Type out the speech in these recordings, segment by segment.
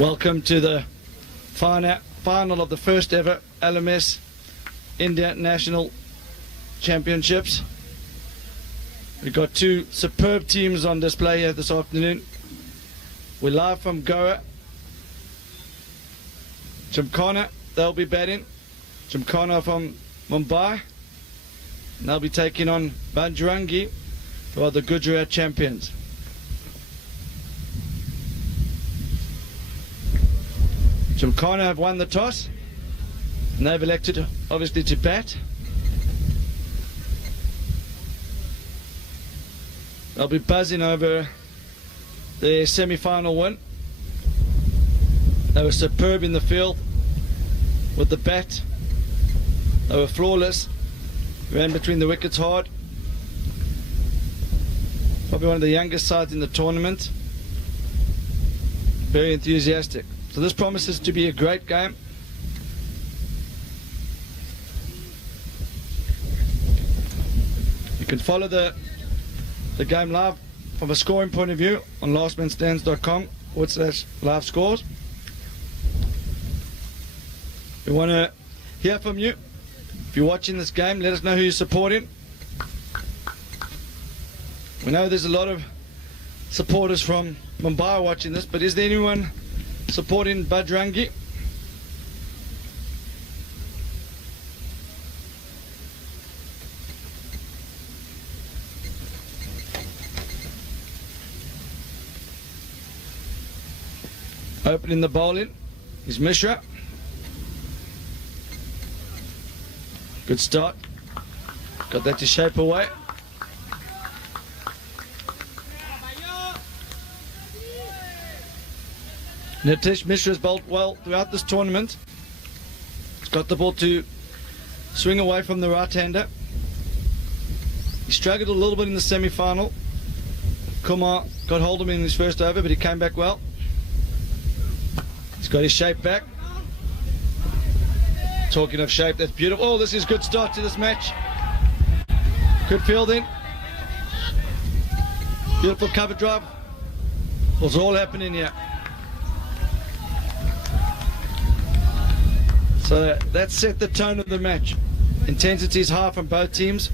Welcome to the final of the first ever LMS India National Championships. We've got two superb teams on display here this afternoon. We're live from Goa. Gymkhana, they'll be batting. Gymkhana from Mumbai. And they'll be taking on Bajrangi, who are the Gujarat champions. Gymkhana have won the toss, and they've elected, obviously, to bat. They'll be buzzing over their semi-final win. They were superb in the field with the bat. They were flawless, ran between the wickets hard. Probably one of the youngest sides in the tournament. Very enthusiastic. So this promises to be a great game. You can follow the game live from a scoring point of view on lastmanstands.com/live scores. We want to hear from you. If you're watching this game, let us know who you're supporting. We know there's a lot of supporters from Mumbai watching this, but is there anyone supporting Bajrangi? Opening the bowling is Mishra. Good start. Got that to shape away. Nitish Mishra's bowled well throughout this tournament. He's got the ball to swing away from the right-hander. He struggled a little bit in the semi-final. Kumar got hold of him in his first over, but he came back well. He's got his shape back. Talking of shape, that's beautiful. Oh, this is a good start to this match. Good fielding. Beautiful cover drive. What's all happening here? So that set the tone of the match. Intensity is high from both teams.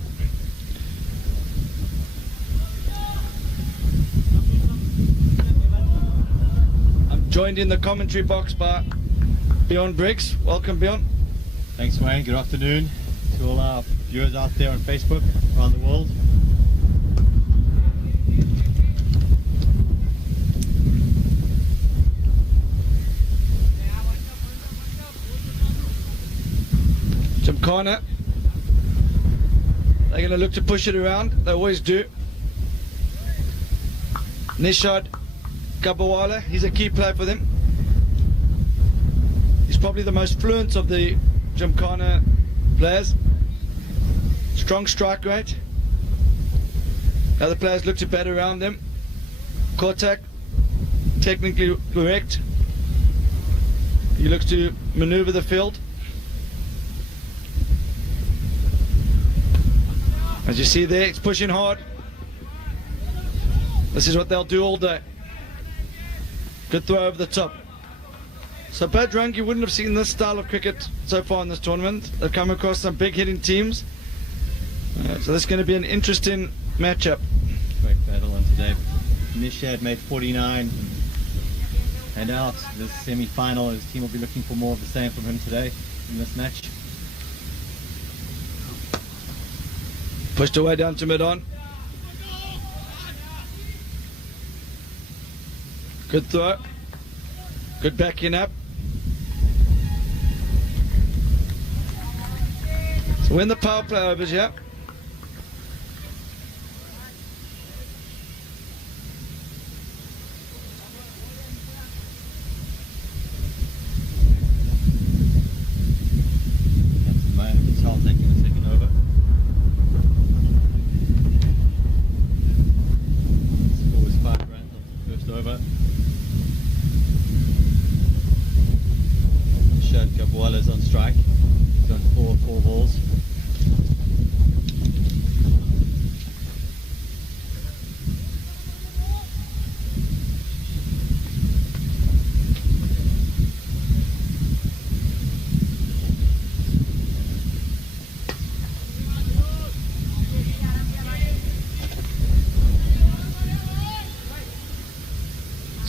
I'm joined in the commentary box by Bjorn Briggs. Welcome, Bjorn. Thanks, Wayne. Good afternoon to all our viewers out there on Facebook around the world. Gymkhana, they're going to look to push it around. They always do. Nishad Kabawala, he's a key player for them. He's probably the most fluent of the Gymkhana players. Strong strike rate. Other players look to bat around them. Kotak, technically correct. He looks to maneuver the field. As you see there, it's pushing hard. This is what they'll do all day. Good throw over the top. So Bajrangi wouldn't have seen this style of cricket so far in this tournament. They've come across some big hitting teams. So this is going to be an interesting matchup. Great battle on today. Nishad made 49 and out. This semi-final, his team will be looking for more of the same from him today in this match. Pushed away down to mid-on. Good throw. Good backing up. So when the power play overs here, taking the second over. Score was 5 runs off the first over. Shad Kabwala's on strike. He's on four balls.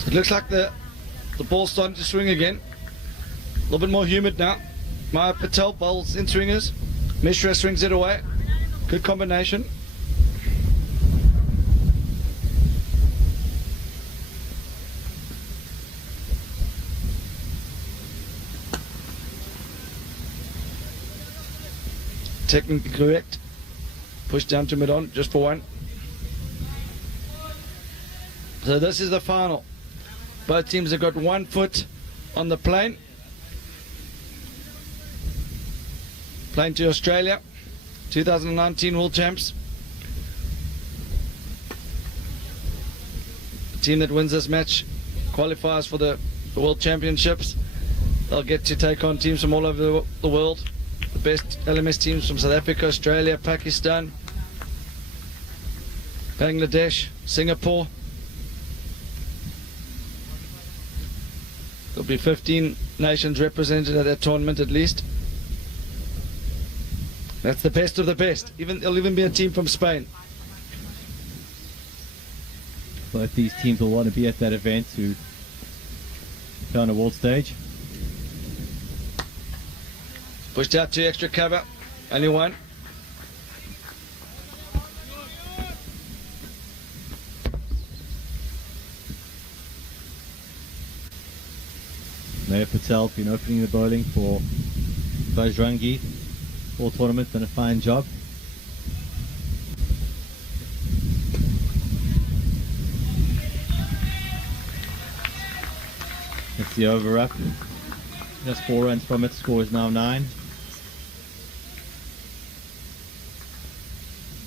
It looks like the ball's starting to swing again. A little bit more humid now. Maya Patel bowls in swingers. Mishra swings it away. Good combination. Technically correct. Push down to mid-on just for one. So this is the final. Both teams have got 1 foot on the plane. Plane to Australia, 2019 World Champs. The team that wins this match qualifies for the World Championships. They'll get to take on teams from all over the world. The best LMS teams from South Africa, Australia, Pakistan, Bangladesh, Singapore. There'll be 15 nations represented at that tournament at least. That's the best of the best. There'll even be a team from Spain. Both these teams will want to be at that event to play on a world stage. Pushed out 2 extra cover, only 1. Maya Patel been opening the bowling for Bajrangi all tournament, done a fine job. That's the over up. Just 4 runs from it, score is now 9.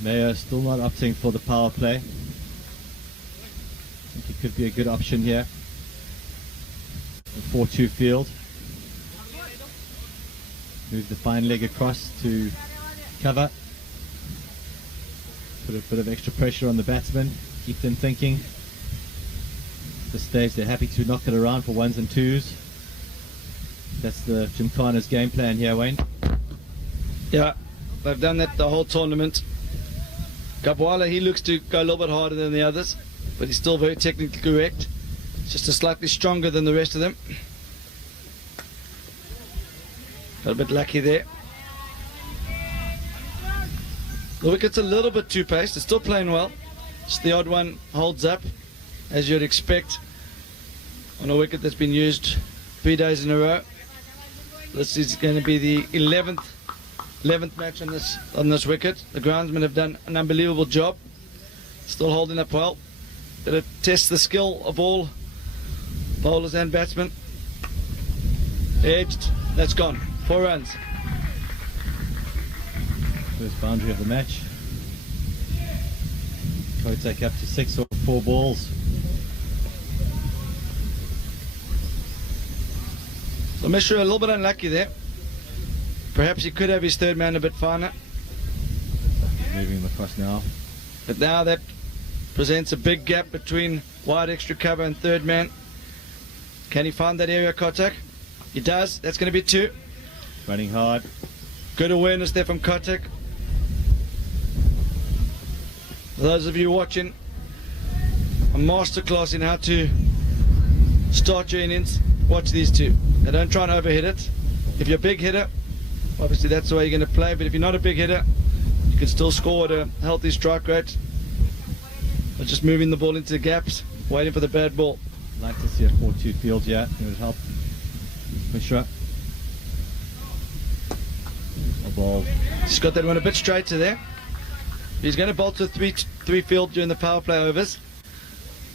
Mayo still not opting for the power play. I think it could be a good option here. The 4-2 field. Move the fine leg across to cover. Put a bit of extra pressure on the batsman. Keep them thinking. At this stage they're happy to knock it around for 1s and 2s. That's the Gymkhana's game plan here, Wayne. Yeah, they've done that the whole tournament. Gabwala, he looks to go a little bit harder than the others, but he's still very technically correct. Just a slightly stronger than the rest of them. Got a bit lucky there. The wicket's a little bit too paced. It's still playing well. Just the odd one holds up, as you'd expect, on a wicket that's been used 3 days in a row. This is going to be the 11th match on this wicket. The groundsmen have done an unbelievable job. Still holding up well. Going to test the skill of all bowlers and batsmen. Edged. That's gone. 4 runs. First boundary of the match. Kotek up to 6 or 4 balls. So Mishra a little bit unlucky there. Perhaps he could have his third man a bit finer. Moving him across now. But now that presents a big gap between wide extra cover and third man. Can he find that area, Kotek? He does. That's going to be 2. Running hard. Good awareness there from Kotek. For those of you watching, a masterclass in how to start your innings. Watch these two. Now don't try and overhit it. If you're a big hitter, obviously that's the way you're going to play, but if you're not a big hitter, you can still score at a healthy strike rate. But just moving the ball into the gaps, waiting for the bad ball. I'd like to see a 4-2 field, yeah. It would help Mishra. A ball. He's got that one a bit straighter there. He's going to bowl to 3 field during the power play overs.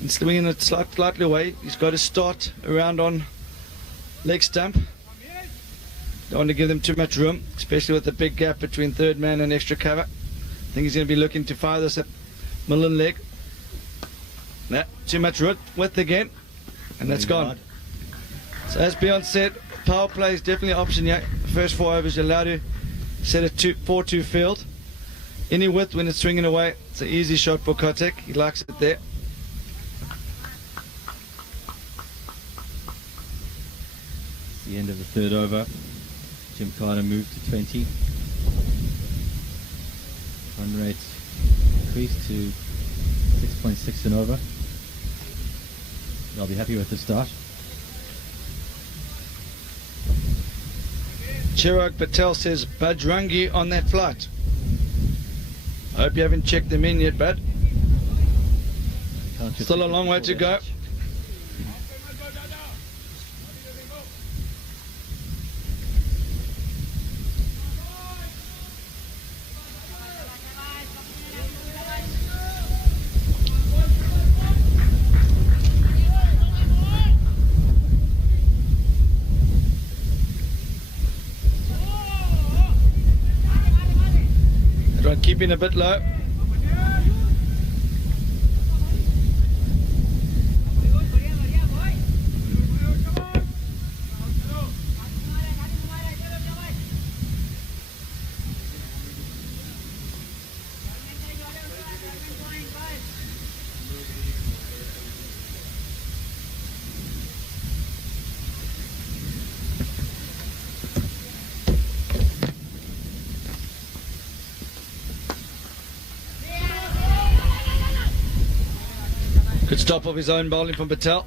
And swinging it slightly away. He's got to start around on leg stump. Don't want to give them too much room, especially with the big gap between third man and extra cover. I think he's going to be looking to fire this at middle and leg. Nah, too much width again, and that's gone. So as Beyond said, power play is definitely an option here. The first 4 overs you're allowed to set a 4-2 field. Any width when it's swinging away, it's an easy shot for Kotek. He likes it there. The end of the third over. Gymkhana moved to 20. Run rate increased to 6.6 and over. They'll be happy with the start. Chirag Patel says Bajrangi on that flight. I hope you haven't checked them in yet, bud. Still a long way to go. Everyone keeping a bit low. Good stop of his own bowling from Patel.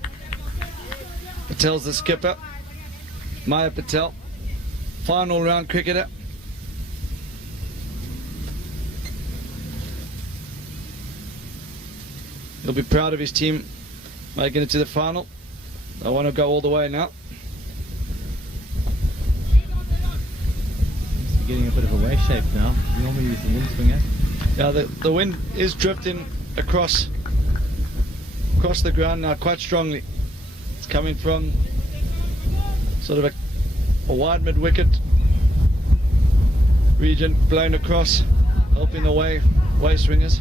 Patel's the skipper. Maya Patel, final round cricketer. He'll be proud of his team making it to the final. They want to go all the way now. He's getting a bit of a wave shape now. You normally use the wind swinger. Yeah, the wind is drifting across the ground now quite strongly. It's coming from sort of a wide mid-wicket region, blown across, helping the way swingers.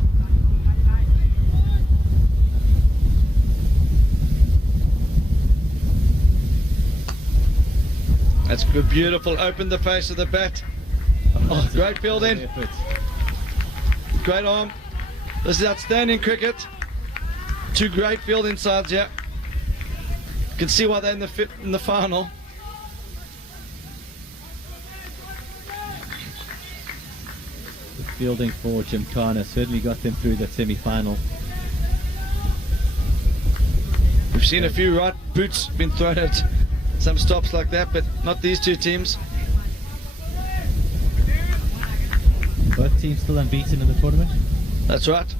That's good, beautiful. Open the face of the bat. Oh, great fielding. Great arm. This is outstanding cricket. Two great fielding sides here. You can see why they're in the final. The fielding for Gymkhana certainly got them through the semi-final. We've seen a few right boots been thrown at some stops like that, but not these two teams. Both teams still unbeaten in the tournament. That's right.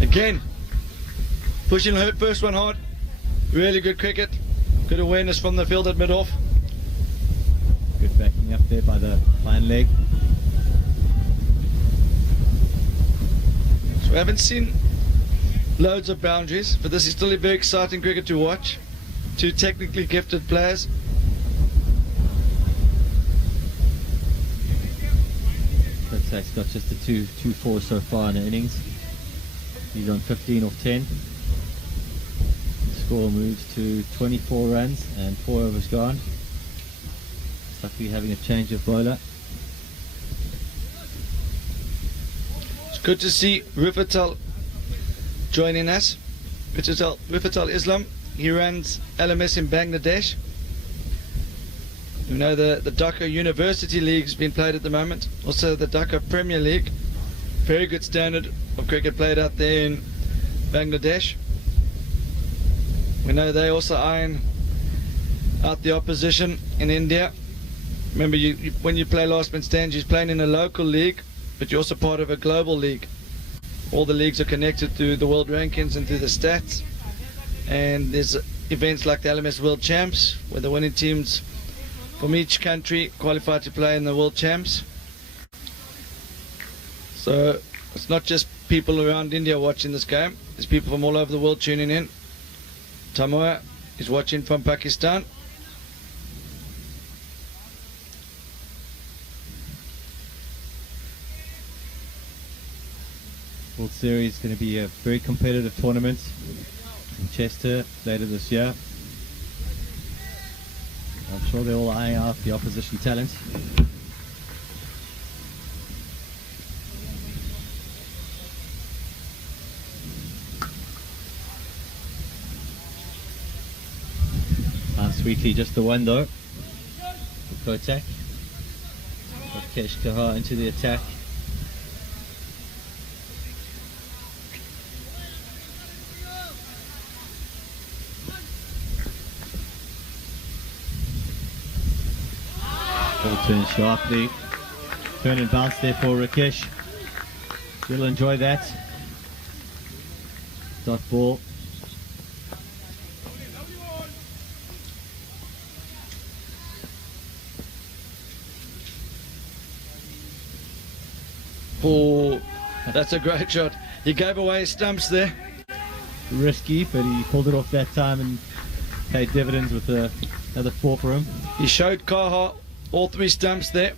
Again, pushing her first one hard. Really good cricket. Good awareness from the field at mid-off. Good backing up there by the fine leg. So we haven't seen loads of boundaries, but this is still a very exciting cricket to watch. Two technically gifted players. Kotak's got just a 2-4 so far in the innings. He's on 15 off 10. The score moves to 24 runs and 4 overs gone. Looks like we're having a change of bowler. It's good to see Rifatal joining us. Rifatal Islam. He runs LMS in Bangladesh. You know the Dhaka University League's been played at the moment. Also the Dhaka Premier League. Very good standard of cricket played out there in Bangladesh. We know they also iron out the opposition in India. Remember, when you play last man stands, you're playing in a local league, but you're also part of a global league. All the leagues are connected through the world rankings and through the stats. And there's events like the LMS World Champs, where the winning teams from each country qualify to play in the World Champs. So it's not just people around India watching this game. There's people from all over the world tuning in. Tamoya is watching from Pakistan. World Series is going to be a very competitive tournament in Chester later this year. I'm sure they're all eyeing out the opposition talent. Sweetly just the one though for Kotak. Got Kesh Kahar into the attack. Ball turns sharply. Turn and bounce there for Rakesh. You'll enjoy that. Dot ball. Oh, that's a great shot. He gave away his stumps there. Risky, but he pulled it off that time and paid dividends with another 4 for him. He showed Kaha all 3 stumps there.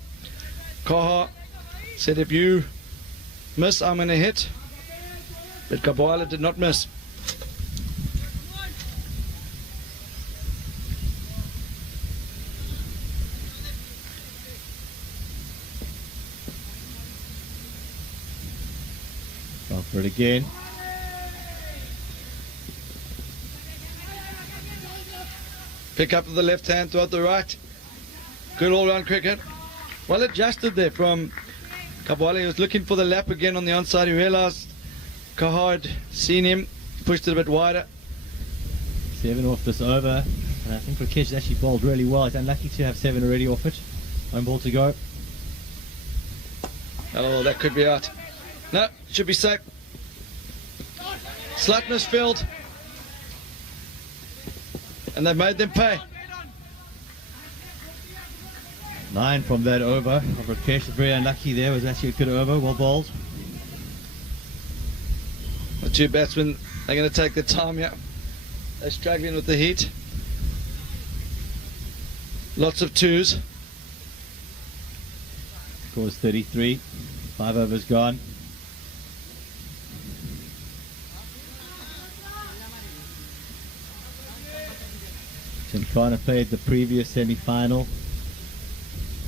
Kaha said, if you miss, I'm going to hit. But Kabwala did not miss. Go for it again. Pick up with the left hand, throw out the right. Good all-round cricket. Well adjusted there from Kabwala. He was looking for the lap again on the onside. He realised Kaha had seen him, pushed it a bit wider. 7 off this over. And I think Rakesh actually bowled really well. He's unlucky to have 7 already off it. 1 ball to go. Oh, that could be out. No, should be safe. Slight misfield. And they've made them pay. 9 from that over of Rakesh. Very unlucky there. Was actually a good over. Well bowled. The 2 batsmen, they're going to take their time here. They're struggling with the heat. Lots of 2s. Scores 33. 5 overs gone. Gymkhana played the previous semi-final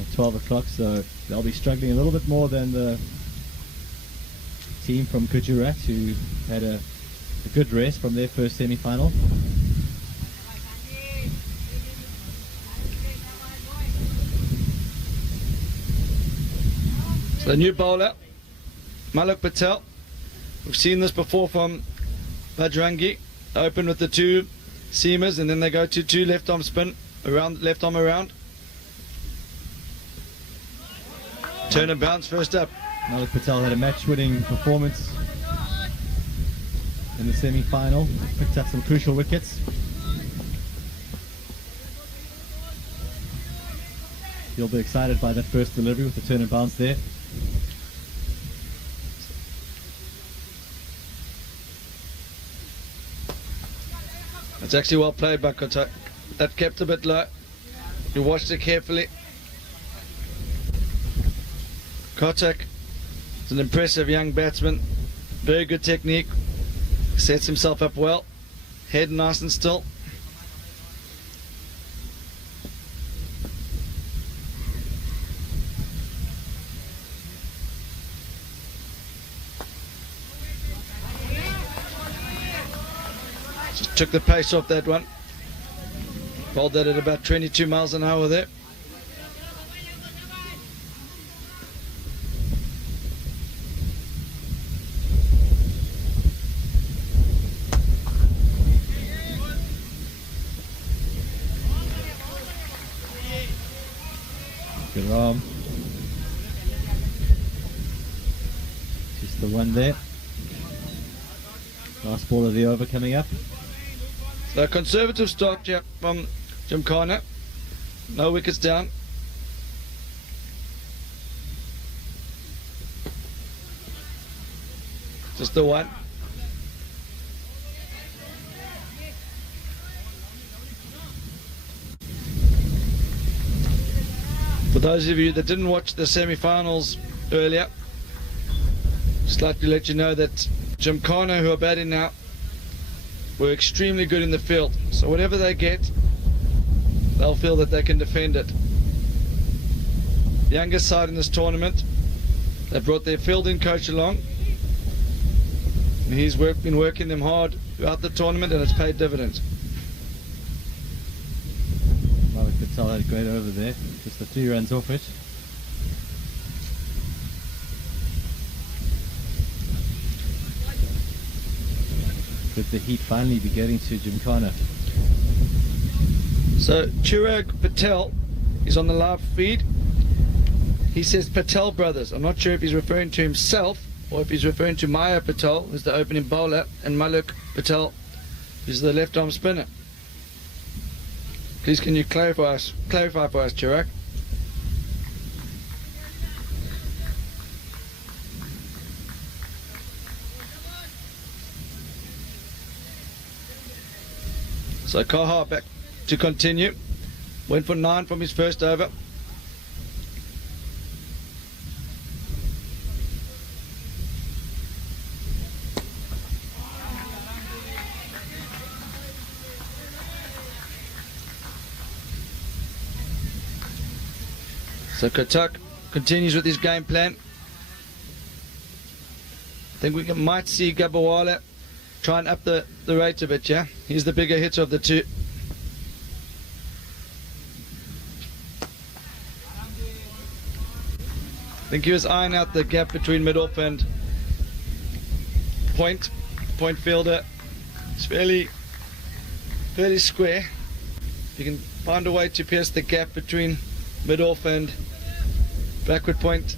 at 12 o'clock, so they'll be struggling a little bit more than the team from Gujarat, who had a good rest from their first semi-final. So the new bowler, Malak Patel. We've seen this before from Bajrangi. Open with the 2 seamers and then they go to 2 left arm spin, around, left arm around. Turn and bounce first up. Malak Patel had a match-winning performance in the semi-final. Picked up some crucial wickets. You'll be excited by that first delivery with the turn and bounce there. It's actually well played by Kotak. That kept a bit low. You watched it carefully. Kotak is an impressive young batsman. Very good technique. Sets himself up well. Head nice and still. Just took the pace off that one. Bowled that at about 22 miles an hour there. Good arm. Just the one there. Last ball of the over coming up. So conservative start here from Gymkhana. No wickets down. Just the one. For those of you that didn't watch the semi-finals earlier, just like to let you know that Gymkhana, who are batting now, were extremely good in the field. So whatever they get, they'll feel that they can defend it. The youngest side in this tournament, they brought their fielding coach along. And he's been working them hard throughout the tournament, and it's paid dividends. Malak Patel had a great over there. Just the 3 runs off it. Could the heat finally be getting to Gymkhana? So Chirag Patel is on the live feed. He says Patel brothers. I'm not sure if he's referring to himself or if he's referring to Maya Patel, who's the opening bowler, and Maluk Patel, who's the left arm spinner. Please can you clarify for us, Chirag? So Kaha back to continue. Went for 9 from his first over. So Kotak continues with his game plan. I think we might see Gabawala try and up the rate a bit, yeah? He's the bigger hitter of the two. I think he was eyeing out the gap between mid-off and point fielder. It's fairly square. If you can find a way to pierce the gap between mid-off and backward point.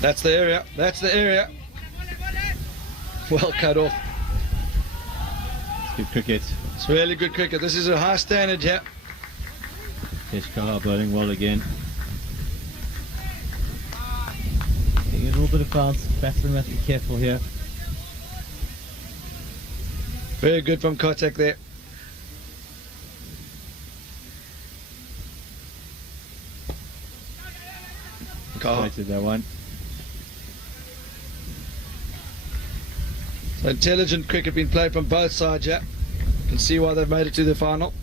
That's the area. That's the area. Well cut off. It's good cricket. It's really good cricket. This is a high standard, yeah. Kaha bowling well again. Getting a little bit of bounce. Batsman must be careful here. Very good from Kotak there. Expected that one. So intelligent cricket being played from both sides, yeah. You can see why they've made it to the final.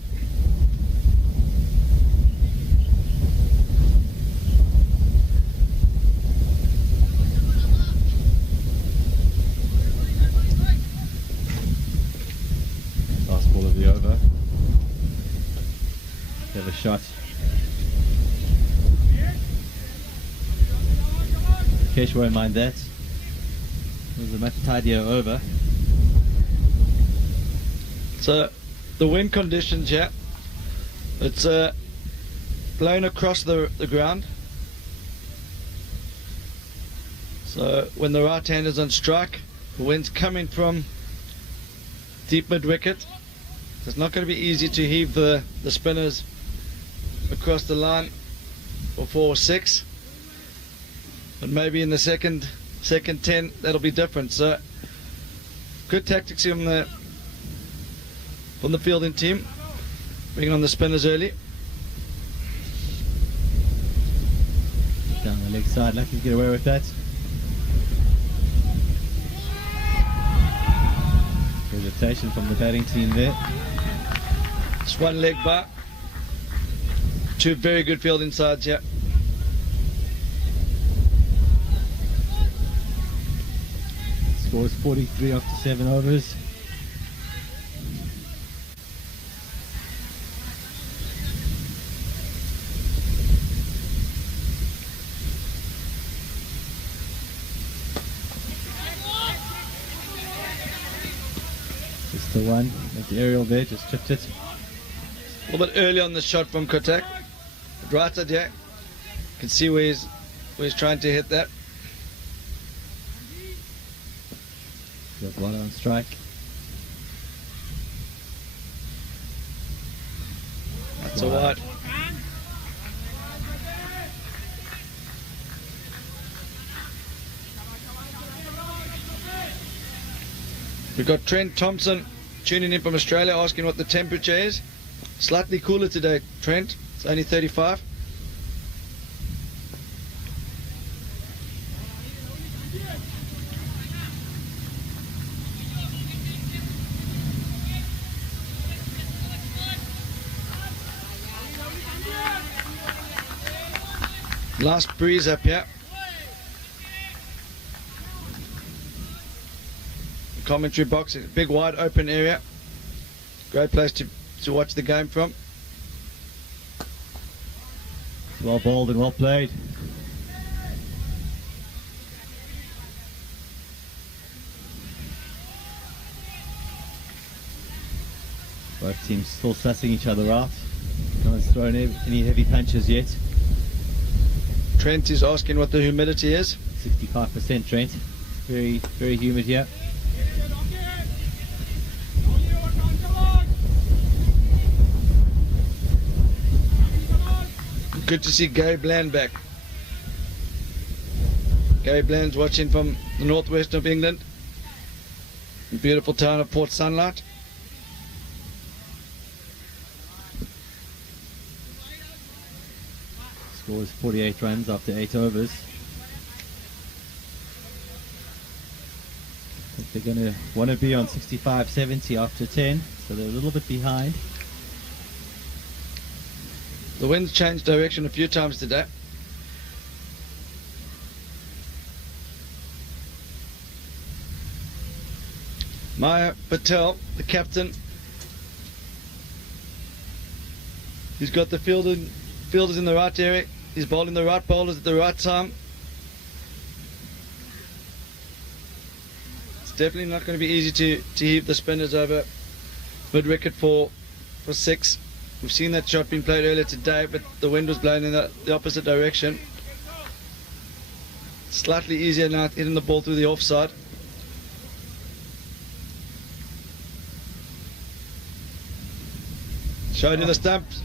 Last ball of the over. Have a shot. Kesh won't mind that. It was a much tidier over. So the wind conditions, yeah, it's blown across the ground. So when the right hand is on strike, the wind's coming from deep mid wicket. It's not going to be easy to heave the spinners across the line for 4 or 6. But maybe in the second 10 that'll be different. So good tactics from the fielding team, bringing on the spinners early. Down the leg side, lucky to get away with that. Hesitation from the batting team there. It's one leg bar. 2 very good fielding sides, yeah. Scores 43 after 7 overs. Just the one at the aerial there, just chipped it. A little bit early on the shot from Kotak. Right side, yeah. You can see where he's trying to hit that. Got one on strike. That's a wide. We've got Trent Thompson tuning in from Australia asking what the temperature is. Slightly cooler today, Trent. It's only 35. Last breeze up here. Commentary box, a big wide open area. Great place to watch the game from. Well bowled and well played. Both teams still sussing each other out. No one's thrown any heavy punches yet. Trent is asking what the humidity is. 65% Trent. Very, very humid here. Good to see Gary Bland back. Gary Bland's watching from the northwest of England. The beautiful town of Port Sunlight. Scores 48 runs after 8 overs. I think they're going to want to be on 65-70 after 10, so they're a little bit behind. The wind's changed direction a few times today. Maya Patel, the captain, he's got the fielders in the right area. He's bowling the right bowlers at the right time. It's definitely not going to be easy to heave the spinners over mid-wicket for 6. We've seen that shot being played earlier today, but the wind was blowing in the opposite direction. Slightly easier now hitting the ball through the offside. Showed in the stumps.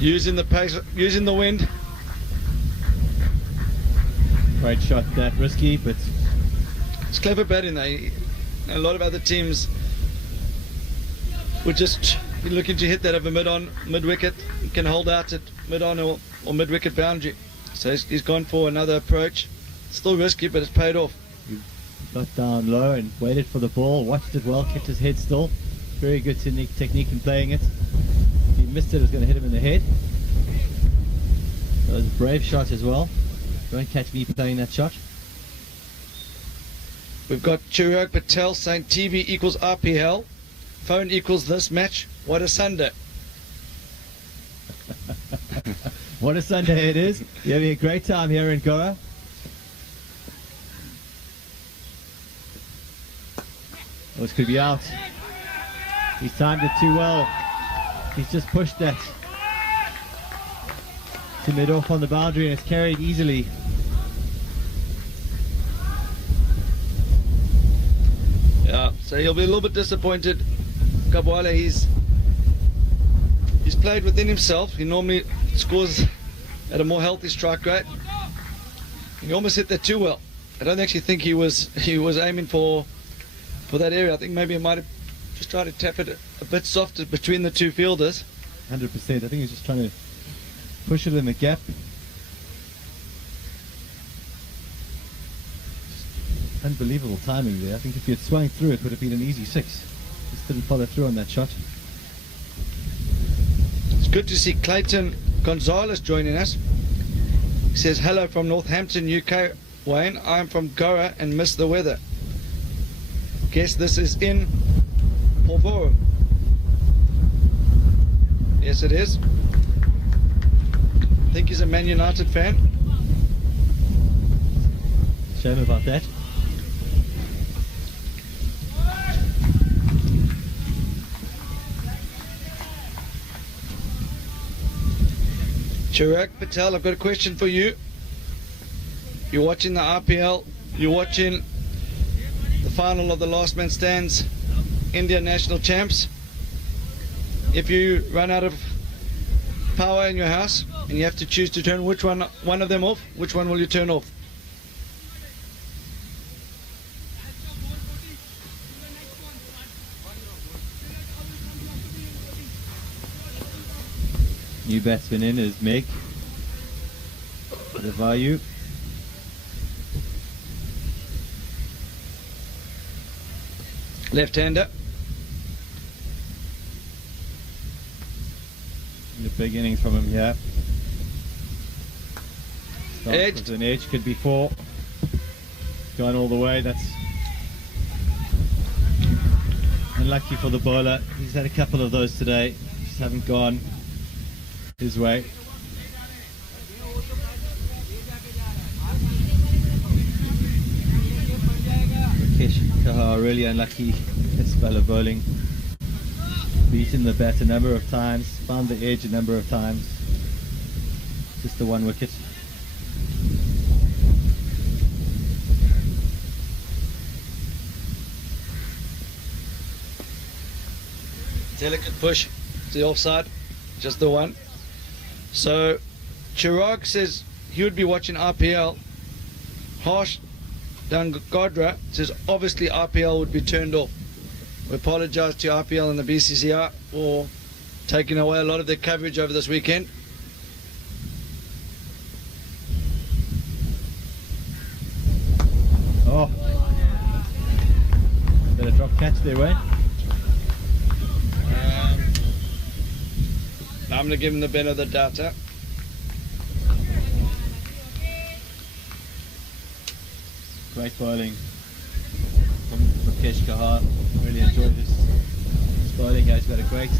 Using the pace, using the wind. Great shot, that risky, but it's clever batting though. A lot of other teams would just be looking to hit that over mid-wicket. He can hold out at mid-on or mid-wicket boundary. So he's gone for another approach. Still risky, but it's paid off. He got down low and waited for the ball, watched it well, kept his head still. Very good technique in playing it. If he missed it, it was going to hit him in the head. That was a brave shot as well. Don't catch me playing that shot. We've got Chirag Patel saying TV equals RPL. Phone equals this match. What a Sunday. What a Sunday it is. You're having a great time here in Goa. Oh, this could be out. He's timed it too well. He's just pushed that to mid-off on the boundary and it's carried easily. Yeah, so he'll be a little bit disappointed. Kabwala, he's played within himself. He normally scores at a more healthy strike rate. He almost hit that too well. I don't actually think he was aiming for that area. I think maybe he might have just tried to tap it a bit softer between the two fielders. 100%. I think he's just trying to push it in the gap. Unbelievable timing there. I think if he had swung through it would have been an easy 6. Just didn't follow through on that shot. It's good to see Clayton Gonzalez joining us. He says, hello from Northampton, UK, Wayne. I'm from Goa and miss the weather. Guess this is in Porvorim. Yes, it is. I think he's a Man United fan. Shame about that. Chirag Patel, I've got a question for you. You're watching the RPL, you're watching the final of the Last Man Stands India National Champs. If you run out of power in your house and you have to choose to turn one of them off, which one will you turn off? New batsman in is Meg. The value. Left-hander. The big innings from him here. Edge. With an edge, could be 4. Going all the way, that's Unlucky for the bowler. He's had a couple of those today. Just haven't gone his way. Kaha, really unlucky spell of bowling. Beaten the bat a number of times, found the edge a number of times. Just the one wicket. Delicate push to the offside, just the one. So Chirag says he would be watching RPL. Harsh Dangadra says obviously RPL would be turned off. We apologise to RPL and the BCCI for taking away a lot of their coverage over this weekend. Oh, better drop catch there, Wayne. Now I'm going to give him the benefit of the doubt. Great bowling from Rakesh Kaha. Really enjoyed his bowling. He's got a great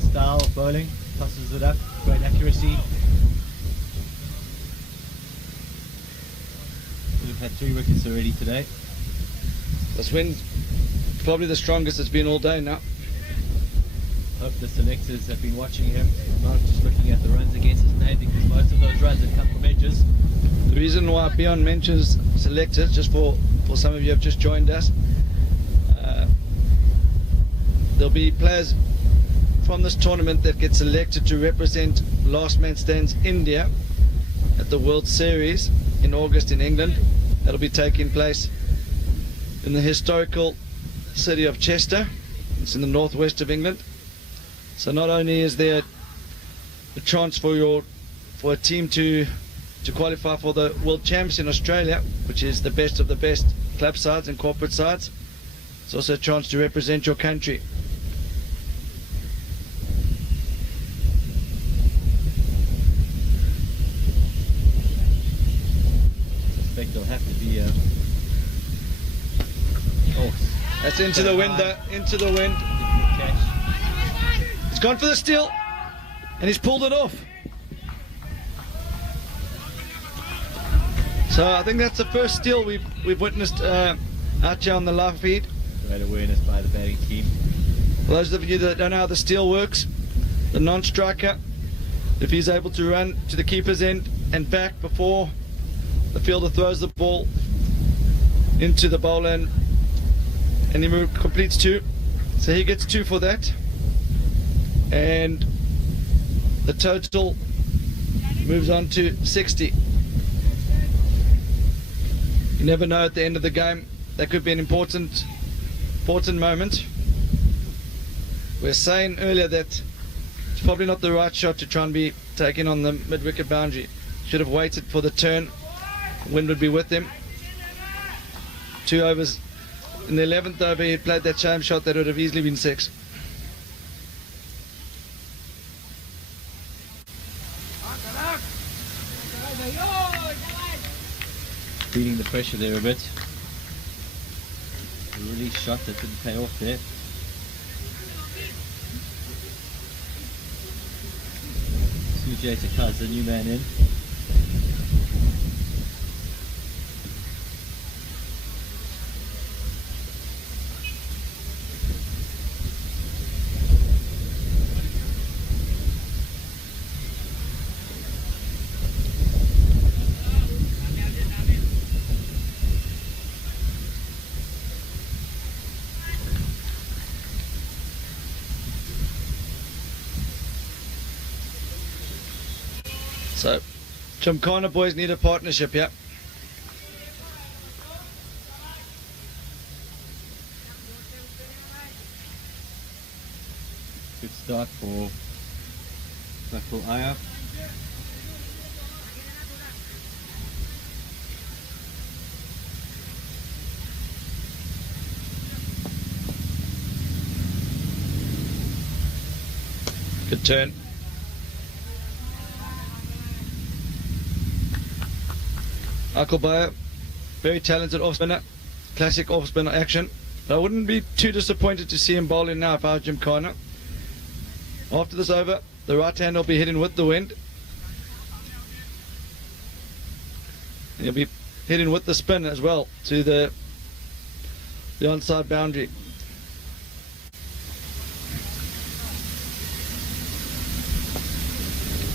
style of bowling. Tosses it up, great accuracy. We've had 3 wickets already today. This wind's probably the strongest it's been all day now. Hope the selectors have been watching him, not just looking at the runs against his name, because most of those runs have come from edges. The reason why Beyond mentions selectors, just for some of you who have just joined us, there'll be players from this tournament that get selected to represent Last Man Stands India at the World Series in August in England. That'll be taking place in the historical city of Chester. It's in the northwest of England. So not only is there a chance for a team to qualify for the World Champs in Australia, which is the best of the best club sides and corporate sides, it's also a chance to represent your country. I suspect there'll have to be a... Oh, that's into the wind, though. Into the wind. Catch. He's gone for the steal, and he's pulled it off. So I think that's the first steal we've witnessed out here on the live feed. Great awareness by the batting team. For those of you that don't know how the steal works, the non-striker, if he's able to run to the keeper's end and back before the fielder throws the ball into the bowler and he completes 2, so he gets 2 for that, and the total moves on to 60. You never know at the end of the game, that could be an important moment. We were saying earlier that it's probably not the right shot to try and be taken on the mid-wicket boundary. Should have waited for the turn. Wind would be with him. 2 overs. In the 11th over, he played that shame shot that would have easily been 6. Feeling the pressure there a bit. A release shot that didn't pay off there. Sujay Takaz, the new man in. So, Gymkhana boys need a partnership, yeah. Good start for Bakul Aya. Good turn. Akubaya, very talented off spinner, classic off spinner action. But I wouldn't be too disappointed to see him bowling now if I was Jim Connor. After this over, the right hand will be hitting with the wind. And he'll be hitting with the spin as well to the onside boundary.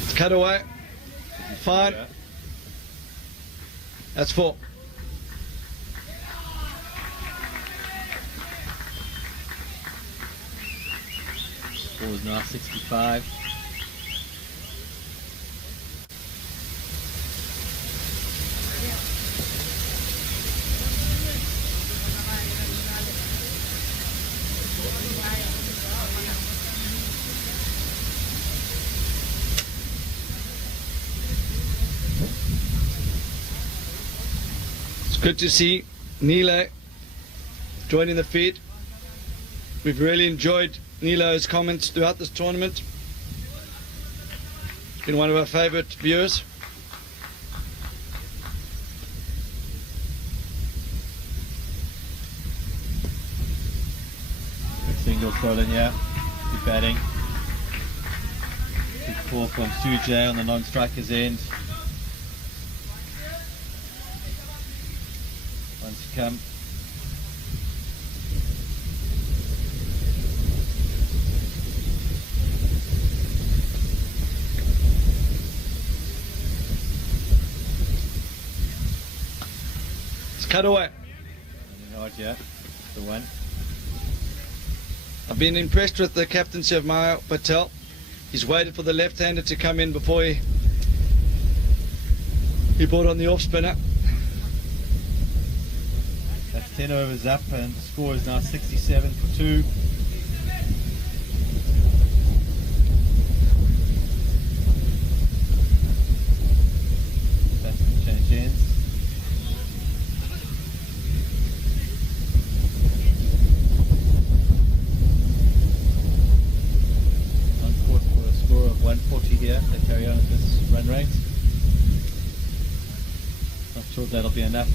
It's cut away. Fine. That's 4. Score is now 65. It's good to see Nilo joining the feed. We've really enjoyed Nilo's comments throughout this tournament. He's been one of our favourite viewers. Good single Colin, yeah. Good batting. Good call from Sujay on the non-striker's end. Once you come. Cut away. Hard, yeah. The one. I've been impressed with the captaincy of Maya Patel. He's waited for the left-hander to come in before he brought on the off-spinner. That's 10 overs up and the score is now 67 for 2. That's the change ends. On course for a score of 140 here. They carry on at this run rate. Not sure that'll be enough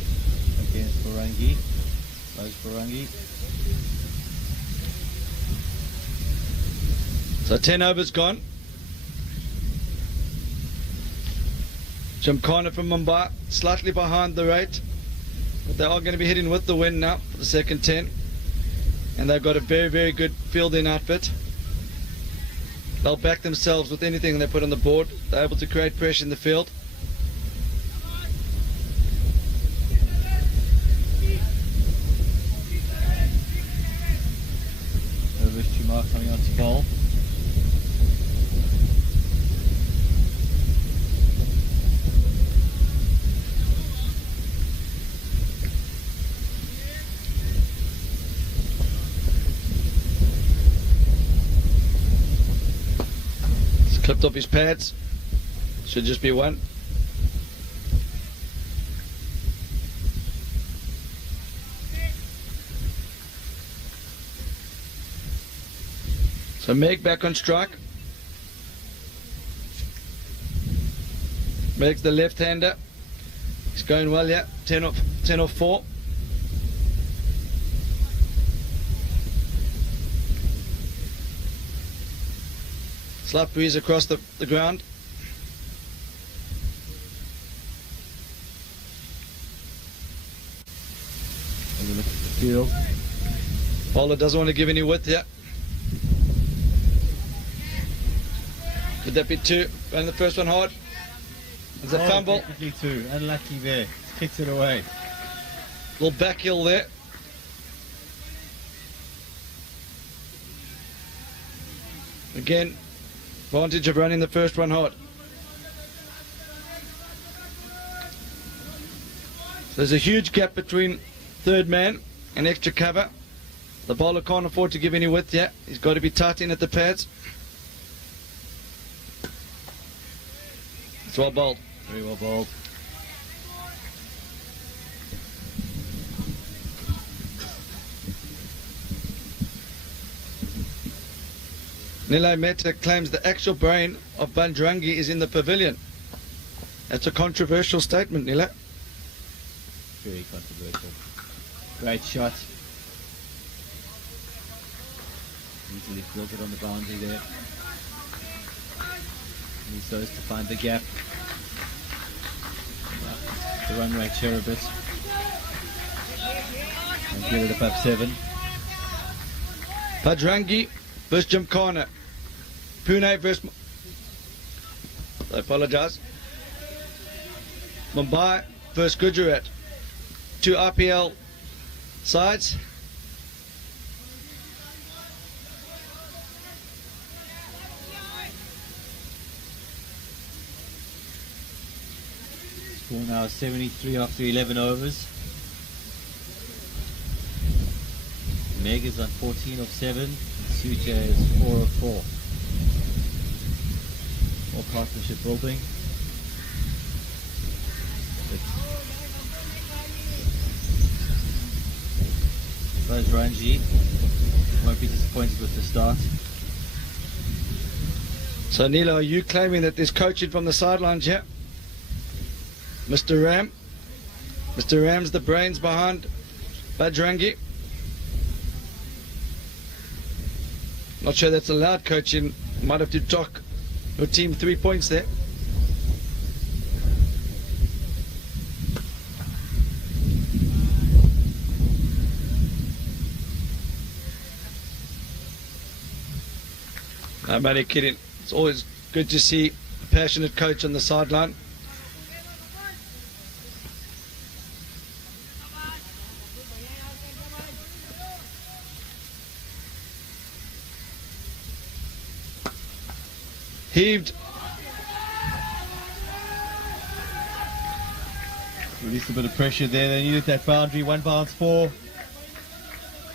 against Bajrangi. Close Bajrangi. So 10 overs gone. Gymkhana from Mumbai slightly behind the rate, but they are going to be hitting with the wind now for the second 10, and they've got a very, very good fielding outfit. They'll back themselves with anything they put on the board. They're able to create pressure in the field. Coming on to bowl. He's clipped off his pads. Should just be 1. So Meg back on strike. Meg's the left-hander. He's going well, yeah. 10 off 4. Slight breeze across the ground. Have a look at the field. Bowler doesn't want to give any width yet. Could that be 2? Running the first one hard. There's a fumble. Technically 2. Unlucky there. Kicks it away. Little back heel there. Again, advantage of running the first one hard. So there's a huge gap between third man and extra cover. The bowler can't afford to give any width yet. He's got to be tight in at the pads. It's well bowled. Very well bowled. Nilo Mehta claims the actual brain of Bajrangi is in the pavilion. That's a controversial statement, Nilo. Very controversial. Great shot. Easily fields it on the boundary there. And he starts to find the gap. The run rate share a bit. And get it up 7. Bajrangi versus Gymkhana. Pune versus... I apologize. Mumbai versus Gujarat. 2 IPL sides. Score now 73 after 11 overs. Meg is on 14 of 7. Suja is 4 of 4. More partnership building. Bajrangi won't be disappointed with the start. So Neela, are you claiming that there's coaching from the sidelines here? Mr. Ram? Mr. Ram's the brains behind Bajrangi. Not sure that's allowed, coaching. Might have to dock your team 3 points there. I'm only kidding. It's always good to see a passionate coach on the sideline. Heaved. Released a bit of pressure there. They needed that boundary. 1 bounce 4.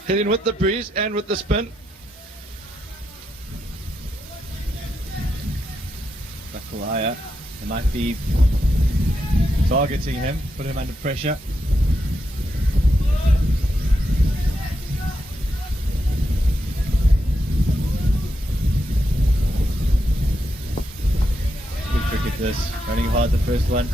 Hitting with the breeze and with the spin. Bakalaya. They might be targeting him. Put him under pressure. Cricket this, running hard the first one.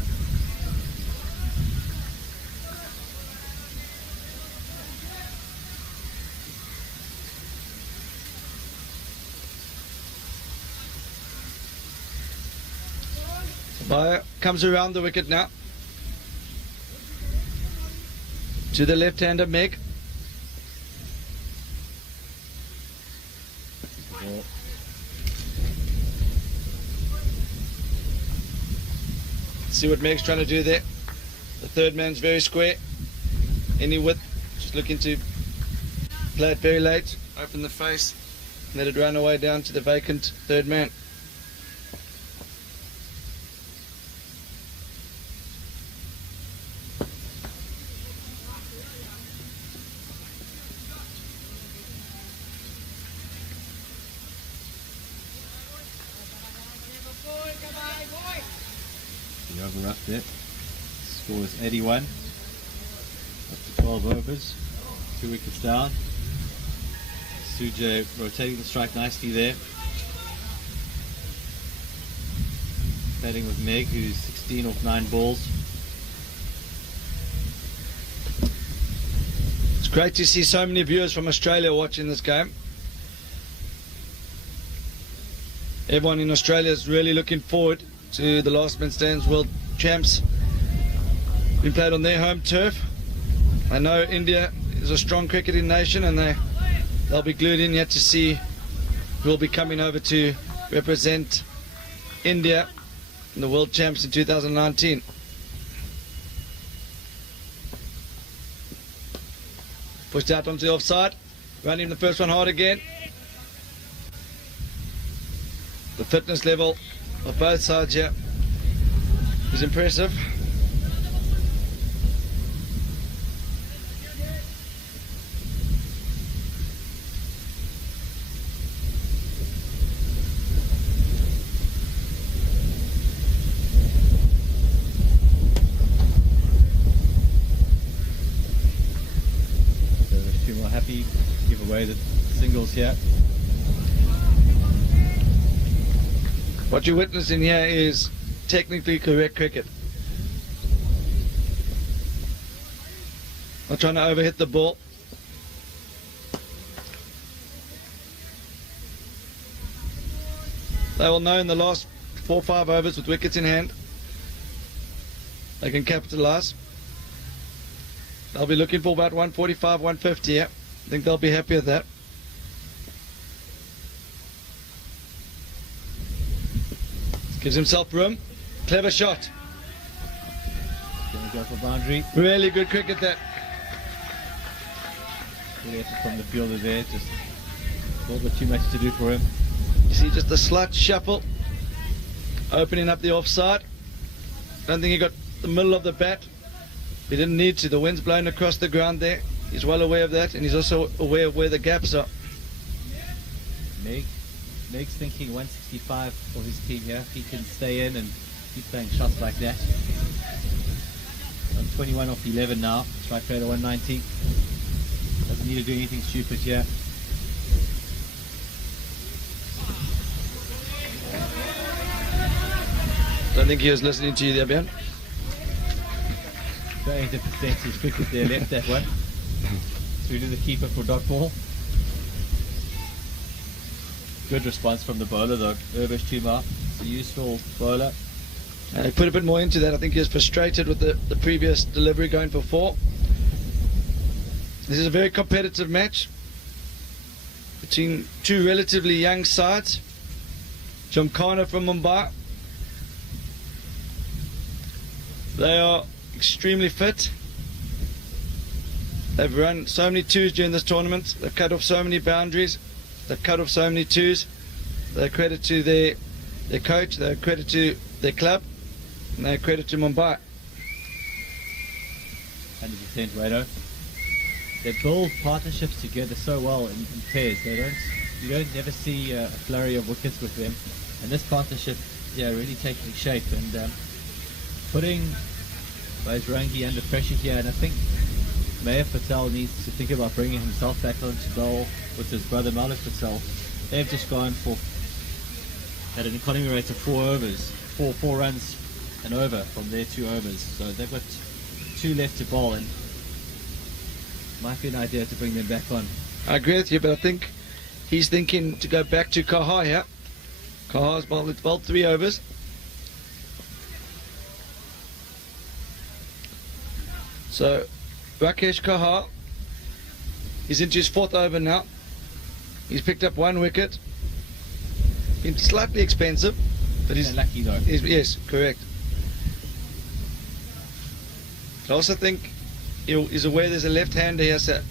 Sabaya comes around the wicket now. To the left-hander, Meg. See what Meg's trying to do there. The third man's very square. Any width, just looking to play it very late, open the face, let it run away down to the vacant third man. The over up there. Score is 81. Up to 12 overs. 2 wickets down. Suja rotating the strike nicely there. Batting with Meg, who's 16 off 9 balls. It's great to see so many viewers from Australia watching this game. Everyone in Australia is really looking forward to the Last Man Stands World Champs being played on their home turf. I know India is a strong cricketing nation, and they'll be glued in yet to see who will be coming over to represent India in the World Champs in 2019. Pushed out onto the offside, running the first one hard again. The fitness level of both sides here is impressive. So a few more happy to give away the singles here. What you're witnessing here is technically correct cricket. Not trying to overhit the ball. They will know in the last 4 or 5 overs with wickets in hand they can capitalise. They'll be looking for about 145, 150. Yeah, I think they'll be happy with that. Gives himself room. Clever shot. Gonna go for boundary. Really good cricket that. Good effort from the fielder there. Just a little bit too much to do for him. You see just a slight shuffle. Opening up the offside. Don't think he got the middle of the bat. He didn't need to. The wind's blowing across the ground there. He's well aware of that, and he's also aware of where the gaps are. Meg's thinking 165 for his team here. If he can stay in and keep playing shots like that. On 21 off 11 now. Strike rate of 190. Doesn't need to do anything stupid here. Don't think he was listening to you there, Ben. Trying to present his cricket there, left that one. Through to the keeper for dot ball. Good response from the bowler though, Urvesh Chuma. It's a useful bowler. He put a bit more into that. I think he was frustrated with the previous delivery going for 4. This is a very competitive match between two relatively young sides. Gymkhana from Mumbai. They are extremely fit. They've run so many twos during this tournament. They've cut off so many boundaries. They've cut off so many twos. They're credit to their coach. They're credit to their club. And they're credit to Mumbai. 100% Rado. They build partnerships together so well in pairs. You don't never see a flurry of wickets with them. And this partnership, really taking shape and putting Bajrangi under pressure here. And I think Mayor Patel needs to think about bringing himself back onto bowl with his brother Malik Patel. They've just gone for at an economy rate of 4 overs, four runs and over from their 2 overs. So they've got 2 left to bowl, and might be an idea to bring them back on. I agree with you, but I think he's thinking to go back to Kaha here. Kaha's bowled 3 overs. So Rakesh Kaha is into his 4th over now. He's picked up 1 wicket. Been slightly expensive, but he's lucky though. Yes, correct. I also think he's aware there's a left-hander here, so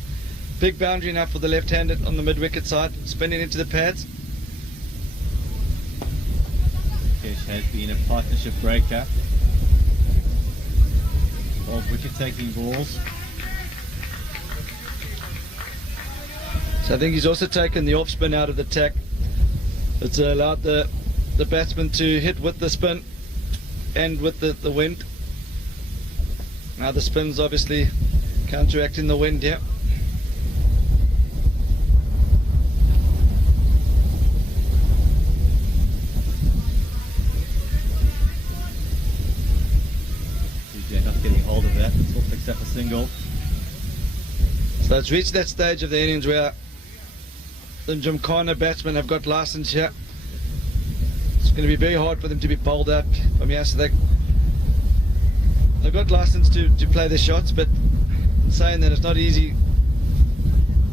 big boundary now for the left-hander on the mid-wicket side, spinning into the pads. Rakesh has been a partnership breaker. Both wicket-taking balls. So I think he's also taken the off-spin out of the tack. It's allowed the batsman to hit with the spin and with the wind. Now the spin's obviously counteracting the wind here. PJ not getting hold of that. Still picks up a single. So it's reached that stage of the innings where the Gymkhana batsmen have got license here. It's going to be very hard for them to be bowled out from here. So they've got license to play their shots, but saying that it's not easy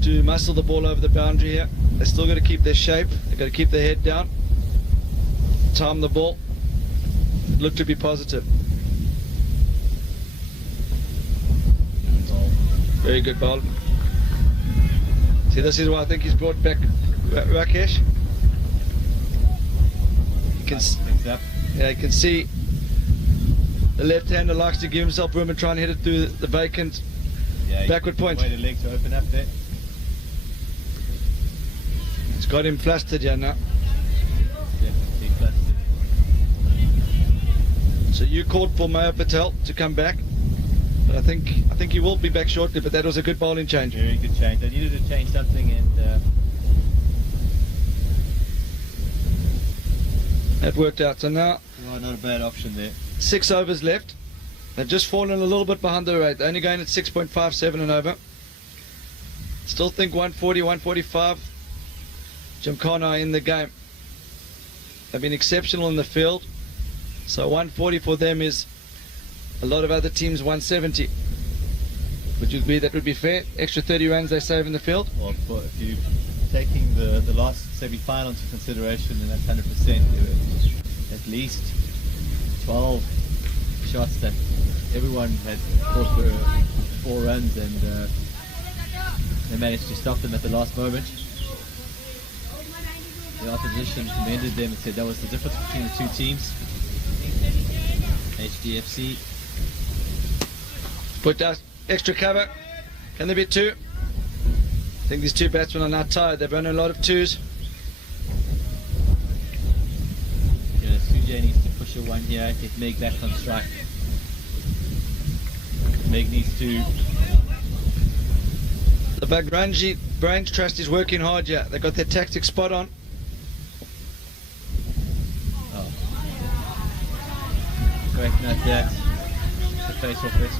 to muscle the ball over the boundary here. They're still got to keep their shape. They've got to keep their head down, time the ball, look to be positive. Very good ball. See, this is why I think he's brought back Rakesh. You can see the left-hander likes to give himself room and try and hit it through the vacant backward point. Way the leg to open up there. It's got him flustered here now. Definitely flustered. So you called for Mayor Patel to come back. But I think he will be back shortly, but that was a good bowling change. Very good change. I needed to change something, and that worked out. So now not a bad option there. 6 overs left. They've just fallen a little bit behind the rate. They're only going at 6.57 and over. Still think 140, 145. Gymkhana in the game. They've been exceptional in the field. So 140 for them is a lot of other teams 170. Would you agree that would be fair? Extra 30 runs they save in the field? Well, if you're taking the last semi-final into consideration, then that's 100%. There were at least 12 shots that everyone had fought for 4 runs, and they managed to stop them at the last moment. The opposition commended them and said that was the difference between the two teams. HDFC put out extra cover. Can there be 2? I think these 2 batsmen are now tired. They've run a lot of 2s. Yeah, Sujay needs to push a 1 here, get Meg back on strike. Meg needs to... The Bajrangi Brains Trust is working hard here. They've got their tactics spot on. Oh. Great note that. The face off risk.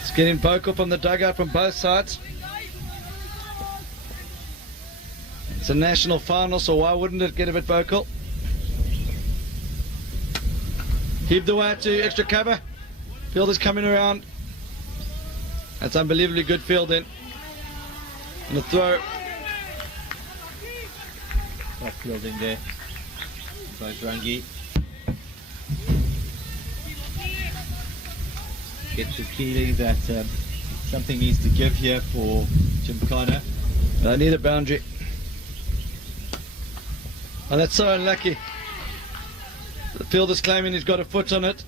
It's getting vocal from the dugout from both sides. It's a national final, so why wouldn't it get a bit vocal? Heave the way to extra cover. Fielder's coming around. That's unbelievably good fielding. And the throw. Top fielding there. Bajrangi. Get the feeling that something needs to give here for Gymkhana. They need a boundary. And that's so unlucky. The fielder's claiming he's got a foot on it.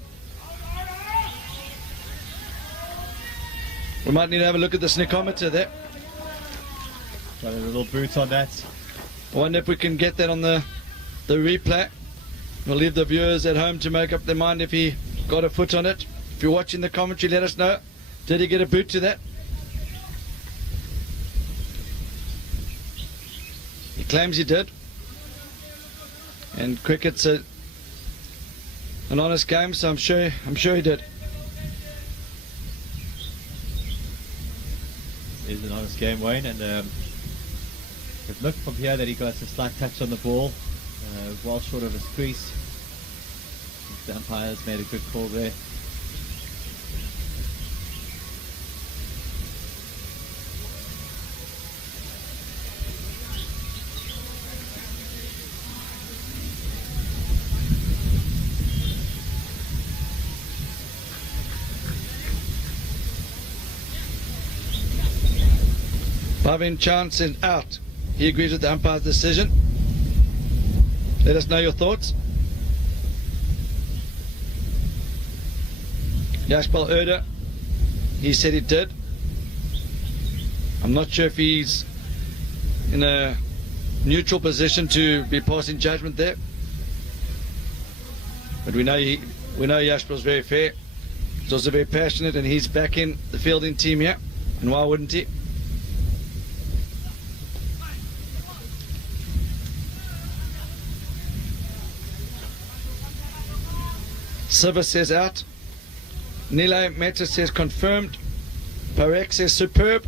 We might need to have a look at the snickometer there. Got a little boot on that. I wonder if we can get that on the replay. We'll leave the viewers at home to make up their mind if he got a foot on it. If you're watching the commentary, let us know. Did he get a boot to that? He claims he did. And cricket's an honest game, so I'm sure he did. It is an honest game, Wayne, and it looked from here that he got a slight touch on the ball, well short of his crease. The umpires made a good call there. Bhavin Chance is out. He agrees with the umpire's decision. Let us know your thoughts. Yashpal Erda, he said he did. I'm not sure if he's in a neutral position to be passing judgment there. But we know Yashpal's very fair. He's also very passionate, and he's backing the fielding team here. And why wouldn't he? Siva says out. Nilay Mehta says confirmed. Parek says superb.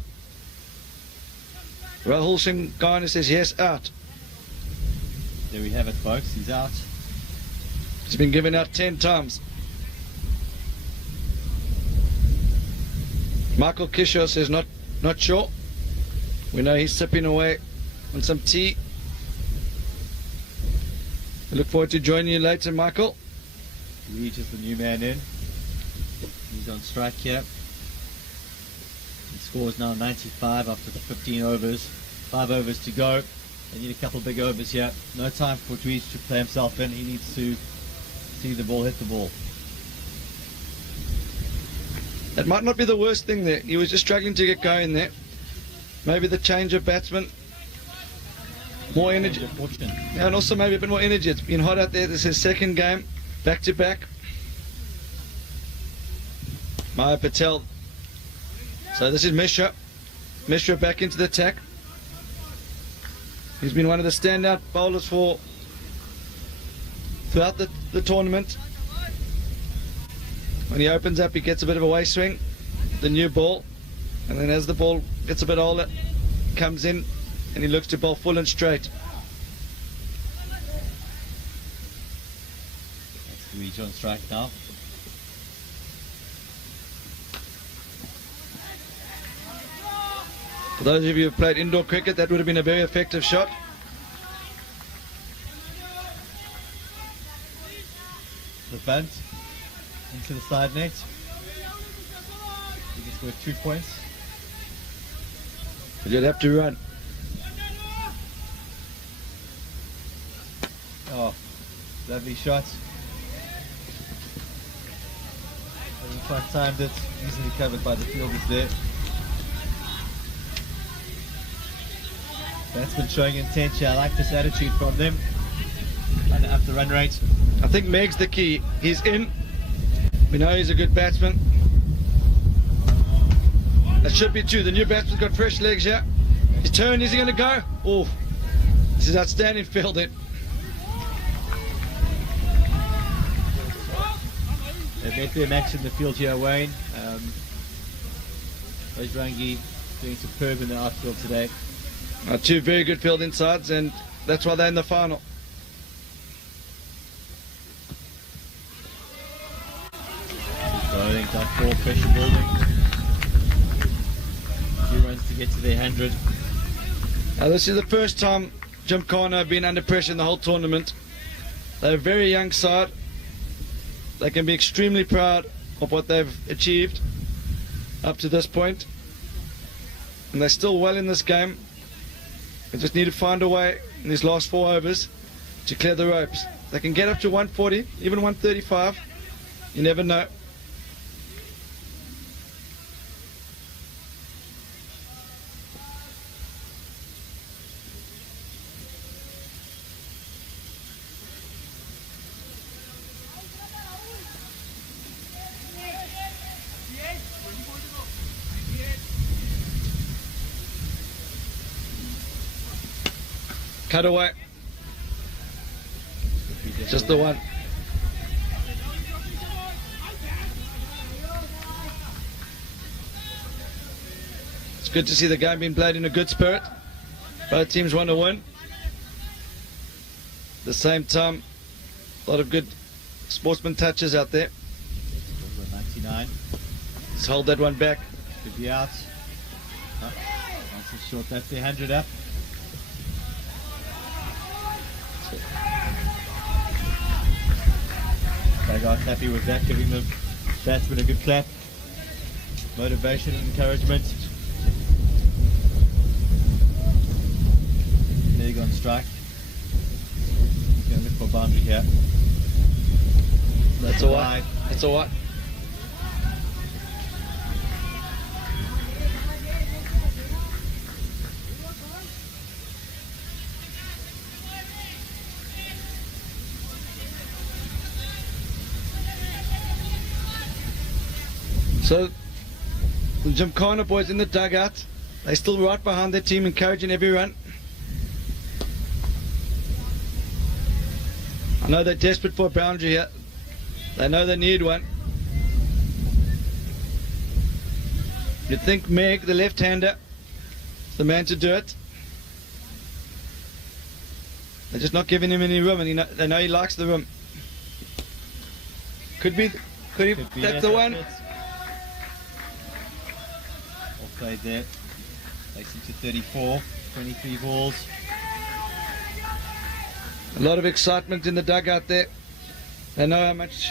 Rahul Singhani says yes, out. There we have it, folks. He's out. He's been given out 10 times. Michael Kishore says not sure. We know he's sipping away on some tea. We look forward to joining you later, Michael. Reach is the new man in. He's on strike here. The score is now 95 after the 15 overs. 5 overs to go. They need a couple big overs here. No time for Tweeds to play himself in. He needs to see the ball hit the ball. That might not be the worst thing there. He was just struggling to get going there. Maybe the change of batsman. More energy. Yeah, and also maybe a bit more energy. It's been hot out there. This is his second game. Back to back. Maya Patel. So this is Mishra. Mishra back into the attack. He's been one of the standout bowlers throughout the tournament. When he opens up, he gets a bit of a way swing. The new ball. And then as the ball gets a bit older, comes in and he looks to bowl full and straight. That's Luigi on strike now. For those of you who have played indoor cricket, that would have been a very effective shot. The bunt into the side net. He gets worth 2 points. But you'd have to run. Oh, lovely shot. Hasn't quite timed it. Easily covered by the fielders there. Batsman showing intent here. I like this attitude from them. And up the run rate. I think Meg's the key. He's in. We know he's a good batsman. That should be two. The new batsman's got fresh legs here. His turn, is he going to go? Oh, this is outstanding fielding. They've met their match in the field here, Wayne. Bajrangi doing superb in the outfield today. Two very good fielding sides, and that's why they're in the final. Bowling, dot ball, pressure building. 2 runs to get to their 100. Now this is the first time Gymkhana have been under pressure in the whole tournament. They're a very young side. They can be extremely proud of what they've achieved up to this point. And they're still well in this game. They just need to find a way in these last 4 overs to clear the ropes. They can get up to 140, even 135. You never know. Cut away. Just the one. It's good to see the game being played in a good spirit. Both teams want to win. At the same time, a lot of good sportsman touches out there. 99. Let's hold that one back. Could be out. Nice and short. That's their 100 up. Bagard's happy with that, giving the batsman a good clap. Motivation and encouragement. There you go on strike. Going to look for a boundary here. That's all right. That's all right. So, the Gymkhana boys in the dugout, they're still right behind their team, encouraging every run. I know they're desperate for a boundary here. They know they need one. You'd think Meg, the left-hander, is the man to do it. They're just not giving him any room, and they know he likes the room. Could be that's the one. Played there. Takes him to 34, 23 balls. A lot of excitement in the dugout there. They know how much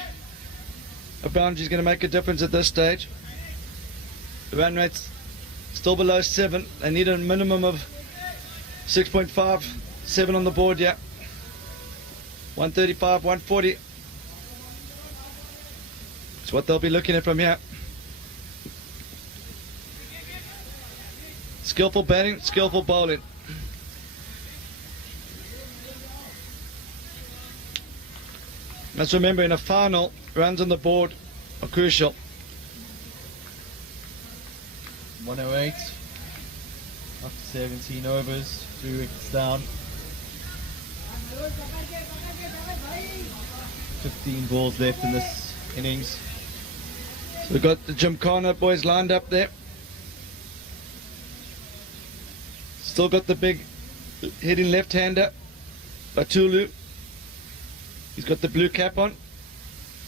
a boundary is going to make a difference at this stage. The run rate's still below 7. They need a minimum of 6.57 on the board, yeah. 135, 140. It's what they'll be looking at from here. Skillful batting, skillful bowling. Let's remember, in a final, runs on the board are crucial. 108 after 17 overs, 3 wickets down. 15 balls left in this innings. So we've got the Gymkhana boys lined up there. Still got the big hitting left-hander, Batulu. He's got the blue cap on,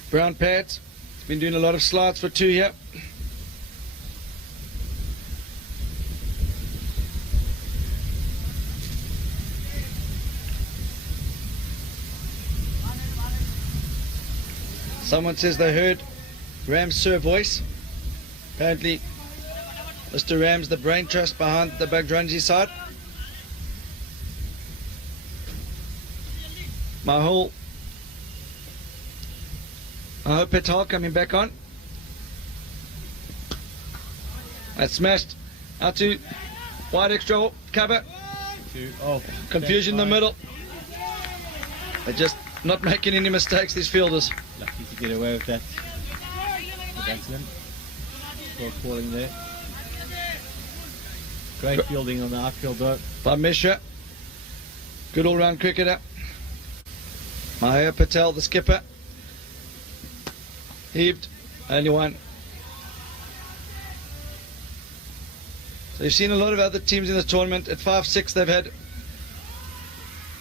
brown pads. He's been doing a lot of slides for 2 here. Someone says they heard Ram's Sir voice. Apparently, Mr. Ram's the brain trust behind the Bajrangi side. I hope Patel coming back on. That's smashed out to wide extra cover. Confusion in the middle. They're just not making any mistakes, these fielders. Lucky to get away with that. Excellent. Score falling there. Great fielding on the outfield though. By Mishra. Good all-round cricketer. Mahir Patel, the skipper. Heaved. Only one. So you've seen a lot of other teams in the tournament. At 5-6 they've had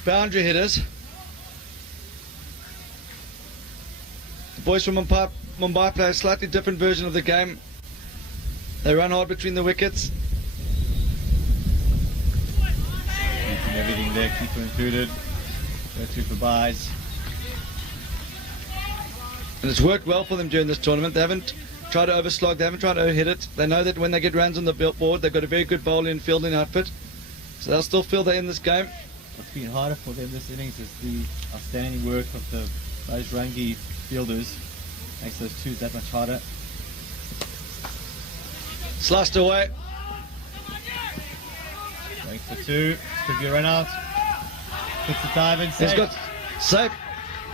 boundary hitters. The boys from Mumbai play a slightly different version of the game. They run hard between the wickets. Keeping everything there, keeper included. Go through for buys. And it's worked well for them during this tournament. They haven't tried to overslog, they haven't tried to hit it. They know that when they get runs on the board, they've got a very good bowling and fielding outfit. So they'll still feel they're in this game. What's been harder for them this innings is the outstanding work of the Bajrangi fielders. Makes those twos that much harder. Sliced away. Going for two. Could be a run out. Puts the dive in. Safe. He's got safe.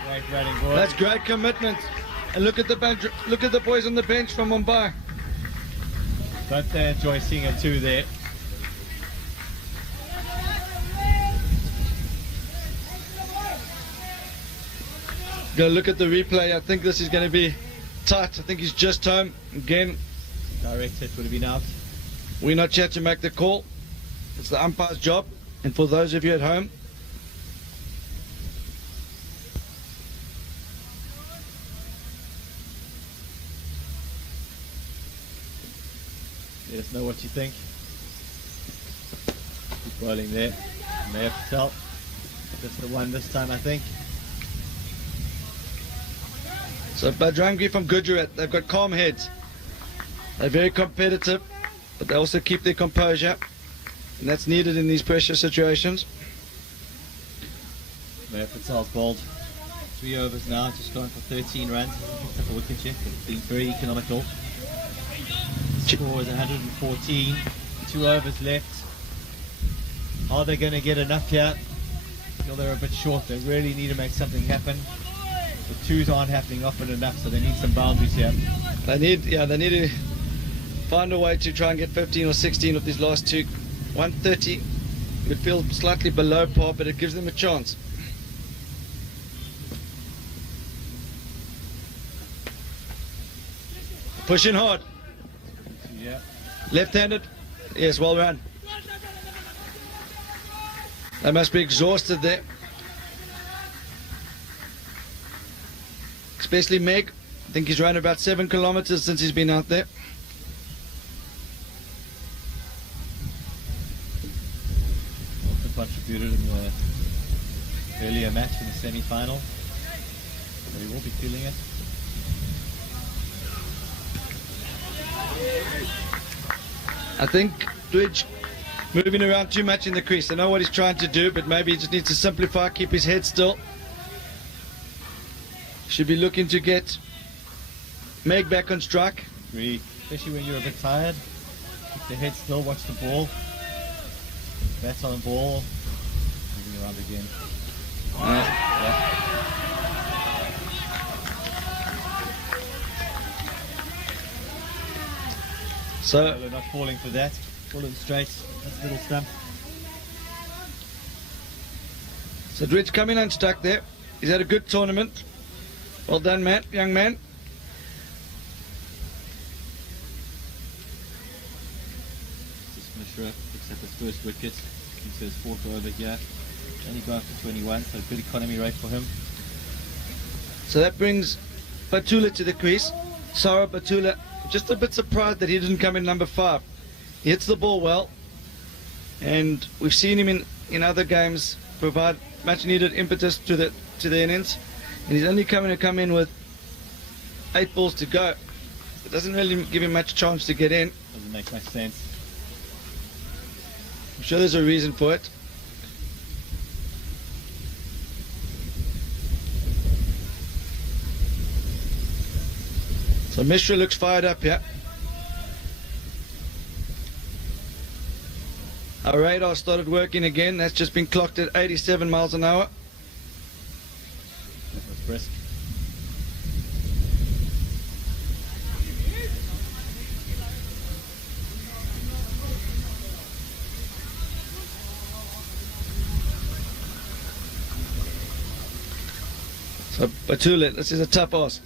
Great running, boy. That's great commitment. And look at the boys on the bench from Mumbai. Don't they enjoy seeing a two there? Go look at the replay. I think this is going to be tight. I think he's just home. Again, Direct hit would have been out. we're not here to make the call. It's the umpire's job. And for those of you at home, Let us know what you think. Keep bowling there. May have to tell. Just the one this time, I think. so Bajrangi from Gujarat, they've got calm heads. They're very competitive, but they also keep their composure. And that's needed in these pressure situations. May have to tell bowled 3 overs now, just going for 13 runs. Picked up a wicket check. It's been very economical. Score is 114. 2 overs left. Are they going to get enough here? I feel they're a bit short. They really need to make something happen. The twos aren't happening often enough, so they need some boundaries here. They need to find a way to try and get 15 or 16 of these last two. 130 would feel slightly below par, but it gives them a chance. Pushing hard. Yeah. Left-handed. Yes, well run. They must be exhausted there. Especially Meg. I think he's run about 7 kilometers since he's been out there. Also contributed in the earlier match in the semi-final. So he will be feeling it. I think Dwidge moving around too much in the crease. I know what he's trying to do, but maybe he just needs to simplify, keep his head still. Should be looking to get Meg back on strike. Agree. Especially when you're a bit tired. Keep the head still, watch the ball. Bats on the ball. Moving around again. Yeah. So They're not falling for that. Pulling straight. That's a little stump. So Dwidge coming unstuck there. He's had a good tournament. Well done, man, young man. Just going to Mishra picks up his first wicket, into his fourth over here. Only going for 21, so good economy rate for him. So that brings Batula to the crease. Sarah Batula, just a bit surprised that he didn't come in number 5. He hits the ball well, and we've seen him in other games provide much needed impetus to the innings, and he's only come in with 8 balls to go. It doesn't really give him much chance to get in. Doesn't make much sense. I'm sure there's a reason for it. So Mishra looks fired up here. Our radar started working again. That's just been clocked at 87 miles an hour. That was brisk. So Batula, this is a tough ask.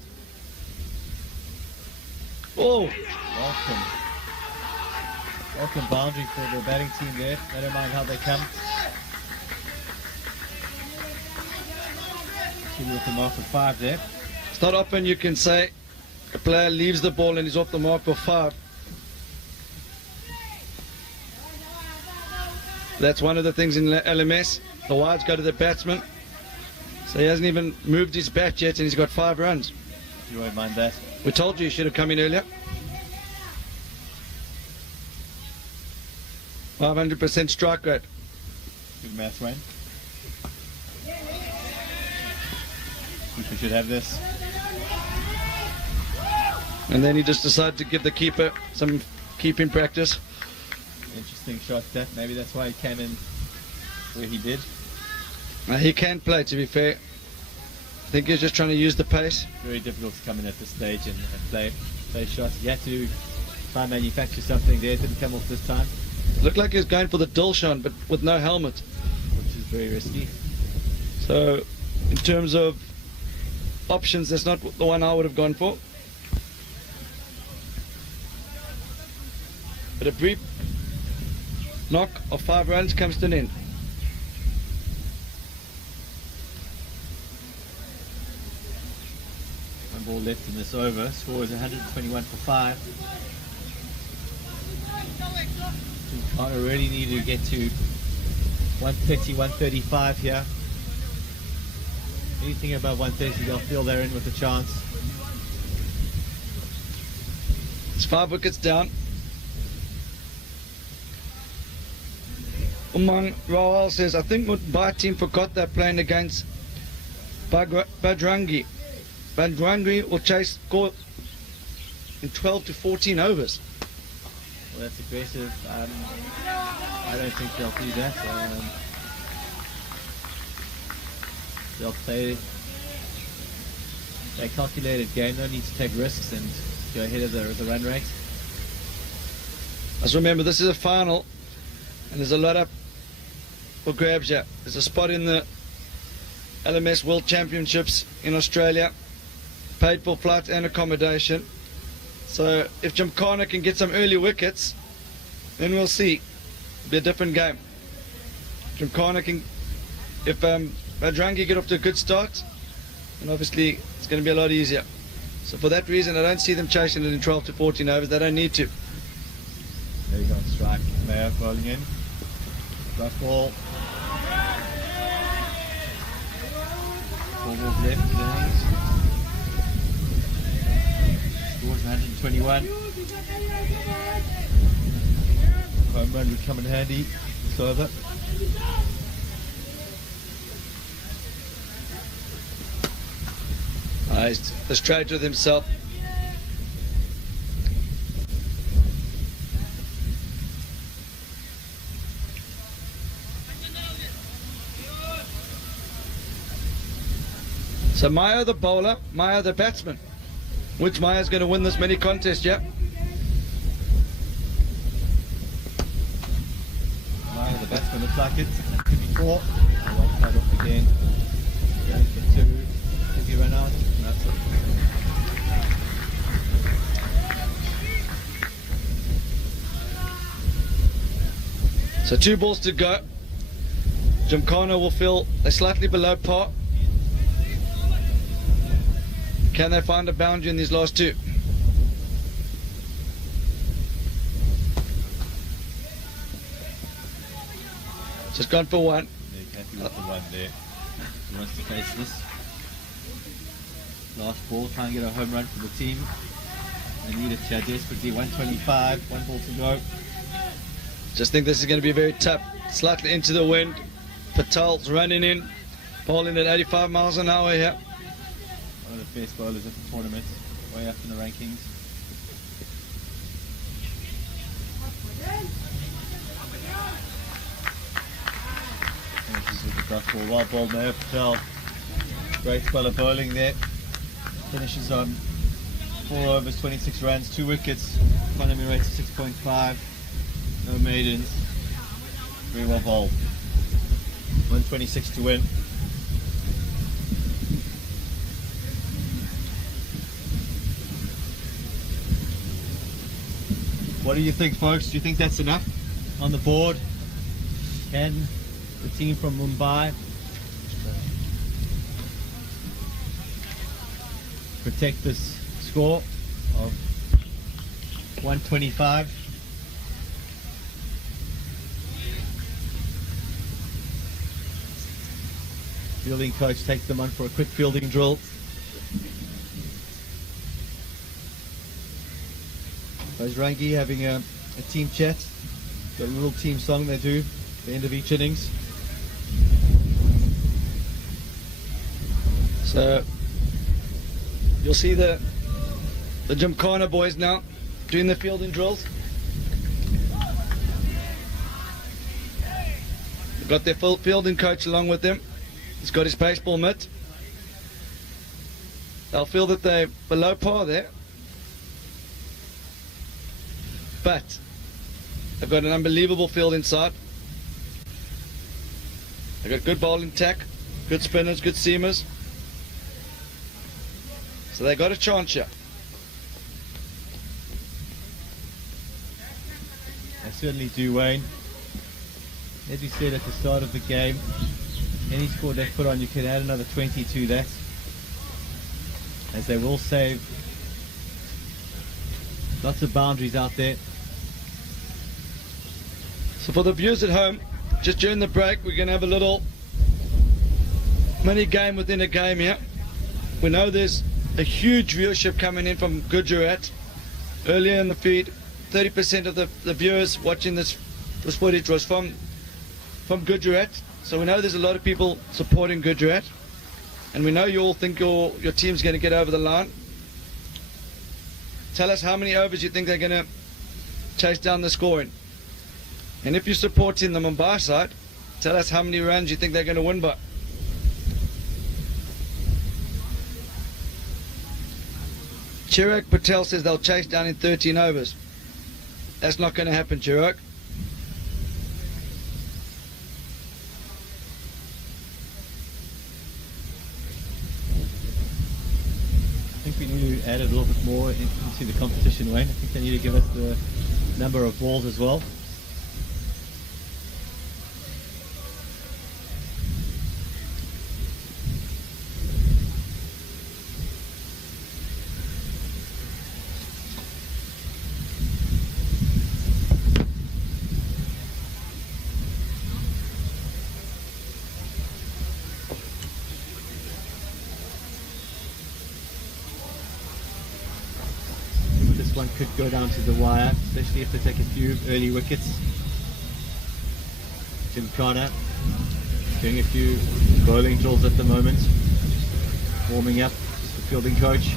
Oh! Welcome boundary for the batting team there. I don't mind how they come. Continue with the mark of 5 there. It's not often you can say a player leaves the ball and he's off the mark for 5. That's one of the things in LMS. The wides go to the batsman. So he hasn't even moved his bat yet and he's got 5 runs. You won't mind that. We told you should have come in earlier. 500% strike rate. Good math, Wayne. Keeper should have this. And then he just decided to give the keeper some keeping practice. Interesting shot that. Maybe that's why he came in where he did. He can play, to be fair. I think he's just trying to use the pace. Very difficult to come in at this stage and play shots. He had to try and manufacture something there. It didn't come off this time. Looked like he was going for the Dilshan, but with no helmet. Which is very risky. So, in terms of options, that's not the one I would have gone for. But a brief knock of 5 runs comes to an end. One ball left in this over. Score is 121 for 5. I really need to get to 130, 135 here. Anything above 130, they'll feel they're in with a chance. It's 5 wickets down. Umang Rawal says, I think my team forgot they're playing against Bajrangi. Bajrangi will chase score in 12 to 14 overs. Well, that's aggressive. I don't think they'll do that. They'll play a calculated game. No need to take risks and go ahead of the run rate. Let's remember, this is a final, and there's a lot up for grabs here. There's a spot in the LMS World Championships in Australia, paid for flights and accommodation. So if Gymkhana can get some early wickets, then we'll see. It'll be a different game. Gymkhana can, if Bajrangi get off to a good start, then obviously it's going to be a lot easier. So for that reason, I don't see them chasing it in 12 to 14 overs. They don't need to. There you go, strike. Mayer bowling in. Rough ball. 4 balls left. Scores 121. Home run would come in handy. It's over. He's frustrated with himself. So Maya the bowler, Maya the batsman. Which Maya's going to win this mini contest, yeah? Maya the batsman looks like it. Could be 4. One side off again. Going for 2. Could be run out. That's it. So 2 balls to go. Gymkhana will feel they're slightly below par. Can they find a boundary in these last 2? Just gone for 1. They're happy with the 1 there. He wants to face this. Last ball, try and get a home run for the team. They need it here desperately. 125, 1 ball to go. Just think this is going to be very tough. Slightly into the wind. Patel's running in, bowling at 85 miles an hour here. One of the best bowlers at the tournament, way up in the rankings. Finishes with the dust ball. Well bowled there, Patel. Great spell of bowling there. Finishes on 4 overs, 26 runs, 2 wickets. Economy rate of 6.5. No maidens. Very well bowled. 126 to win. What do you think, folks? Do you think that's enough on the board? Can the team from Mumbai protect this score of 125? Fielding coach takes them on for a quick fielding drill. Bajrangi having a team chat. Got a little team song they do at the end of each innings. So you'll see the Gymkhana boys now doing the fielding drills. They've got their fielding coach along with them. He's got his baseball mitt. They'll feel that they're below par there. But they've got an unbelievable field inside. They've got good bowling tack, good spinners, good seamers. So they got a chance here. They certainly do, Wayne. As we said at the start of the game, any score they put on, you can add another 20 to that, as they will save lots of boundaries out there. So for the viewers at home, just during the break, we're going to have a little mini game within a game here. We know there's a huge viewership coming in from Gujarat. Earlier in the feed, 30% of the viewers watching this footage was from Gujarat. So we know there's a lot of people supporting Gujarat, and we know you all think your team's going to get over the line. Tell us how many overs you think they're going to chase down the scoring. And if you're supporting the Mumbai side, tell us how many runs you think they're going to win by. Chirag Patel says they'll chase down in 13 overs. That's not going to happen, Chirag. I think we need to add a little bit more into the competition, Wayne. I think they need to give us the number of balls as well. One could go down to the wire, especially if they take a few early wickets. Gymkhana doing a few bowling drills at the moment, warming up, just the fielding coach.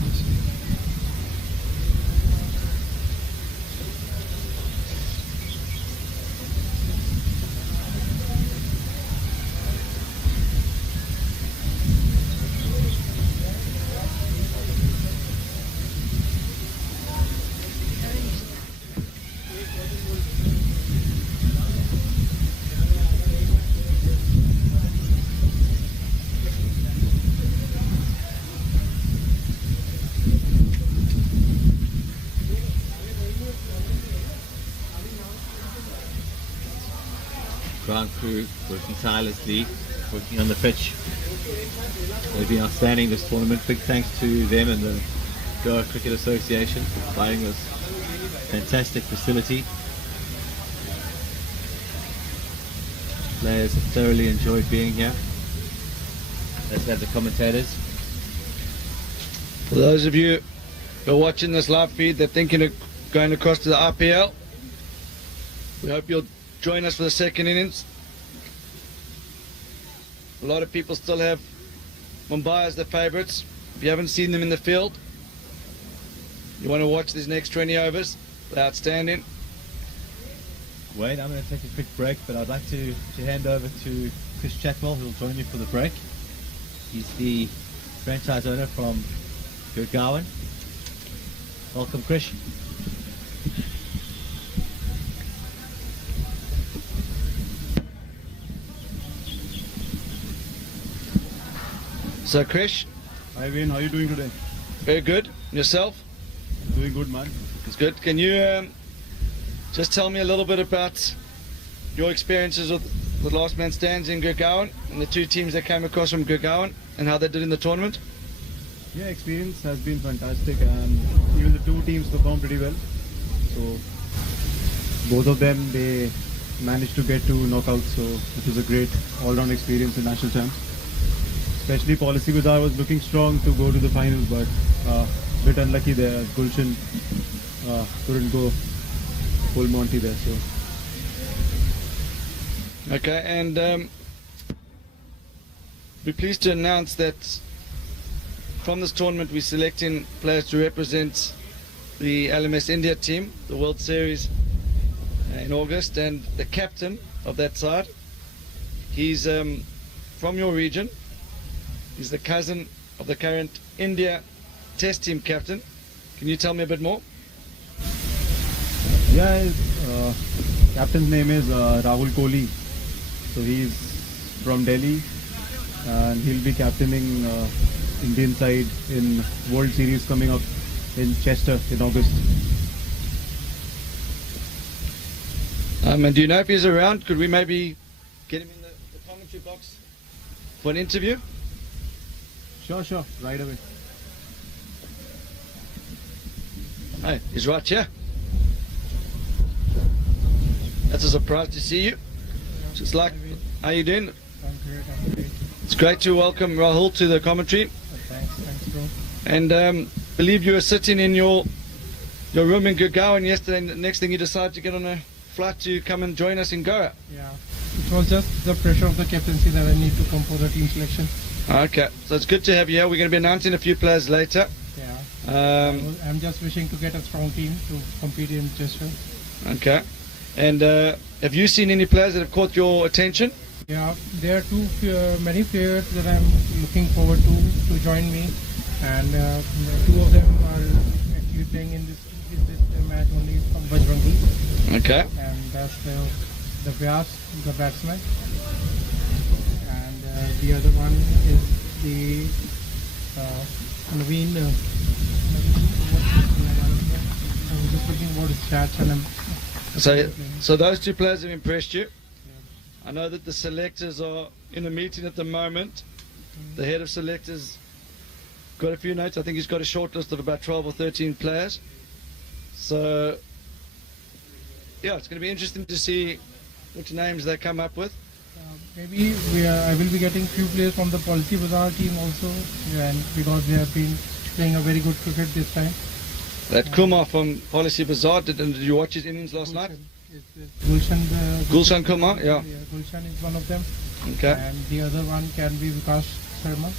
ground crew working tirelessly, working on the pitch. They've been outstanding this tournament. Big thanks to them and the Goa Cricket Association for providing this fantastic facility. Players have thoroughly enjoyed being here. Let's have the commentators. For those of you who are watching this live feed, they're thinking of going across to the IPL. We hope you'll join us for the second innings. A lot of people still have Mumbai as their favourites. If you haven't seen them in the field, you want to watch these next 20 overs. They're outstanding. Wayne, I'm going to take a quick break, but I'd like to hand over to Chris Chatwell, who will join you for the break. He's the franchise owner from Gurgaon. Welcome, Chris. So, Krish, Hi Wayne, how are you doing today? very good. Yourself? Doing good, man. It's good. Can you just tell me a little bit about your experiences with the last man stands in Gurgaon and the two teams that came across from Gurgaon and how they did in the tournament? Yeah, experience has been fantastic and even the two teams performed pretty well. So both of them, they managed to get to knockouts, so it was a great all-round experience in national champs. Especially Policy Bazaar was looking strong to go to the finals, but a bit unlucky there. Gulshan couldn't go full Monty there. So Okay, and we're pleased to announce that from this tournament we're selecting players to represent the LMS India team, the World Series in August, and the captain of that side, he's from your region. He's the cousin of the current India Test team captain. Can you tell me a bit more? yeah, captain's name is Rahul Kohli. So he's from Delhi and he'll be captaining Indian side in World Series coming up in Chester in August. And do you know if he's around? Could we maybe get him in the commentary box for an interview? Sure, right away. Hey, he's right here. That's a surprise to see you. Just like, how you doing? I'm great. It's great to welcome Rahul to the commentary. Thanks, bro. And believe you were sitting in your room in Gurgaon yesterday, and the next thing you decided to get on a flight to come and join us in Goa. Yeah, it was just the pressure of the captaincy that I need to come for the team selection. Okay, so it's good to have you here. We're going to be announcing a few players later. Yeah. I'm just wishing to get a strong team to compete in Chester. Okay. And have you seen any players that have caught your attention? Yeah, there are many players that I'm looking forward to join me, and two of them are actually playing in this match only from Bajrangi. Okay. And that's the Vyas, the batsman. And the other one is the Naveen. I'm just looking about his stats and So those two players have impressed you. I know that the selectors are in a meeting at the moment. The head of selectors got a few notes. I think he's got a short list of about 12 or 13 players. So, yeah, it's going to be interesting to see which names they come up with. maybe I will be getting few players from the Policy Bazaar team also, and because they have been playing a very good cricket this time. That Kumar from Policy Bazaar, did you watch his innings last night? Gulshan Kumar, yeah. Gulshan is one of them. Okay. And the other one can be Vikas Sharma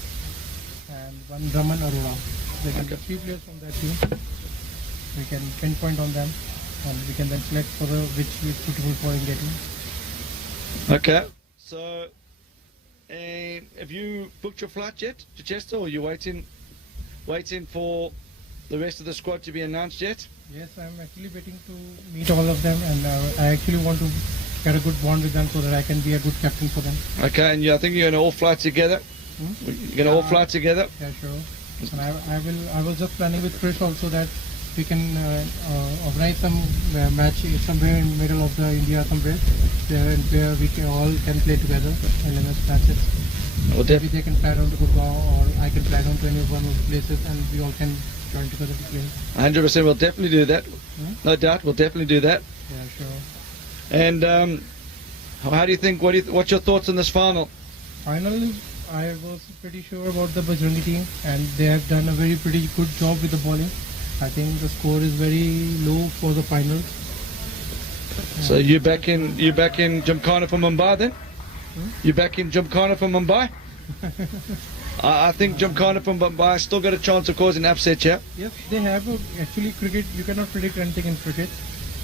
and one Raman Arora. There can be three players from that team. We can pinpoint on them and we can then select for which is suitable for India team. Okay. So, have you booked your flight yet to Chester, or are you waiting for the rest of the squad to be announced yet? Yes, I'm actually waiting to meet all of them, and I actually want to get a good bond with them so that I can be a good captain for them. Okay, and I think you're going to all fly together? You're going to all fly together? Yeah, sure. And I was just planning with Chris also that we can organize some match somewhere in the middle of the India somewhere, there where we can all can play together LMS matches. Well, Maybe they can fly down to Gurgaon, or I can fly down to any one of the places, and we all can join together to play. 100%. We'll definitely do that. No doubt. We'll definitely do that. Yeah, sure. And how do you think? What's your thoughts on this final? Finally, I was pretty sure about the Bajrangi team, and they have done a pretty good job with the bowling. I think the score is very low for the finals. So you back in Gymkhana for Mumbai then? You back in Gymkhana for Mumbai? I think Gymkhana from Mumbai still got a chance of causing upset, yeah? Yes, they have. Actually, cricket, you cannot predict anything in cricket.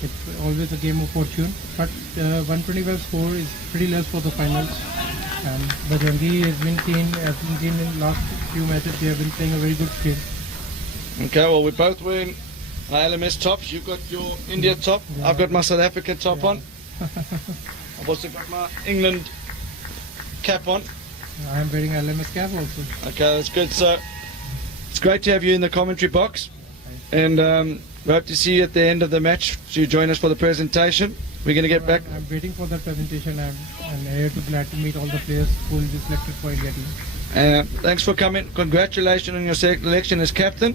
It's always a game of fortune. But 125 score is pretty less for the finals. And Bajrangi has been seen in last few matches. They have been playing a very good game. Okay, well, we're both wearing our LMS tops. You've got your India top. Yeah. I've got my South Africa top Yeah. on. I've also got my England cap on. I am wearing LMS cap also. Okay, that's good. So it's great to have you in the commentary box. And we hope to see you at the end of the match. So you join us for the presentation. We're going to get back. I'm waiting for the presentation. I'm glad to meet all the players who will be selected for India team. Thanks for coming. Congratulations on your selection as captain.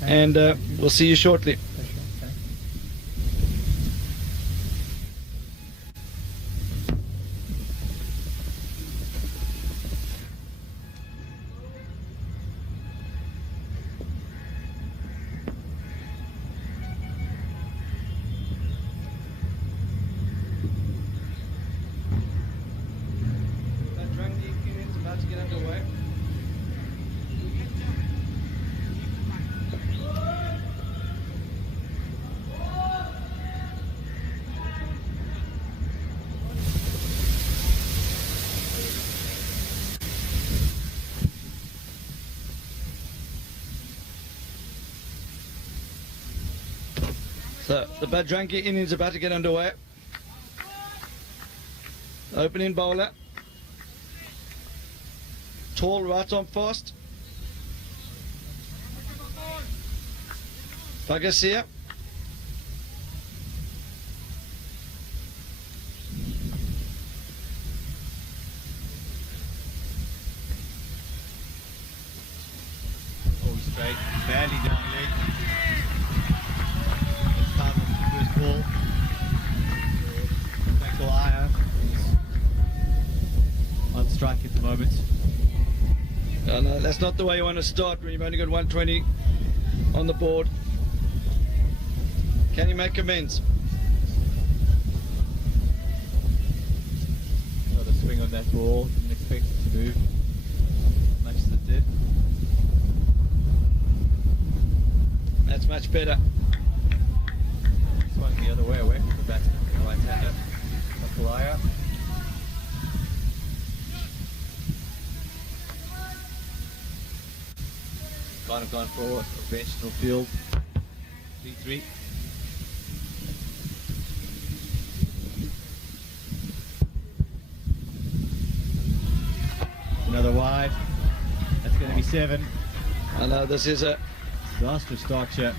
Thank And you. we'll see you shortly. For sure. Thanks. About to get underway. So the Bajrangi innings is about to get underway. Opening bowler. Tall, right arm fast. Bagasia. All straight, barely down leg. It's time for the first ball. Michael Iyer on strike at the moment. No, that's not the way you want to start when you've only got 120 on the board. Can you make amends? Got a swing on that ball, didn't expect it to move as much as it did. That's much better. Swung the other way away from the batsman, the right-hander. Michael Iyer. Kind of gone for a conventional field. 3-3. Another wide. That's going to be 7. I know this is a. Disastrous start here.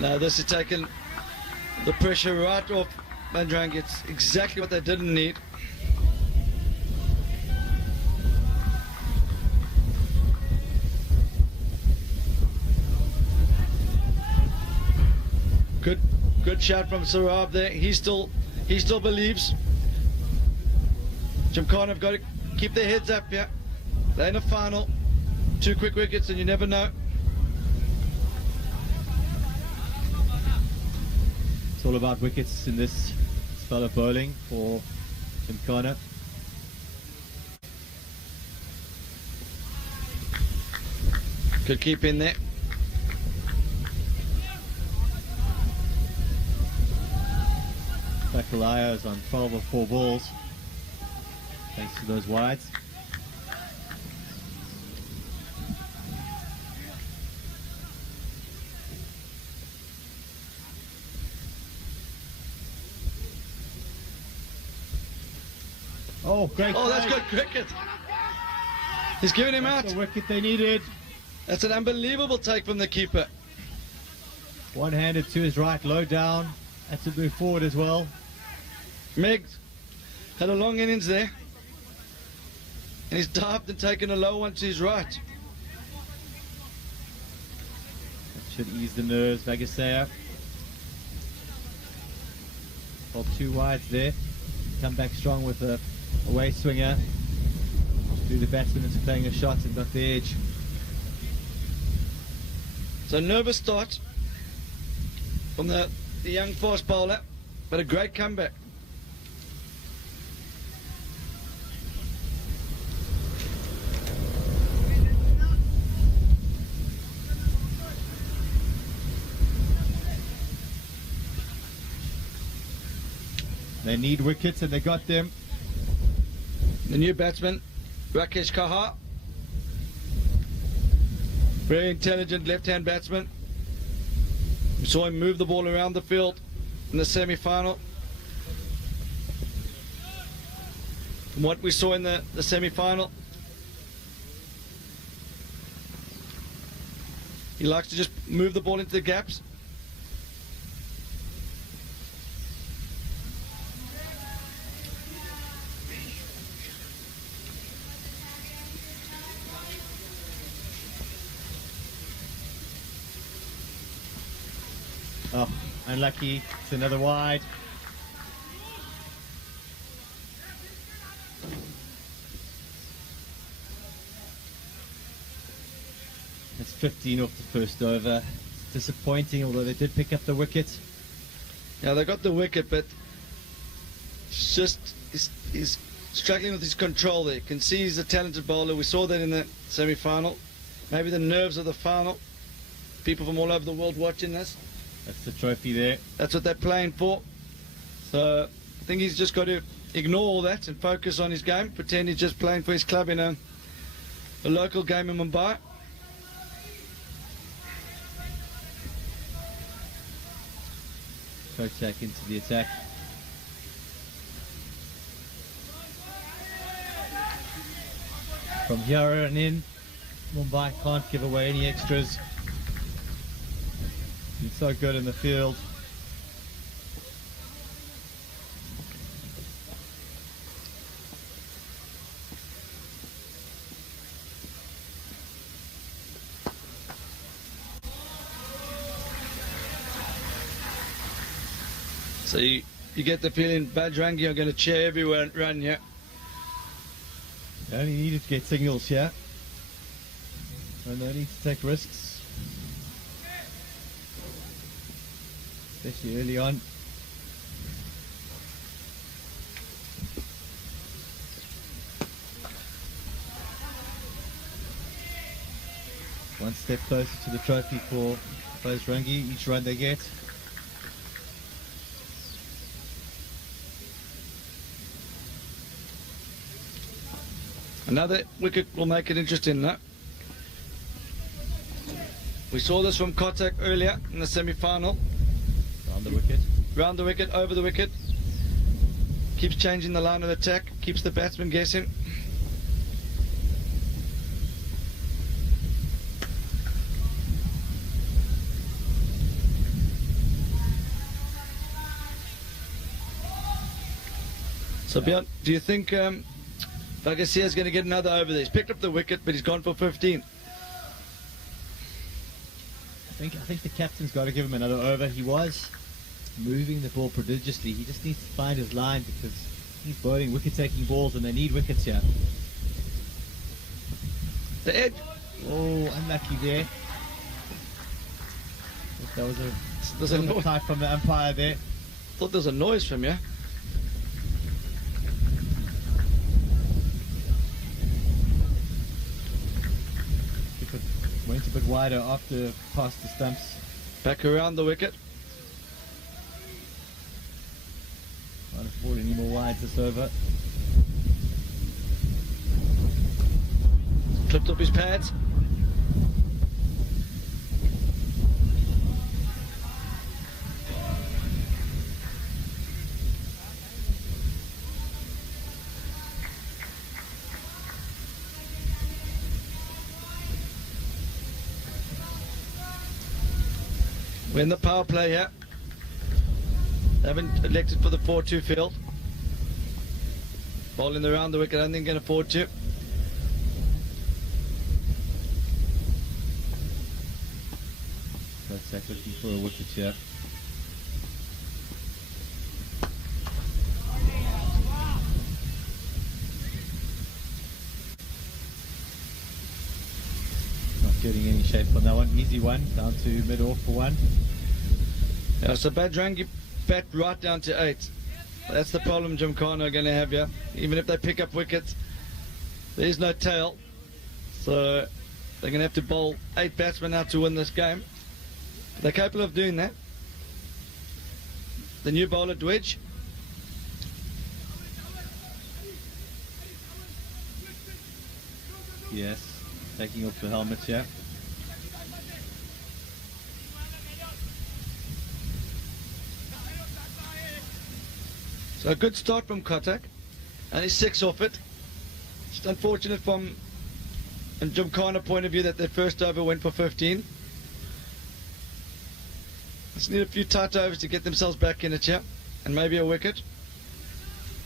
No, this is taking the pressure right off Bajrangi. It's exactly what they didn't need. Good shot from Sarab there. He still believes. Gymkhana have got to keep their heads up here. They're in a final. 2 quick wickets and you never know. It's all about wickets in this spell of bowling for Gymkhana. Could keep in there. Bakalaya is on 12 of 4 balls thanks to those wides. Oh, great! Oh, that's play. good cricket. He's giving him That's out. the wicket they needed. That's an unbelievable take from the keeper. One-handed to his right, low down. Had to move forward as well. Meg had a long innings there. And he's dived and taken a low one to his right. That should ease the nerves, Vagasea. Hold 2 wides there. Come back strong with a away swinger. Do the batsman that's playing a shot and got the edge. So nervous start from the young fast bowler, but a great comeback. They need wickets and they got them. The new batsman, Rakesh Kaha. Very intelligent left-hand batsman. We saw him move the ball around the field in the semi-final. From what we saw in the semi-final, he likes to just move the ball into the gaps. Oh, unlucky. It's another wide. That's 15 off the first over. It's disappointing, although they did pick up the wicket. Yeah, they got the wicket, but it's just he's struggling with his control there. You can see he's a talented bowler. We saw that in the semi-final. Maybe the nerves of the final. People from all over the world watching this. That's the trophy there. That's what they're playing for. So I think he's just got to ignore all that and focus on his game. Pretend he's just playing for his club in a local game in Mumbai. Kochak into the attack. From here on in, Mumbai can't give away any extras. He's so good in the field. So you get the feeling Bajrangi are going to cheer everywhere and run here. They only needed to get signals here. And no need to take risks. Especially early on. One step closer to the trophy for Bajrangi, each run they get. Another wicket will make it interesting, no? We saw this from Kotak earlier in the semi-final. Round the wicket. Round the wicket, over the wicket. Keeps changing the line of attack, keeps the batsman guessing. So Björn, do you think Vagasia is going to get another over there? He's picked up the wicket, but he's gone for 15. I think the captain's got to give him another over. He was moving the ball prodigiously. He just needs to find his line because he's bowling wicket-taking balls and they need wickets here. The edge. Oh, unlucky there. That was There's a noise. type from the umpire there. Thought there was a noise from you. Went a bit wider after past the stumps. Back around the wicket. Can't afford any more wides this over. Clipped up his pads. We're in the power play here. They haven't elected for the 4-2 field. Bowling around the wicket, I don't think can afford to. That's looking for a wicket here. Not getting any shape on that one. Easy one, down to mid-off for one. Yeah, so Bajrangi bat right down to 8. That's the problem Gymkhana are going to have here. Even if they pick up wickets, there is no tail. So they're going to have to bowl 8 batsmen now to win this game. They're capable of doing that. The new bowler, Dwidge. Yes, taking off the helmet here. So a good start from Kotak. And he's 6 off it. Just unfortunate from a Gymkhana point of view that their first over went for 15. Just need a few tight overs to get themselves back in it here. And maybe a wicket.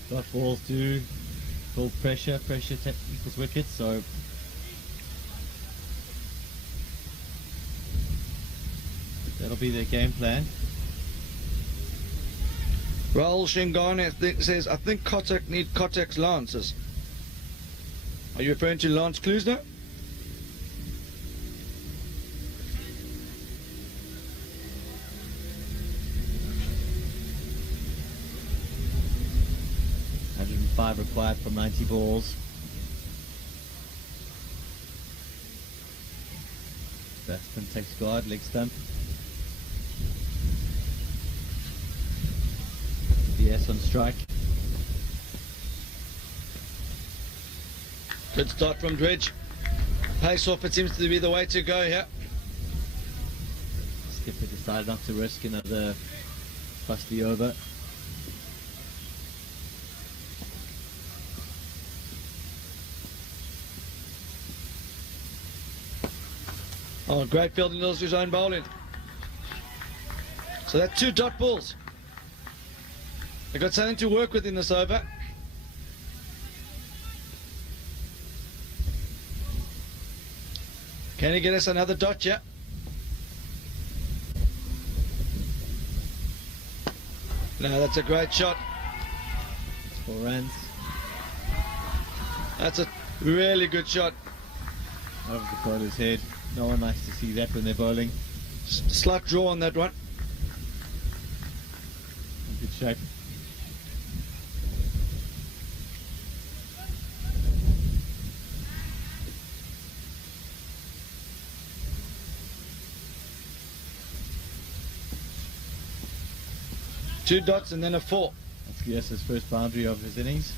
Dot balls do build pressure. Pressure equals wickets, so that'll be their game plan. Rahul Shingane says, I think Kotak need Kotak's lances. Are you referring to Lance Klusner? $105 required from 90 balls. Batsman takes guard, leg stump. Yes, on strike. Good start from Dredge. Pace off, it seems to be the way to go here. Skipper decided not to risk another fusty over. Oh, great fielding, knows his own bowling. So that's 2 dot balls. They've got something to work with in this over. Can he get us another dot yet? No, that's a great shot. It's 4 runs. That's a really good shot. Over the bowler's head. No one likes to see that when they're bowling. Slight draw on that one. In good shape. Two dots and then a 4. That's Giasa's first boundary of his innings.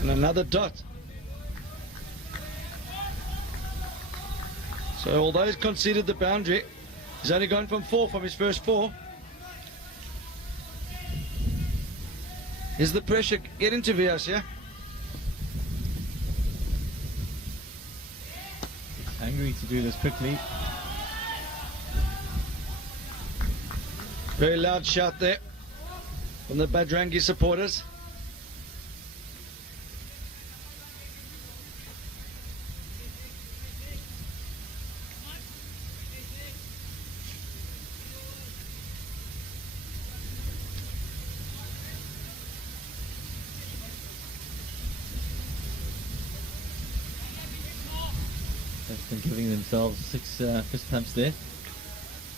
And another dot. So although he's conceded the boundary, he's only gone from 4 from his first 4. Is the pressure getting to Vias, yeah? He's hungry to do this quickly. Very loud shout there from the Bajrangi supporters. They've been giving themselves 6 fist pumps there.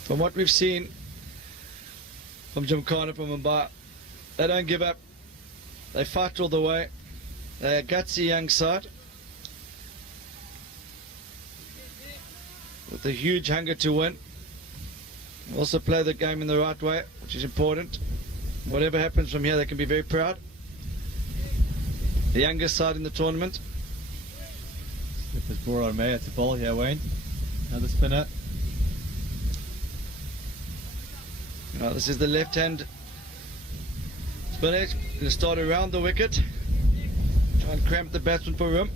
From what we've seen from Gymkhana, from Mumbai, they don't give up. They fight all the way. They're a gutsy young side with a huge hunger to win. Also play the game in the right way, which is important. Whatever happens from here, they can be very proud. The youngest side in the tournament. Slipper's ball on Mayer to bowl here, Wayne. Another spinner. Now this is the left-hand spinner. Going to start around the wicket. Try and cramp the batsman for room.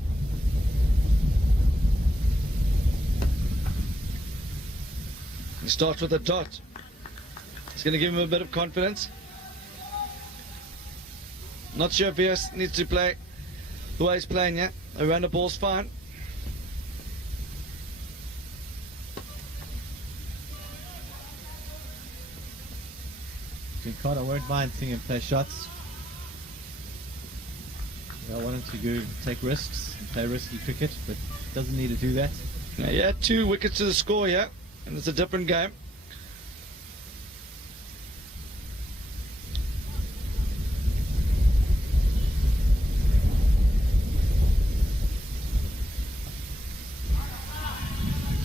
He starts with a dot. It's going to give him a bit of confidence. Not sure if Vias needs to play the way he's playing yet. Around the ball's fine. Gymkhana won't mind seeing him play shots. I want him to go take risks and play risky cricket, but doesn't need to do that. Now, yeah, 2 wickets to the score here, and it's a different game.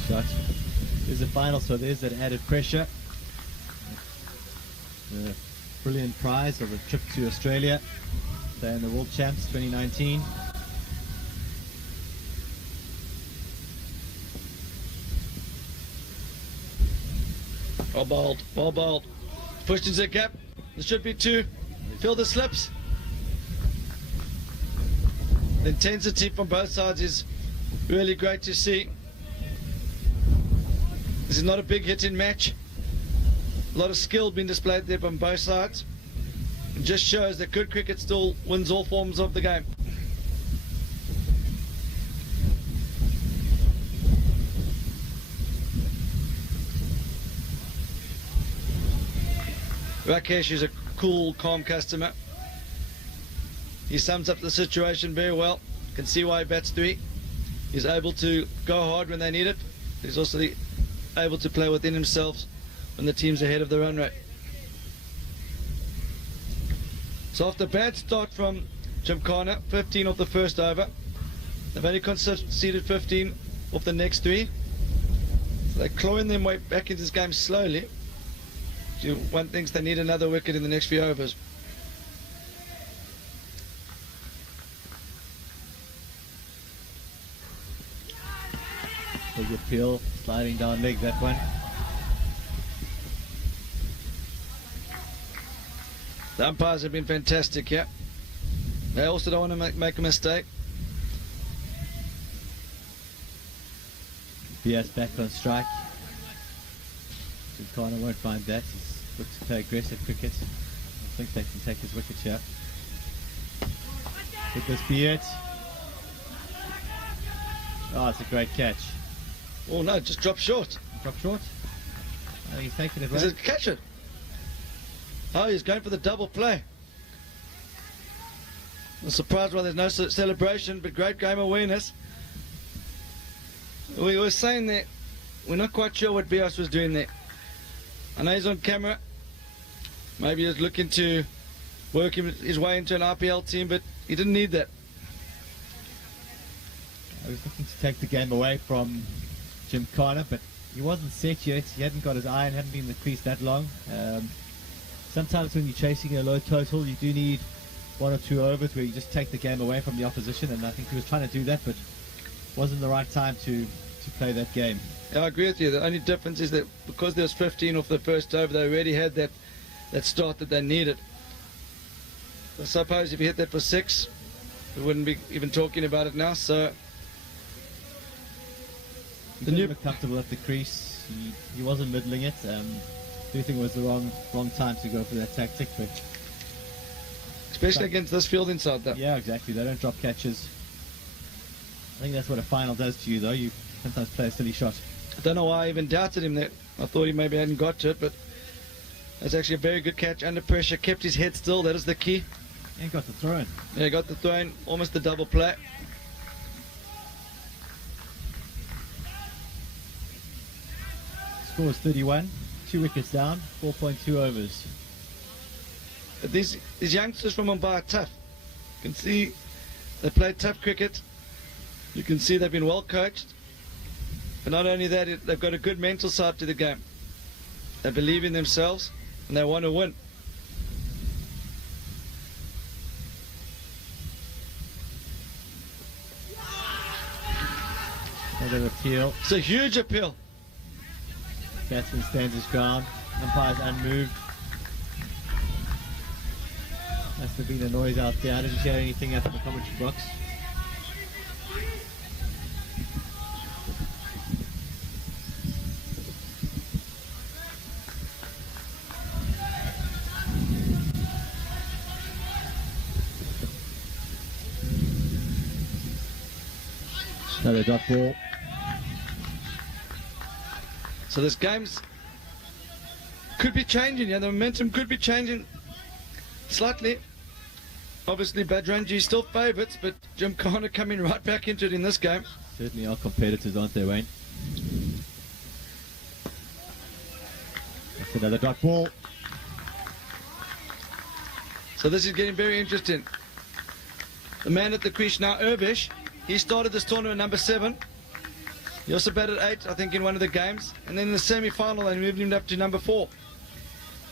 Shot. There's the final, so there's that added pressure. The brilliant prize of a trip to Australia, playing the World Champs 2019. Well bowled. Pushed into the gap. There should be 2. Fill the slips. The intensity from both sides is really great to see. This is not a big hitting match. A lot of skill being displayed there from both sides. It just shows that good cricket still wins all forms of the game. Rakesh is a cool, calm customer. He sums up the situation very well. Can see why he bats 3. He's able to go hard when they need it. He's also able to play within himself when the team's ahead of the run rate. So after a bad start from Gymkhana, 15 off the first over. They've only conceded 15 off the next 3. So they're clawing their way back into this game slowly. One thinks they need another wicket in the next few overs. Big appeal, sliding down leg, that one. The umpires have been fantastic, yeah. They also don't want to make a mistake. Bias back on strike. Gymkhana won't mind that. He's looks to play aggressive cricket. I think they can take his wicket here. Could this be it? Oh, it's a great catch. Oh no, just dropped short. Drop short. I think he's taken it Is right. it catch it? Oh, he's going for the double play. I'm surprised why there's no celebration, but great game awareness. We were saying that we're not quite sure what Bios was doing there. I know he's on camera. Maybe he was looking to work his way into an RPL team, but he didn't need that. I was looking to take the game away from Gymkhana, but he wasn't set yet. He hadn't got his iron, hadn't been in the crease that long. Sometimes when you're chasing a low total, you do need 1 or 2 overs where you just take the game away from the opposition, and I think he was trying to do that, but wasn't the right time to play that game. Yeah, I agree with you. The only difference is that because there was 15 off the first over, they already had that start that they needed. I suppose if you hit that for 6, we wouldn't be even talking about it now. So He didn't look comfortable at the crease. He wasn't middling it. I do think it was the wrong time to go for that tactic, but especially against this field inside that. yeah, exactly. They don't drop catches. I think that's what a final does to you, though. You sometimes play a silly shot. I don't know why I even doubted him there. I thought he maybe hadn't got to it, but that's actually a very good catch under pressure. Kept his head still. That is the key. And got the throw in. Yeah, got the throw in. Almost the double play. Score is 31. 2 wickets down. 4.2 overs. But these youngsters from Mumbai are tough. You can see they play tough cricket. You can see they've been well coached. But not only that, they've got a good mental side to the game. They believe in themselves and they want to win. Another appeal. It's a huge appeal. Batsman stands his ground. Umpire's unmoved. Must have been a noise out there. I didn't hear anything out of the commentary box. Another dot ball. So this game's could be changing, yeah, the momentum could be changing slightly. Obviously Bajrangi still favourites, but Gymkhana coming right back into it in this game. Certainly are competitors, aren't they, Wayne? That's another dot ball. So this is getting very interesting. The man at the crease now, Urvish, he started this tournament number 7. He also batted 8, I think, in one of the games. And then in the semi-final, they moved him up to number 4.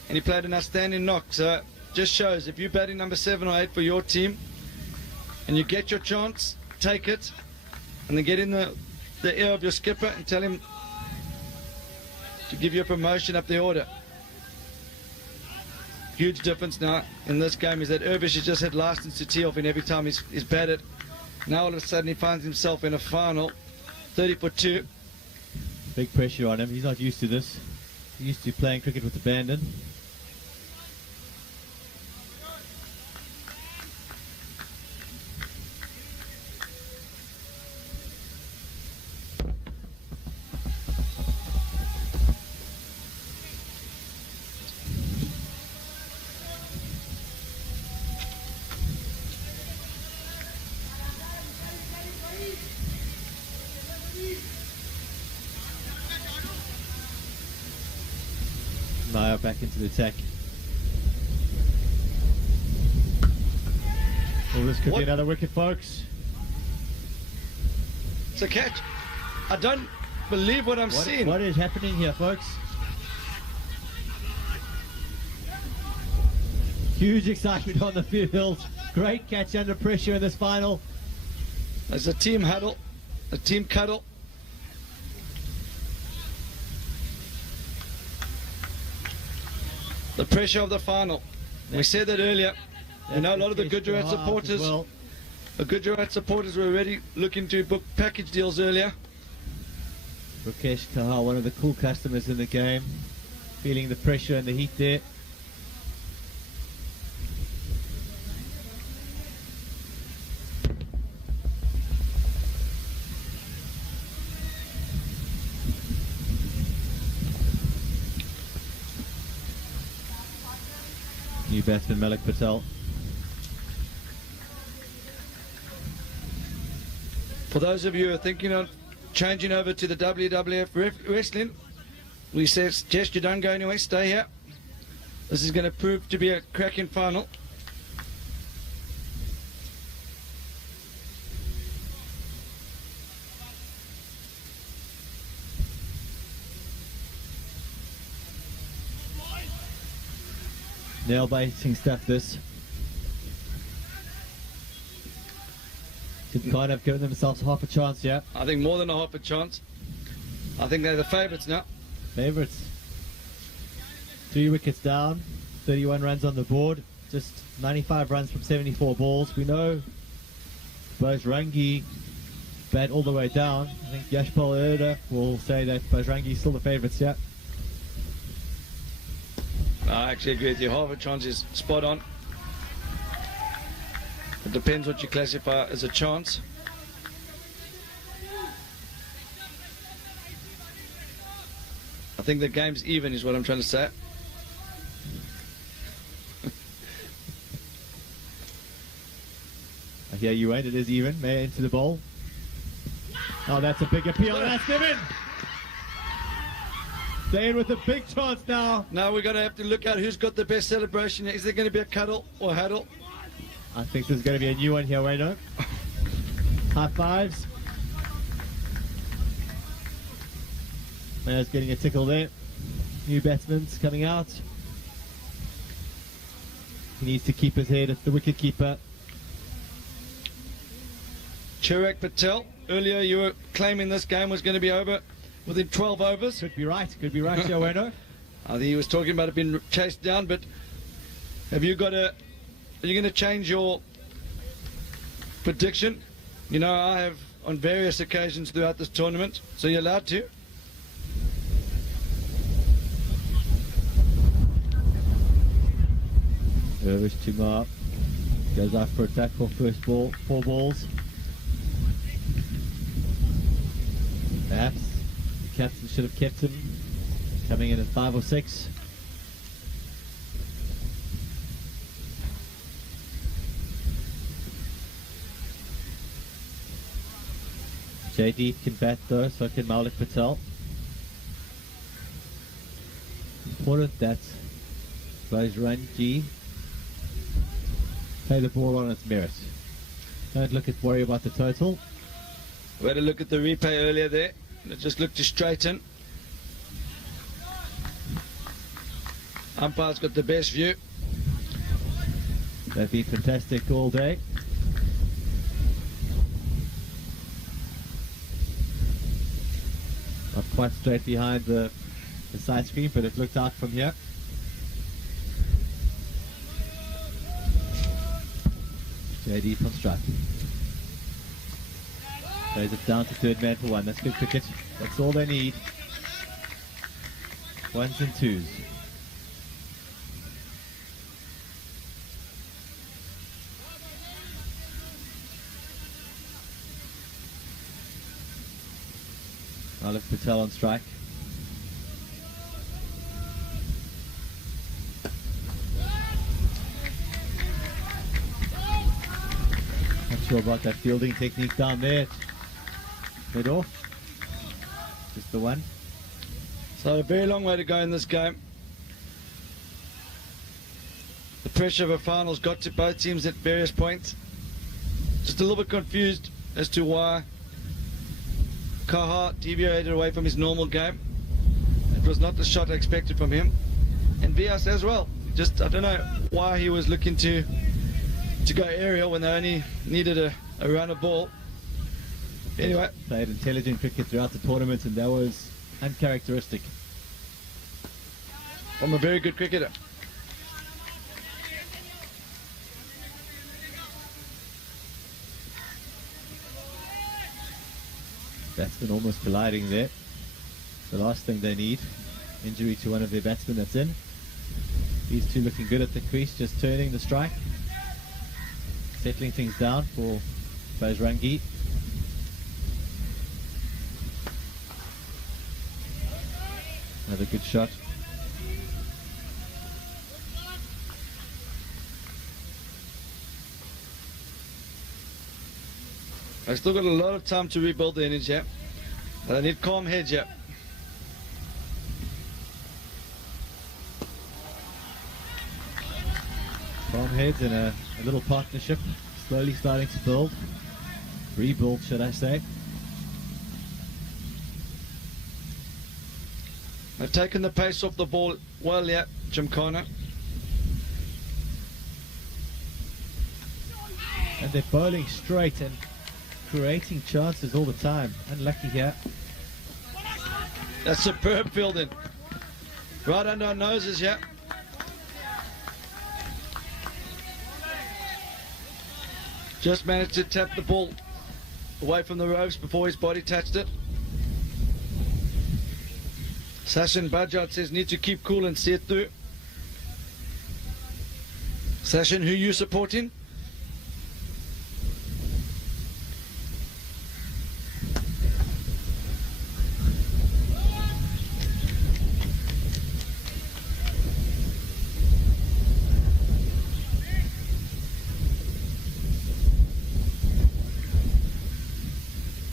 And he played an outstanding knock. So just shows, if you're batting number 7 or 8 for your team, and you get your chance, take it, and then get in the ear of your skipper and tell him to give you a promotion up the order. Huge difference now in this game is that Urvish has just had license to tee off in every time he's batted. Now all of a sudden he finds himself in a final, 30 for 2. Big pressure on him. He's not used to this. He's used to playing cricket with abandon. Naya back into the attack. Well, this could be another wicket, folks. It's a catch. I don't believe what I'm seeing. What is happening here, folks? Huge excitement on the field. Great catch under pressure in this final. There's a team huddle, a team cuddle. The pressure of the final. We said that earlier. You know, a lot of the Gujarat supporters, the Gujarat supporters were already looking to book package deals earlier. Rakesh Kahar, one of the cool customers in the game, feeling the pressure and the heat there. New batsman Malik Patel. For those of you who are thinking of changing over to the WWF wrestling, we suggest you don't go anywhere, stay here. This is going to prove to be a cracking final. Nail-biting stuff, this. Should kind of given themselves half a chance, yeah. I think more than a half a chance. I think they're the favourites now. Favourites. 3 wickets down, 31 runs on the board, just 95 runs from 74 balls. We know Bajrangi bat all the way down. I think Yashpal Erda will say that Bajrangi is still the favourites, yeah. I actually agree with you. Half a chance is spot on. It depends what you classify as a chance. I think the game's even is what I'm trying to say. I hear you, Wayne. It is even. May into the bowl. Oh, that's a big appeal. That's given. They're in with a big chance now. Now we're going to have to look at who's got the best celebration. Is there going to be a cuddle or huddle? I think there's going to be a new one here, Wayno. High fives. Mayo's getting a tickle there. New batsman's coming out. He needs to keep his head at the wicket keeper. Chirag Patel, earlier you were claiming this game was going to be over within 12 overs. Could be right, here, Wayno. I think he was talking about it being chased down, but have you got a... Are you going to change your prediction? You know, I have on various occasions throughout this tournament, so you're allowed to. Irvish Tumar goes out for attack for first ball, 4 balls. Perhaps the captain should have kept him, coming in at 5 or 6. JD can bat though, so can Maulik Patel. Important that Bajrangi play the ball on its merit. Don't worry about the total. We had a look at the replay earlier there. It just looked to straighten. Umpire's got the best view. They've been fantastic all day. Not quite straight behind the side screen, but it looked out from here. JD from strike. Plays it down to third man for 1. That's good cricket. That's all they need. 1s and 2s. Maulik Patel on strike. Not sure about that fielding technique down there. Head off. Just the one. So a very long way to go in this game. The pressure of a final's got to both teams at various points. Just a little bit confused as to why Kaha deviated away from his normal game. It was not the shot I expected from him. And Vias as well. Just, I don't know why he was looking to go aerial when they only needed a run of ball. Anyway. Played intelligent cricket throughout the tournament, and that was uncharacteristic. From a very good cricketer. Batsman almost colliding there. The last thing they need. Injury to one of their batsmen that's in. These two looking good at the crease, just turning the strike. Settling things down for Bajrangi. Another good shot. I've still got a lot of time to rebuild the innings here. But I need calm heads here. Calm heads and a little partnership slowly starting to build. Rebuild, should I say. They've taken the pace off the ball well here, Gymkhana. And they're bowling straight and creating chances all the time. Unlucky here. That's superb fielding. Right under our noses here. Just managed to tap the ball away from the ropes before his body touched it. Sachin Bajaj says need to keep cool and see it through. Sachin, who you supporting?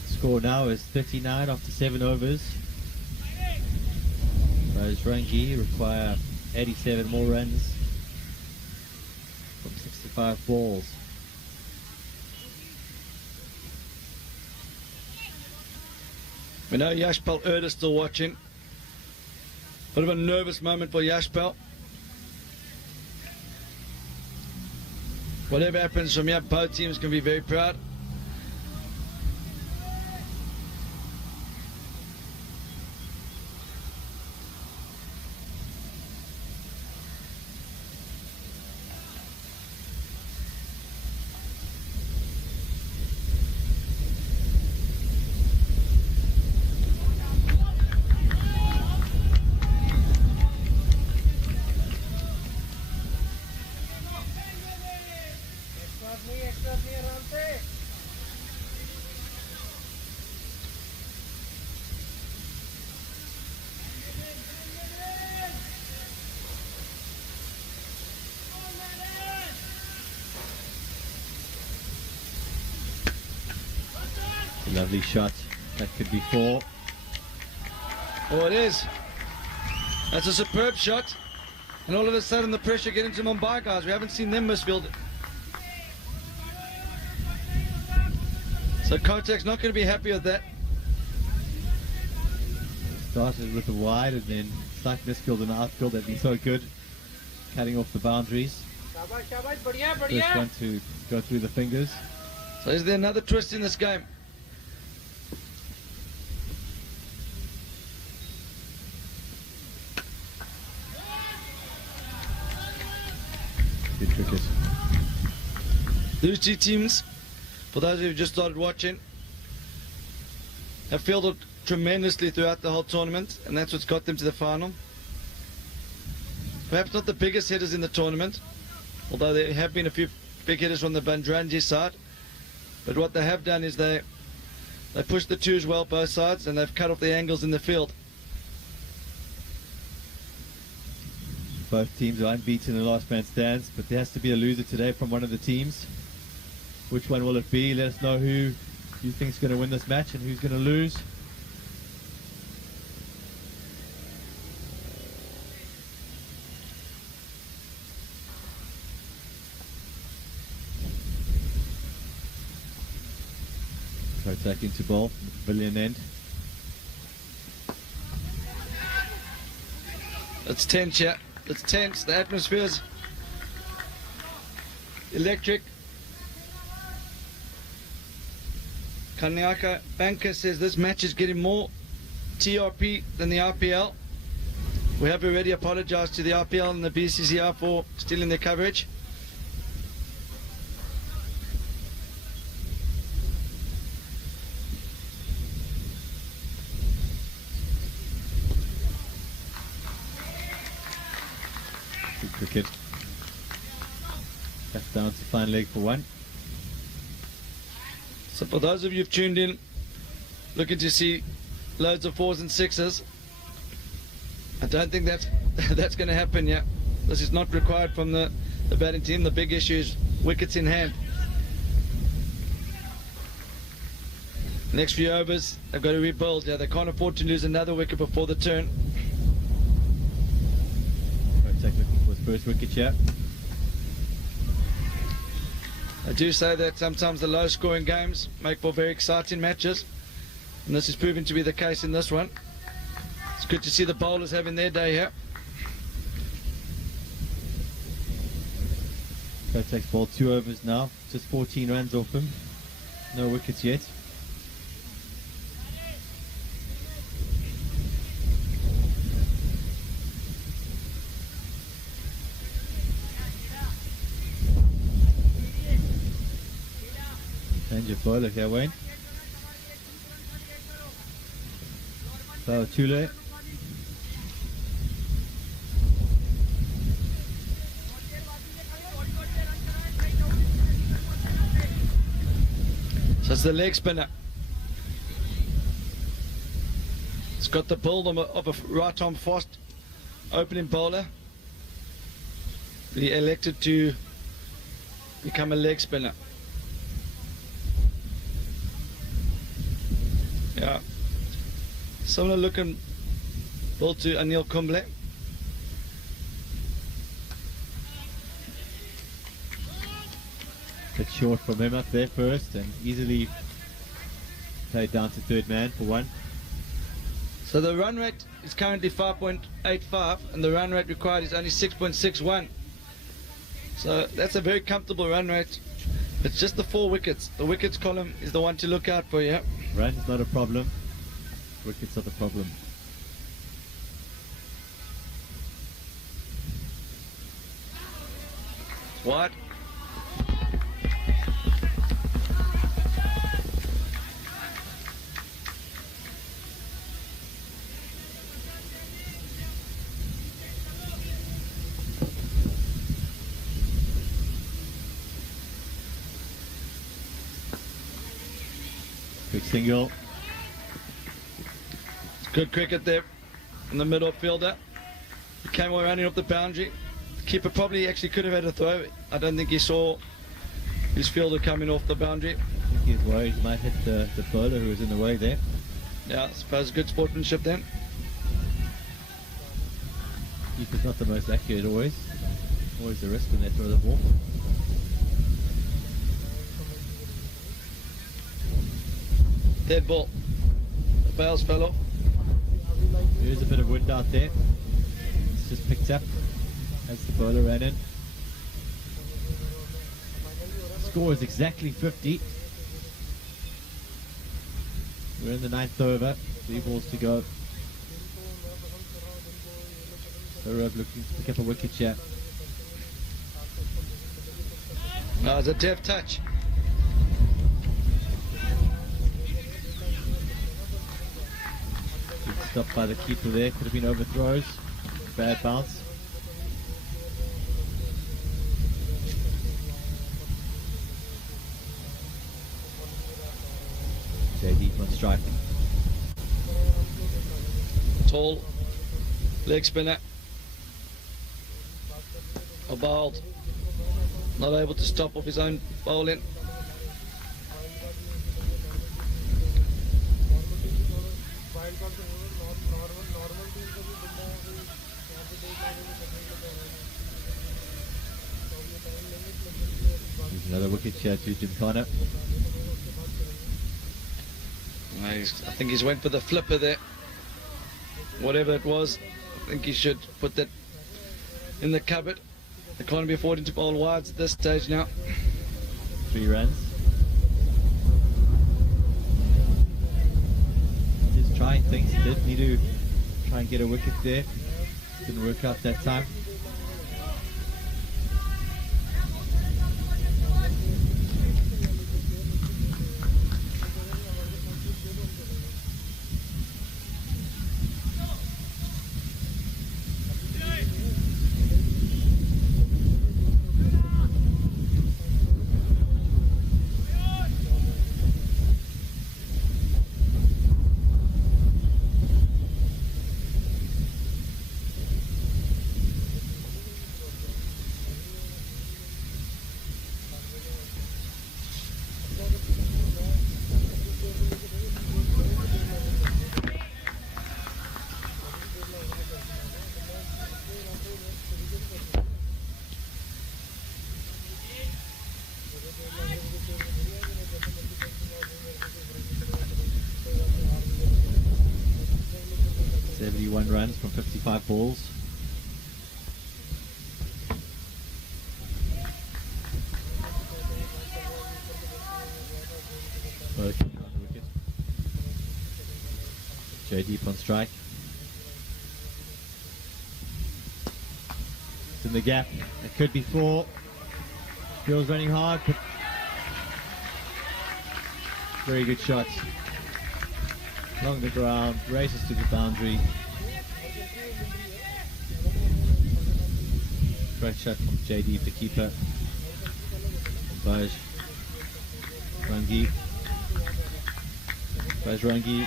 Score now is 39 after 7 overs. Bajrangi require 87 more runs from 65 balls. We know Yashpal Erd is still watching. Bit of a nervous moment for Yashpal. Whatever happens from here, both teams can be very proud. A lovely shot. That could be 4. Oh, it is. That's a superb shot. And all of a sudden the pressure getting to Mumbai guys. We haven't seen them misfield. So Kotek's not going to be happy with that. Started with a wide and then slight misfield and outfield. They've been so good cutting off the boundaries. First one to go through the fingers. So is there another twist in this game? Good cricket. These two teams, for those who just started watching, have fielded tremendously throughout the whole tournament, and that's what's got them to the final. Perhaps not the biggest hitters in the tournament, although there have been a few big hitters from the Bajrangi side. But what they have done is they pushed the twos well both sides, and they've cut off the angles in the field. Both teams are unbeaten in the last man stands, but there has to be a loser today from one of the teams. Which one will it be? Let us know who you think is going to win this match and who's going to lose. Kotek into ball, pavilion end. It's tense, yeah. It's tense. The atmosphere's electric. Kanyaka Banker says this match is getting more TRP than the RPL. We have already apologized to the RPL and the BCCR for stealing their coverage. Good cricket. Back down to fine leg for 1. So for those of you who've tuned in, looking to see loads of 4s and 6s, I don't think that's going to happen yet. This is not required from the batting team. The big issue is wickets in hand. Next few overs, they've got to rebuild. Yeah, they can't afford to lose another wicket before the turn. Kotek looking for his first wicket here. I do say that sometimes the low-scoring games make for very exciting matches, and this is proving to be the case in this one. It's good to see the bowlers having their day here. Kotek's bowled 2 overs now, just 14 runs off him. No wickets yet. Change of bowler here, Wayne. So Chule. So it's the leg spinner. It's got the build of a right-arm fast opening bowler. He elected to become a leg spinner. Yeah. Similar looking ball to Anil Kumble. Bit short from him up there first and easily played down to third man for 1. So the run rate is currently 5.85 and the run rate required is only 6.61. So that's a very comfortable run rate. It's just the 4 wickets. The wickets column is the one to look out for, yeah. Runs not a problem. Wickets are the problem. What? Quick single. Good cricket there in the middle fielder. He came away running off the boundary. The keeper probably actually could have had a throw. I don't think he saw his fielder coming off the boundary. I think he's worried he might hit the bowler who was in the way there. Yeah, I suppose good sportsmanship then. Keeper's not the most accurate always. Always a risk when they throw the ball. Dead ball. The bails fell off. There is a bit of wind out there. It's just picked up as the bowler ran in. Score is exactly 50. We're in the 9th over. 3 balls to go. Saurav looking to pick up a wicket here. Oh, it's a deft touch. Good stop by the keeper there. Could have been overthrows. Bad bounce. JD on strike. Tall leg spinner. Bowled. Not able to stop off his own bowling. There's another wicket here to Gymkhana. I think he's went for the flipper there. Whatever it was, I think he should put that in the cupboard. They can't be affording to bowl wides at this stage now. 3 runs. Just trying things. Did need to try and get a wicket there. Didn't work out that time. Runs from 55 balls. JD on strike. It's in the gap. It could be 4. Feels running hard. But very good shots. Along the ground, races to the boundary. Great shot from JD, the keeper. Bajrangi.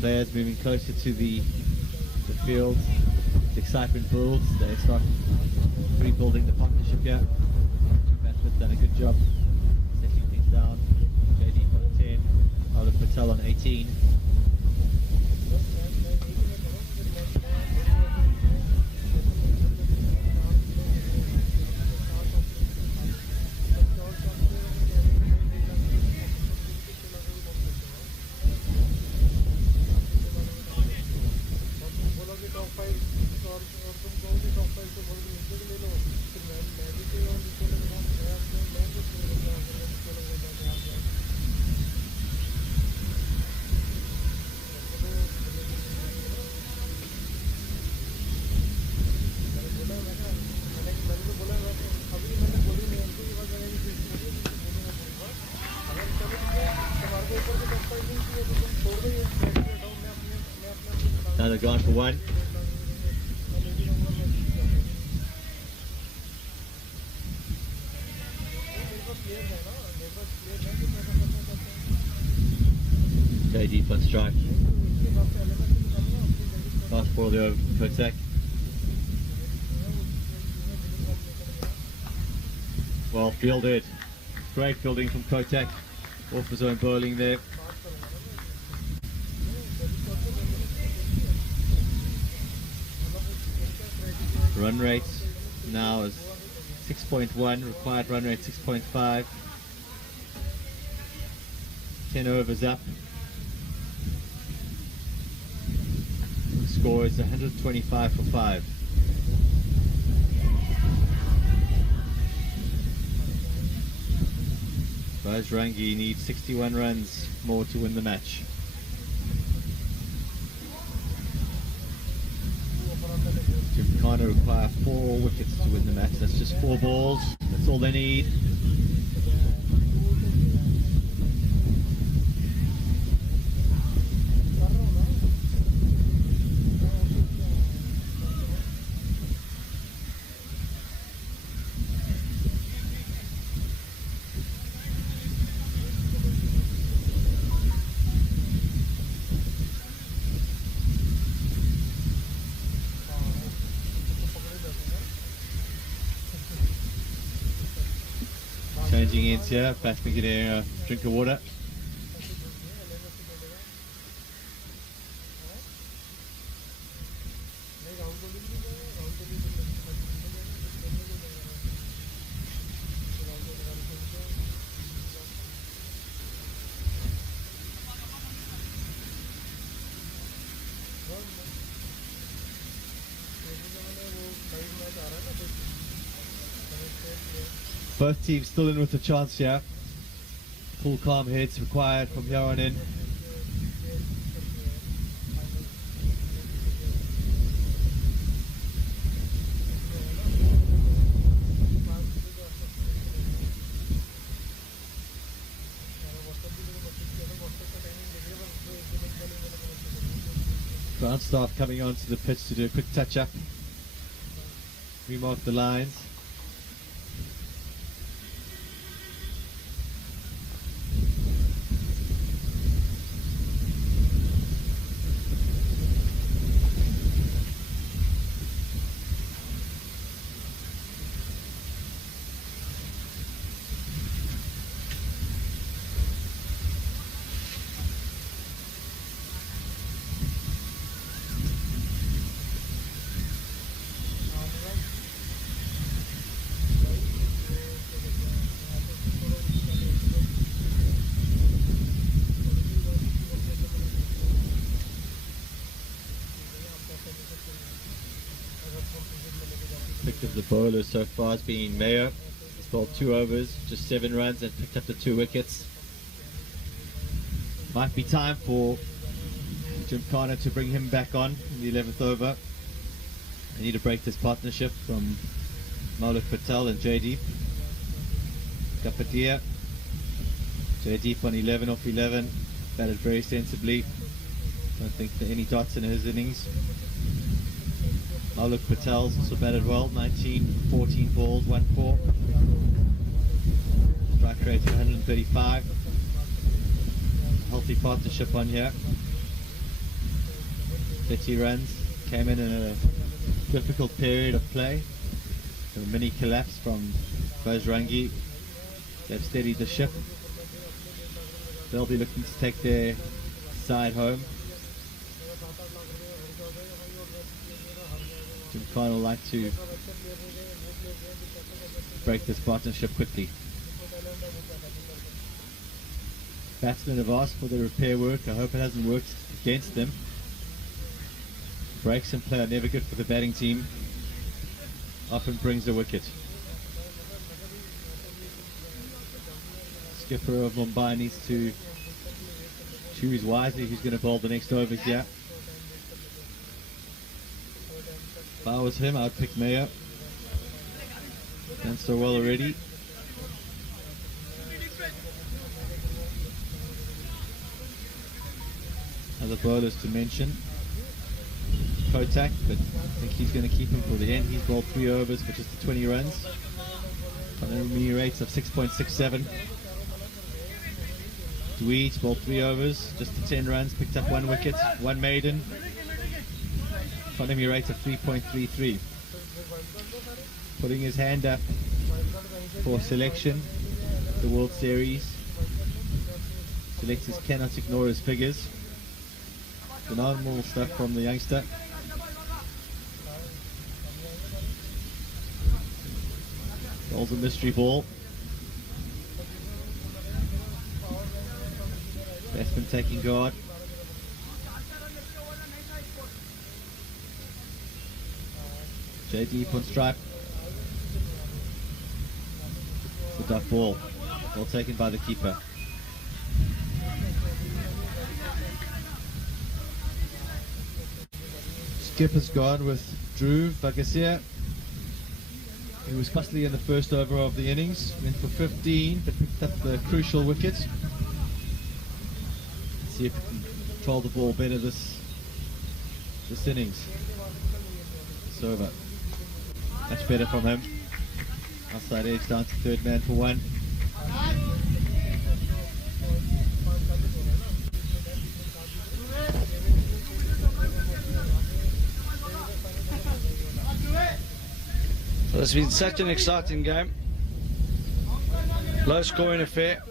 Players moving closer to the field. The excitement builds. They start rebuilding the partnership here. Two batsmen done a good job settling things down. JD on 10. Oliver Patel on 18. Now they're going for 1. JD on strike. Fast ball there over Kotak. Well fielded. Great fielding from Kotak. Off his own bowling there. Run rate now is 6.1, required run rate 6.5. 10 overs up. The score is 125 for 5. Bajrangi needs 61 runs more to win the match. Gymkhana require 4 wickets to win the match. That's just 4 balls. That's all they need. Changing ends here, batsman getting a drink of water. Both teams still in with a chance here. Full calm heads required from here on in. Ground staff coming onto the pitch to do a quick touch up. Remark the lines. Pick of the bowlers so far has been Mayo. He's bowled 2 overs, just 7 runs, and picked up the 2 wickets. Might be time for Gymkhana to bring him back on in the 11th over. They need to break this partnership from Maulik Patel and Jaydeep. Kapadia. Jaydeep on 11 off 11. Batted very sensibly. Don't think there are any dots in his innings. Maulik Patel's also batted well. 19, 14 balls, 1-4. Strike rate of 135. Healthy partnership on here. 30 runs. Came in a difficult period of play. A mini collapse from Bajrangi. They've steadied the ship. They'll be looking to take their side home. Gymkhana will like to break this partnership quickly. Batsmen have asked for the repair work. I hope it hasn't worked against them. Breaks in play are never good for the batting team. Often brings a wicket. Skipper of Mumbai needs to choose wisely who's going to bowl the next overs here. If I was him, I would pick Mayo. Done so well already. Other bowlers to mention. Kotak, but I think he's going to keep him for the end. He's bowled 3 overs for just 20 runs. Economy rates of 6.67. Dweej bowled 3 overs, just 10 runs, picked up 1 wicket, 1 maiden. Economy rate of 3.33. Putting his hand up for selection, the World Series. Selectors cannot ignore his figures. Phenomenal stuff from the youngster. Bowls a mystery ball. Batsman taking guard. JD on stripe. It's a duck ball. Well taken by the keeper. Skip has gone with Drew Vagasia. He was costly in the first over of the innings. Went for 15, but picked up the crucial wicket. Let's see if he can control the ball better this innings. It's over. Much better from him. Outside edge down to third man for one. So it's been such an exciting game. Low scoring affair.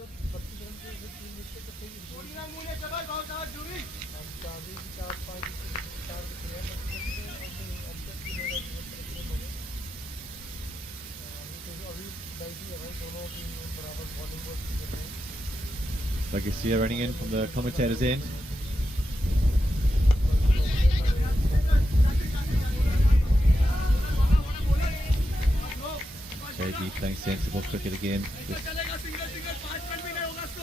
Vagasia running in from the commentator's end. JD playing sensible cricket again. Just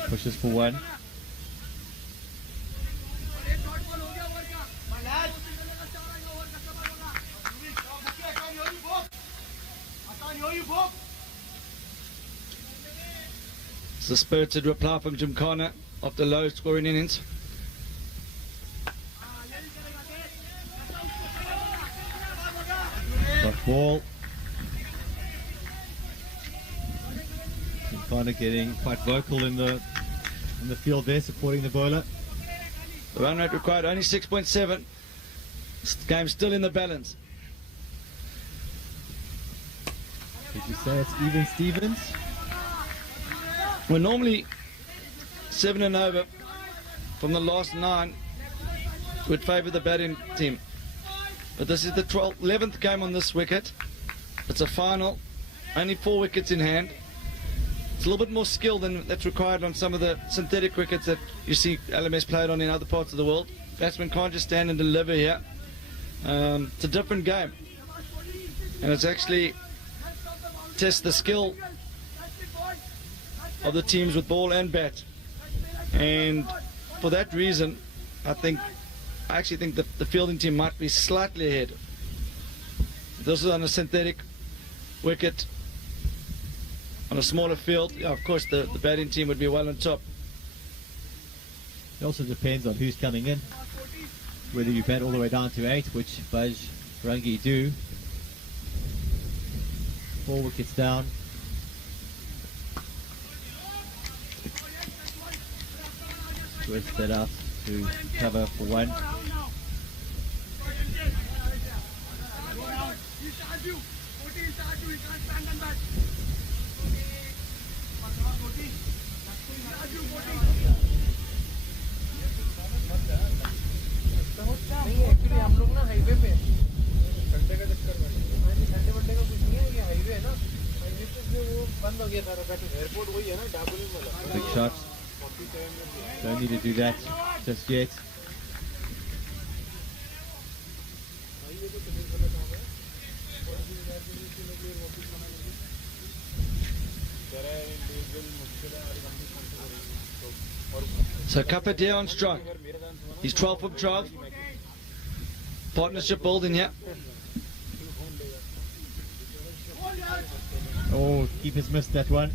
pushes for one. It's a spirited reply from Gymkhana after low scoring innings. Got ball. Gymkhana getting quite vocal in the field there, supporting the bowler. The run rate required only 6.7. This game's still in the balance. Did you say it's even Stevens? We're normally 7 and over from the last 9 would favour the batting team. But this is the 11th game on this wicket. It's a final, only 4 wickets in hand. It's a little bit more skill than that's required on some of the synthetic wickets that you see LMS played on in other parts of the world. Batsmen can't just stand and deliver here. It's a different game. And it's actually test the skill of the teams with ball and bat, and for that reason I actually think that the fielding team might be slightly ahead. This is on a synthetic wicket on a smaller field. Yeah, of course the batting team would be well on top. It also depends on who's coming in, whether you bat all the way down to 8, which Bajrangi do. 4 wickets down. Twist that out to cover for 1. नहीं actually हम लोग ना highway पे Sunday का चक्कर में Sunday one day का कुछ नहीं है ये हाईवे है ना हाईवे पे वो बंद हो गया था एयरपोर्ट वही है ना डाबलिंग वाला. Big shots. Don't need to do that just yet. So Kapadia on strike. He's 12 from 12. Partnership building here. Oh, keeper's missed that one.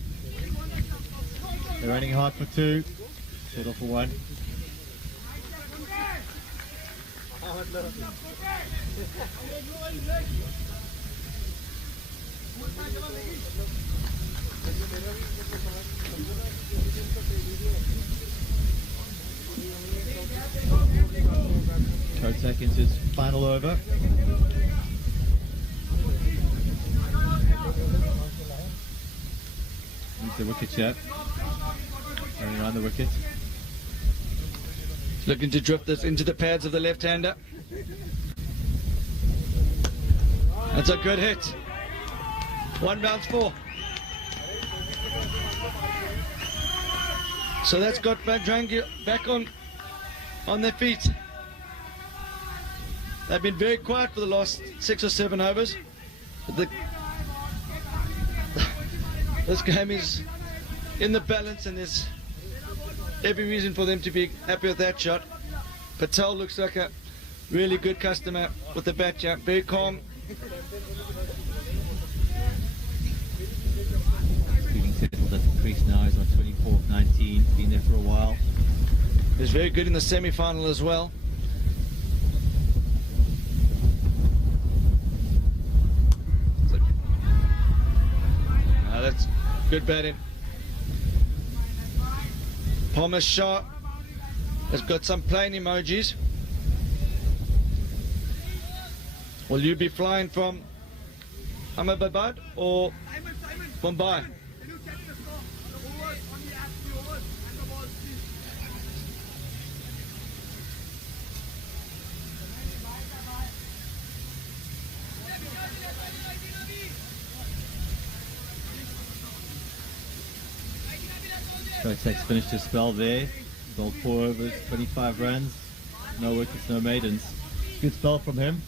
They're running hard for 2. Settle for 1. Kotak into his final over. into the wicket here. Going around the wicket. Looking to drift this into the pads of the left-hander. That's a good hit. 1 bounce 4. So that's got Bajrangi back on their feet. They've been very quiet for the last 6 or 7 overs. But this game is in the balance, and there's every reason for them to be happy with that shot. Patel looks like a really good customer with the bat, yeah. Very calm. Feeling settled at the crease now. He's on 24-19. Been there for a while. He was very good in the semi-final as well. That's good batting. Palmer Shah has got some plane emojis. Will you be flying from Ahmedabad or Mumbai? Kotek's finished his spell there. Bowled 4 overs, 25 runs. No wickets, no maidens. Good spell from him.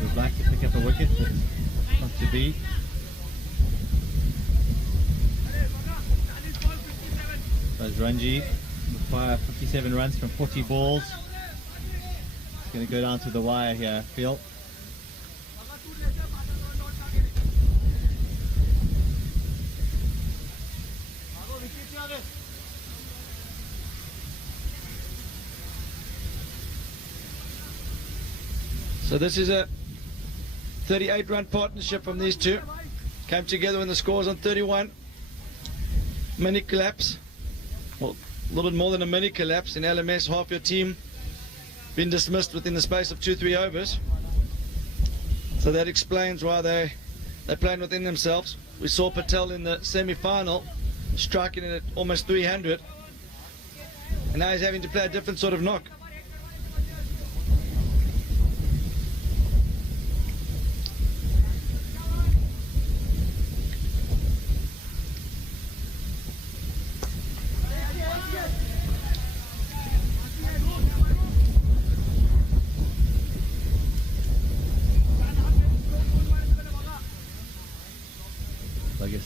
Would like to pick up a wicket, but not to be. Bajrangi will fire 57 runs from 40 balls. It's going to go down to the wire here, I feel. So this is a 38-run partnership from these two. Came together when the score was on 31. Mini collapse. Well, a little bit more than a mini collapse. In LMS, half your team been dismissed within the space of 2-3 overs. So that explains why they're playing within themselves. We saw Patel in the semi-final striking it at almost 300. And now he's having to play a different sort of knock.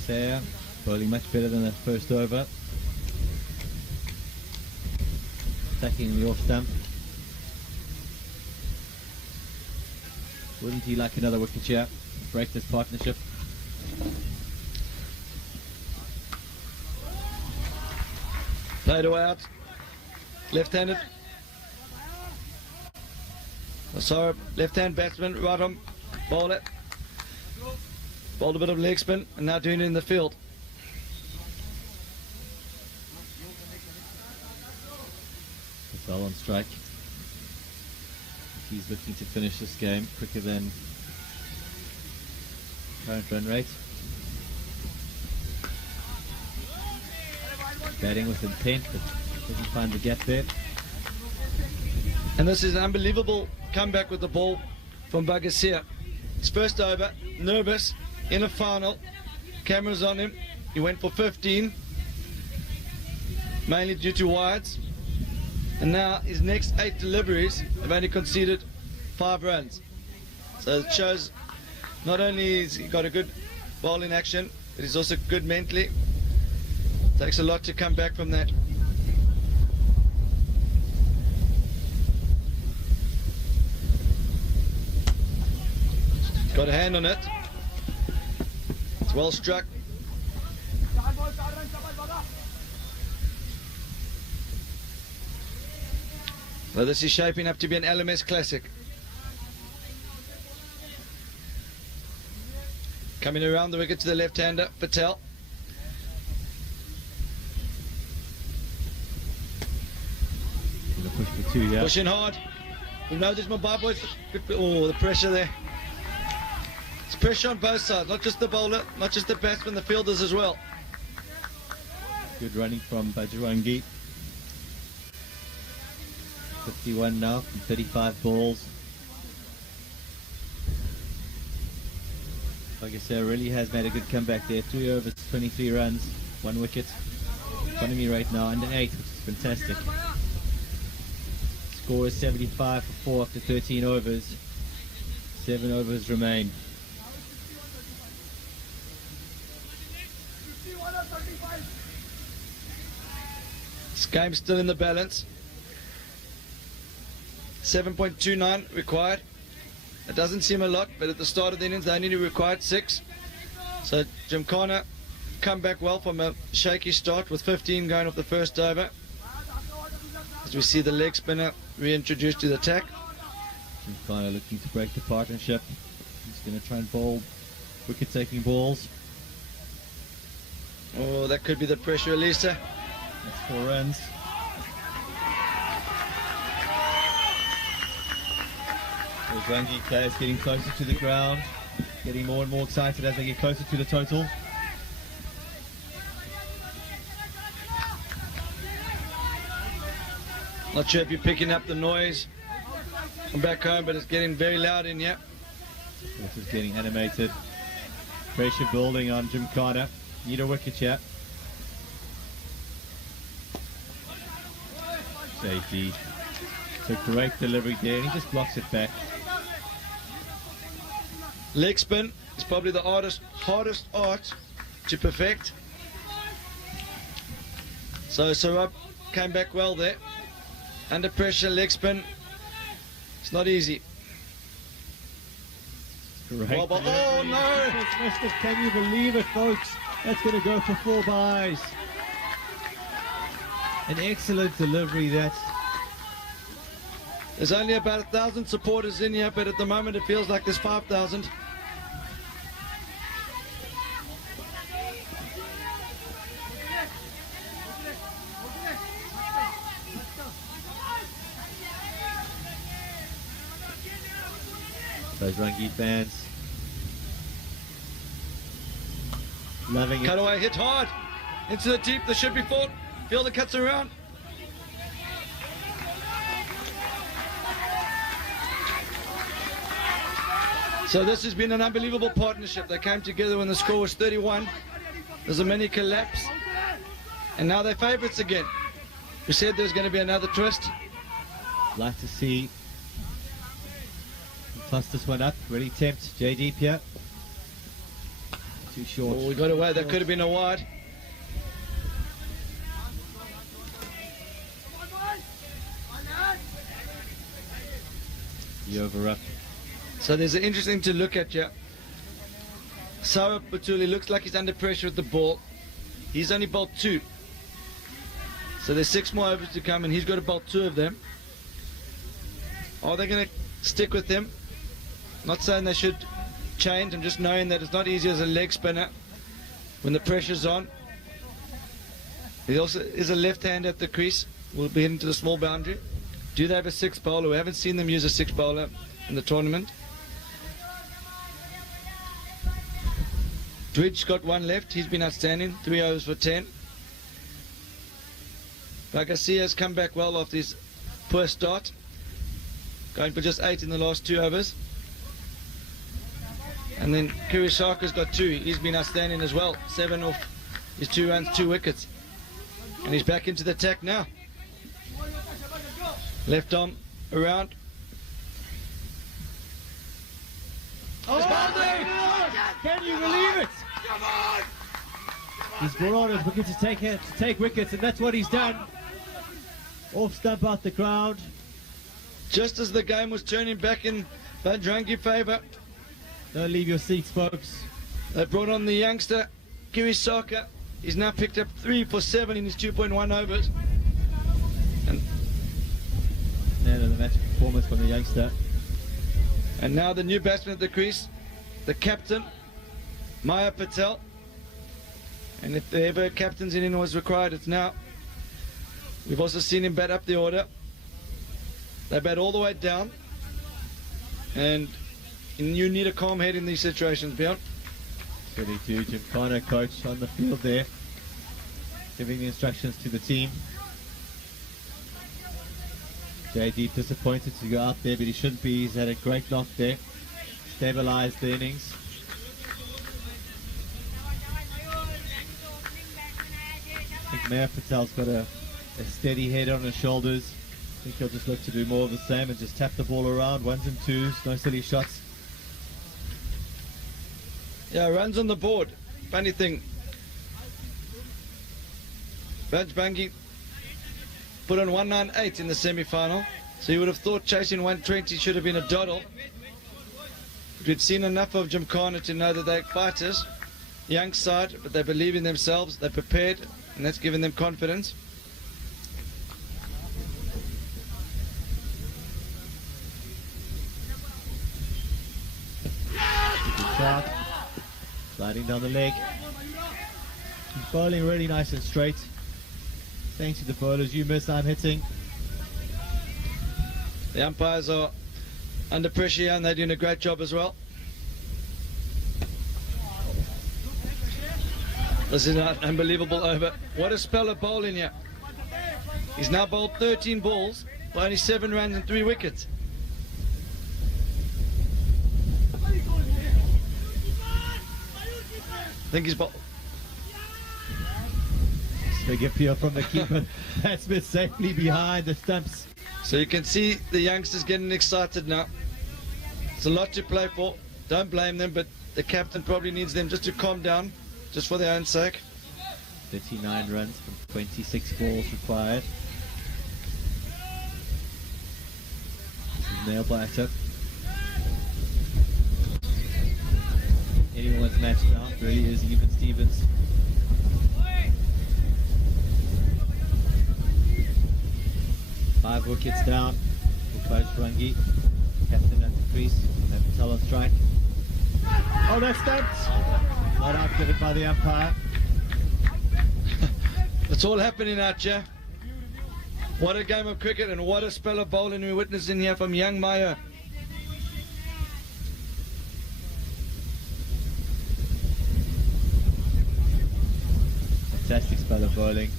There, bowling much better than that first over. Attacking the off stump. Wouldn't he like another wicket here? Break this partnership. Played away out. Left-handed. Sorry, left-hand batsman, right arm bowler. Bowled a bit of leg spin and now doing it in the field. Patel on strike. He's looking to finish this game quicker than current run rate. Batting with intent, but doesn't find the gap there. And this is an unbelievable comeback with the ball from Bagasia. His first over, nervous, in a final, cameras on him. He went for 15, mainly due to wides. And now his next 8 deliveries have only conceded 5 runs. So it shows not only has he got a good bowling action, but he's also good mentally. Takes a lot to come back from that. Got a hand on it. It's well struck. Well, this is shaping up to be an LMS classic. Coming around the wicket to the left-hander, Patel. Gonna push for 2, yeah. Pushing hard. We know this Mumbai boys. Oh, the pressure there. It's pressure on both sides, not just the bowler, not just the batsman, the fielders as well. Good running from Bajrangi. 51 now from 35 balls. Like I said, really has made a good comeback there. 3 overs, 23 runs, 1 wicket. In front of me right now, under 8, which is fantastic. Score is 75 for 4 after 13 overs. 7 overs remain. This game's still in the balance. 7.29 required. It doesn't seem a lot, but at the start of the innings they only required 6. So Gymkhana come back well from a shaky start with 15 going off the first over. As we see the leg spinner reintroduced to the attack. Gymkhana looking to break the partnership. He's going to try and bowl wicket-taking balls. Oh, that could be the pressure releaser. That's 4 runs. Bajrangi players getting closer to the ground, getting more and more excited as they get closer to the total. Not sure if you're picking up the noise from back home, but it's getting very loud in here. This is getting animated. Pressure building on Gymkhana. Need a wicket here. Safety. So great delivery there, and he just blocks it back. Leg spin is probably the hardest art to perfect. So Sarab came back well there. Under pressure, leg spin. It's not easy. Great. Oh no! Can you believe it, folks? That's going to go for 4 byes. An excellent delivery that. There's only about 1,000 supporters in here, but at the moment it feels like there's 5,000. Bajrangi fans loving it. Cut away, hit hard. Into the deep, there should be 4. Fielder cuts around. So this has been an unbelievable partnership. They came together when the score was 31. There's a mini collapse. And now they're favourites again. We said there's going to be another twist. Like to see. Toss this one up. Ready tempt. JD here. Too short. Oh, we got away. That could have been a wide. The over up. So there's an interesting to look at here. Saurabh Patuli looks like he's under pressure with the ball. He's only bowled 2. So there's 6 more overs to come and he's got to bowl 2 of them. Are they going to stick with him? Not saying they should change. I'm just knowing that it's not easy as a leg spinner when the pressure's on. He also is a left-hander at the crease. Will be heading to the small boundary. Do they have a 6 bowler? We haven't seen them use a 6 bowler in the tournament. Dwidge got 1 left. He's been outstanding. 3 overs for 10. Bagasi has come back well after his poor start. Going for just 8 in the last 2 overs. And then Kurisaka's got 2. He's been outstanding as well. 7 off his 2 runs, 2 wickets. And he's back into the attack now. Left arm around. Oh, can you believe it? He's brought on his wicket to take wickets, and that's what he's done. Off stump out the crowd. Just as the game was turning back in Bajrangi favour, Don't leave your seats, folks. they brought on the youngster Kurisaka. He's now picked up 3 for 7 in his 2.1 overs. Man of the match performance from the youngster. And now the new batsman at the crease, the captain, Maya Patel. And if ever a captain's inning was required, it's now. We've also seen him bat up the order. They bat all the way down. And And you need a calm head in these situations, Bjorn. Certainly do. Gymkhana coach on the field there, giving the instructions to the team. JD disappointed to go out there, but he shouldn't be. He's had a great knock there. Stabilized the innings. I think Mayor Patel's got a steady head on his shoulders. I think he'll just look to do more of the same and just tap the ball around, ones and twos, no silly shots. Yeah, runs on the board. Funny thing, Bajrangi put on 198 in the semi-final, so you would have thought chasing 120 should have been a doddle. But we'd seen enough of Gymkhana to know that they're fighters, young side, but they believe in themselves, they're prepared, and that's given them confidence. Good shot. Sliding down the leg. He's bowling really nice and straight. Saying to the bowlers, you miss, I'm hitting. The umpires are under pressure here and they're doing a great job as well. This is an unbelievable over. What a spell of bowling here. He's now bowled 13 balls for only 7 runs and 3 wickets. I think he's bowled. Big appeal from the keeper. Batsman safely behind the stumps. So you can see the youngsters getting excited now. It's a lot to play for. Don't blame them, but the captain probably needs them just to calm down, just for their own sake. 39 runs from 26 balls required. Nail biter. Anyone's match now. Really is even Stevens. Five wickets down for Bajrangi. Captain at the crease. And Patel on strike. Oh, that's stumped. Not out given by the umpire. It's all happening out here. What a game of cricket and what a spell of bowling we're witnessing here from young Maya. Fantastic spell of bowling.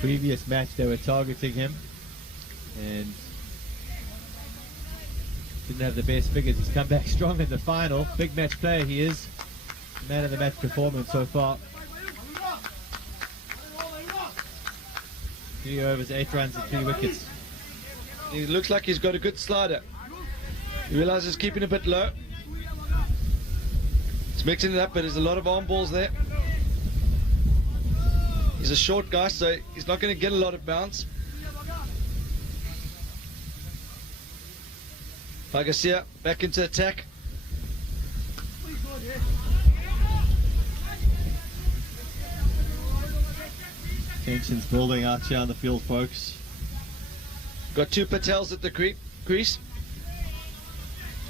Previous match they were targeting him and didn't have the best figures. He's come back strong in the final. Big match player he is. Man of the match performance so far. 3 overs, 8 runs and 3 wickets. He looks like he's got a good slider. You realise he's keeping a bit low. He's mixing it up, but there's a lot of arm balls there. He's a short guy, so he's not going to get a lot of bounce. Pagasia back into attack. Tension's building out here on the field, folks. Got 2 Patels at the crease.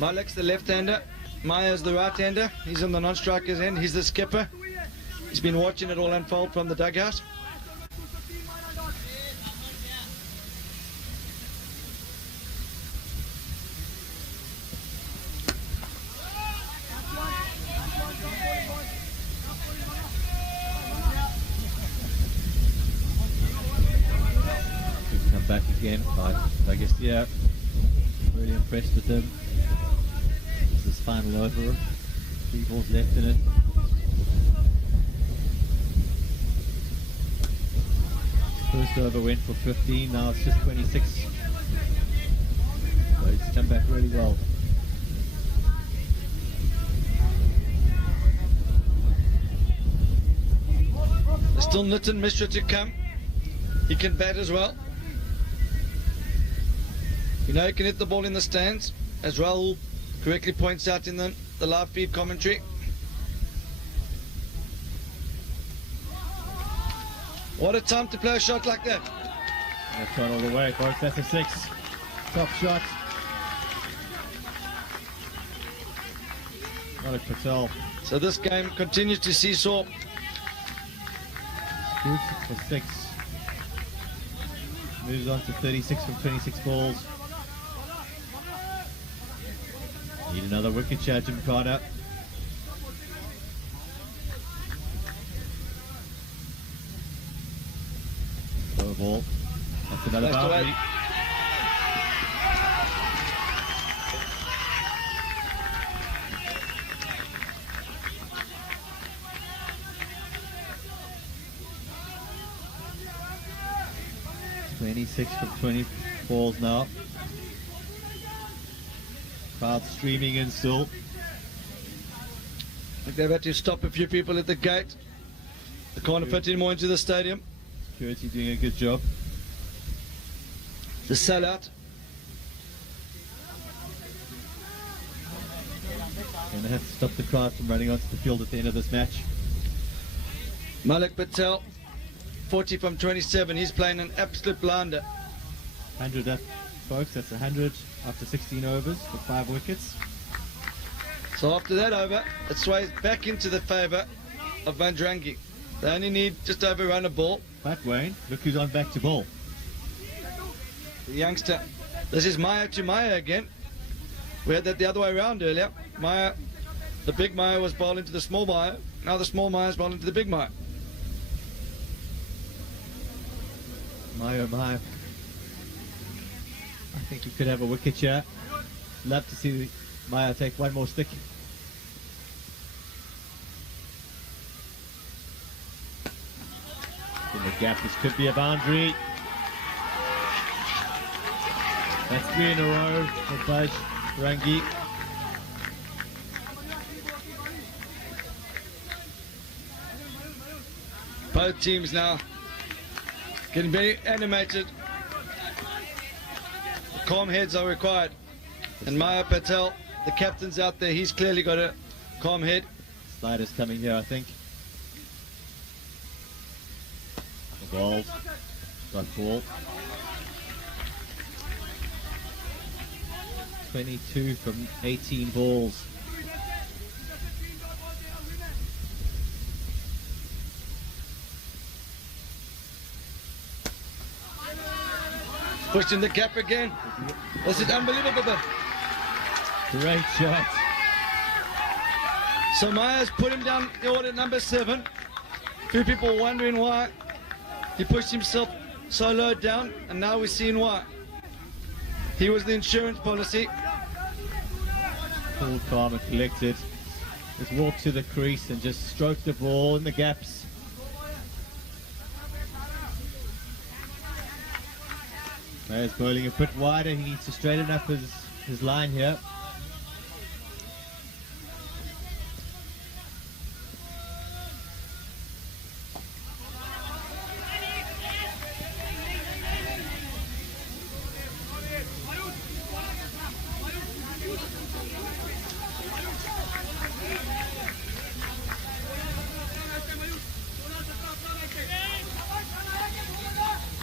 Malik's the left-hander. Maya's the right-hander. He's on the non-striker's end. He's the skipper. He's been watching it all unfold from the dugout. Could come back again, but I guess, yeah, really impressed with him. This is his final over. 3 balls left in it. First over went for 15, now it's just 26. So he's come back really well. There's still Nitin Mishra to come. He can bat as well. You know he can hit the ball in the stands, as Rahul correctly points out in the live feed commentary. What a time to play a shot like that. That's one all the way, folks. That's a 6. Top shot. Malik Patel. So this game continues to seesaw. Good for 6. Moves on to 36 from 26 balls. Need another wicket shot, Gymkhana. Low ball. That's another Left away. boundary. Twenty-six from 20 balls now. Crowd streaming in still. I think they've had to stop a few people at the gate. They can't fit any more into the stadium. Security doing a good job. The sellout. Gonna have to stop the crowd from running onto the field at the end of this match. Malik Patel, 40 from 27. He's playing an absolute blinder. 100 up, folks. That's 100 after 16 overs for 5 wickets. So after that over, it sways back into the favour of Bajrangi. They only need just over run a ball. But Wayne, look who's on back to ball. The youngster. This is Maya to Maya again. We had that the other way around earlier. Maya, the big Maya was bowling to the small Maya. Now the small Maya is bowling to the big Maya. My oh my. I think he could have a wicket here. Love to see Maya take one more stick. In the gap, this could be a boundary. That's 3 in a row for Bajrangi. Both teams now getting very animated. Calm heads are required. And Maya Patel, the captain's out there. He's clearly got a calm head. Slider's coming here, I think. The ball. Got ball. 22 from 18 balls. Pushed in the gap again. This is unbelievable. Great shot. So Maya's put him down the order number 7. Few people wondering why he pushed himself so low down, and now we're seeing why. He was the insurance policy. Cool, calm and collected. Just walked to the crease and just stroked the ball in the gaps. Maya's bowling a bit wider. He needs to straighten up his line here.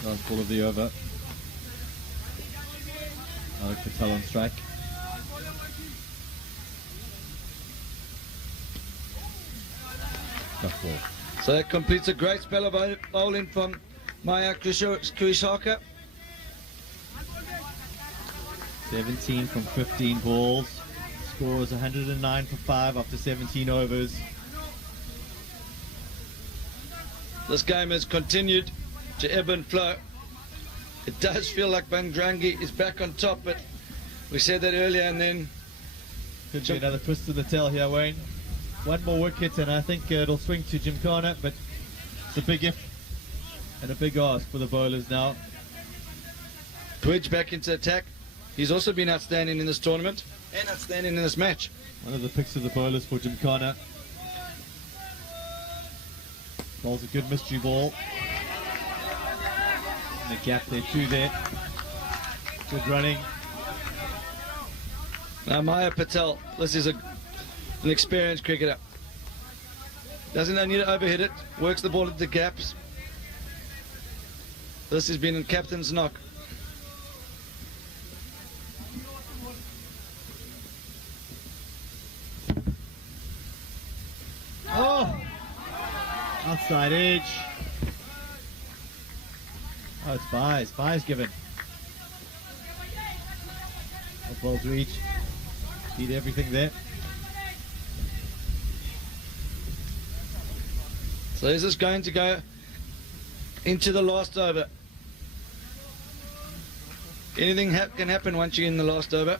Last ball of the over. Malik Patel on strike. Tough ball. So that completes a great spell of bowling from Maya Krishaka. 17 from 15 balls. Scores 109 for 5 after 17 overs. This game has continued to ebb and flow. It does feel like Bajrangi is back on top, but we said that earlier, and then Could be another twist to the tail here, Wayne. One more wicket and I think it'll swing to Gymkhana, but it's a big if and a big ask for the bowlers now. Twidge back into attack. He's also been outstanding in this tournament and outstanding in this match. One of the picks of the bowlers for Gymkhana. Bowls a good mystery ball. In the gap there, 2 there. Good running. Now Maya Patel, this is an experienced cricketer. Doesn't need to overhit it, works the ball at the gaps. This has been a captain's knock. Oh! Outside edge. Oh, it's Byes. Byes given. That ball's reach. Did everything there. So is this going to go into the last over? Anything can happen once you're in the last over.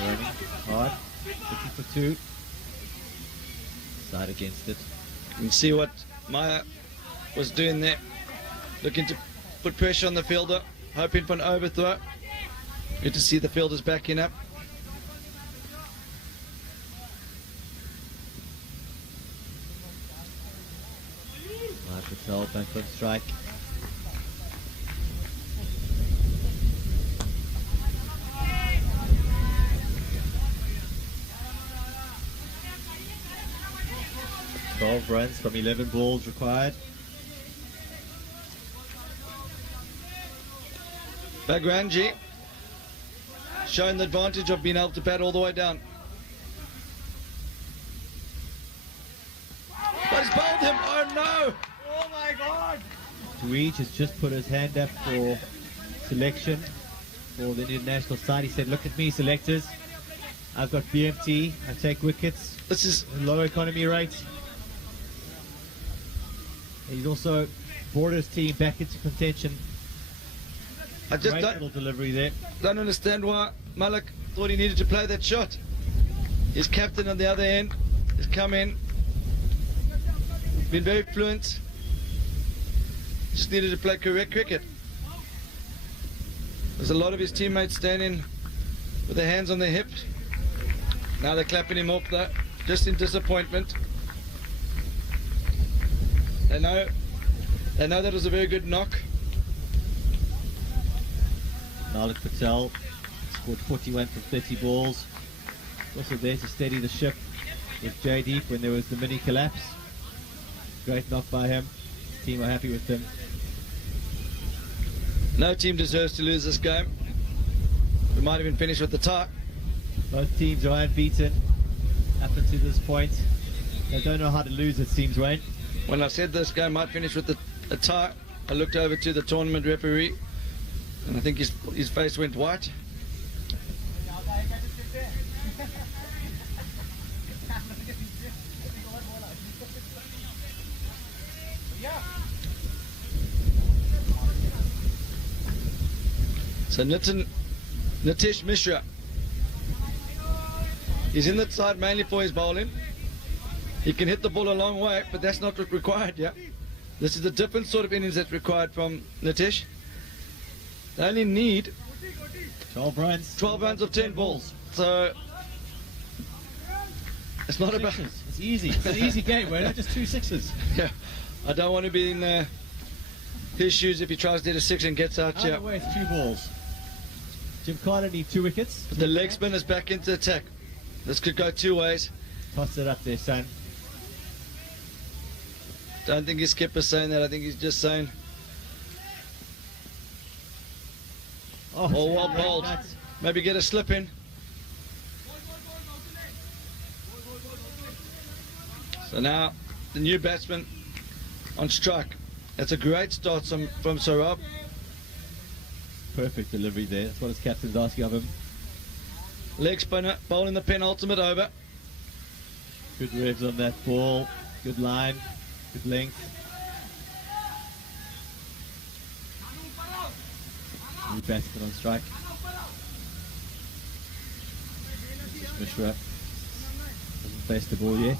Running hard, looking for two. Side against it. You can see what Maya was doing there. Looking to put pressure on the fielder, hoping for an overthrow. Good to see the fielders backing up. Patel back on strike. Twelve runs from 11 balls required. Bajrangi showing the advantage of being able to bat all the way down. But he's bowled him. Oh no! Oh my God! Tweed has just put his hand up for selection for the Indian national side. He said, "Look at me, selectors. I've got BMT. I take wickets. This is Low economy rate." He's also brought his team back into contention. I just Great little delivery there. don't understand why Malik thought he needed to play that shot. His captain on the other end has come in, been very fluent. Just needed to play correct cricket. There's a lot of his teammates standing with their hands on their hips. Now they're clapping him off though, just in disappointment. They know that was a very good knock. Malik Patel scored 41 from 30 balls. Also there to steady the ship with Jaydeep when there was the mini collapse. Great knock by him. His team are happy with him. No team deserves to lose this game. We might even finish with the tie. Both teams are unbeaten up until this point. They don't know how to lose, it seems, Wayne. When I said this game might finish with a tie, I looked over to the tournament referee, and I think his face went white. So Nitish Mishra, he's in the side mainly for his bowling. He can hit the ball a long way, but that's not what's required, yeah? This is a different sort of innings that's required from Nitish. They only need 12 runs. 12 runs of 10 balls. So it's not about... Sixes. It's easy. It's an easy game, Wayne. Not just 2 sixes. Yeah, I don't want to be in his shoes if he tries to hit a six and gets out. Either way, it's 2 balls. Jim Carter needs 2 wickets. The leg spin is back into attack. This could go 2 ways. Toss it up there, son. Don't think his skipper's saying that. I think he's just saying, oh, well bowled. Nuts. Maybe get a slip in. So now the new batsman on strike. That's a great start from Sarab. Perfect delivery there. That's what his captain's asking of him. Leg spinner, bowling the penultimate over. Good revs on that ball. Good line. Good length. New batsman on strike. Mishra hasn't faced the ball yet.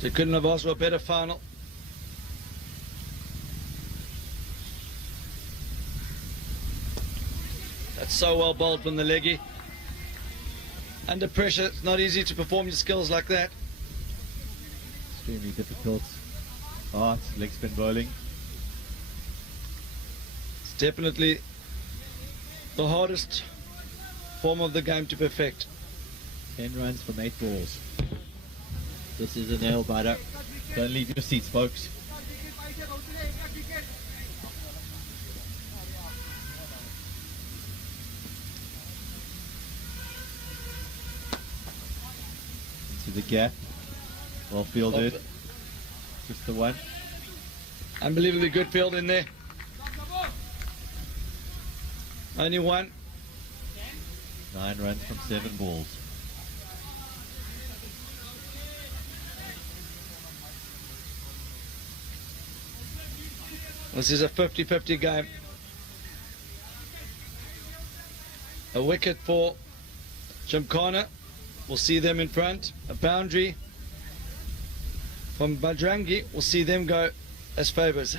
They couldn't have asked for a better final. That's so well bowled from the leggy. Under pressure, it's not easy to perform your skills like that. Extremely difficult. Hard leg spin bowling. It's definitely the hardest form of the game to perfect. 10 runs from 8 balls. This is a nail biter. Don't leave your seats, folks. Into the gap. Well fielded. Just the one. Unbelievably good field in there. Only one. 9 runs from 7 balls. This is a 50-50 game. A wicket for Gymkhana. We'll see them in front. A boundary from Bajrangi. We'll see them go as favourites.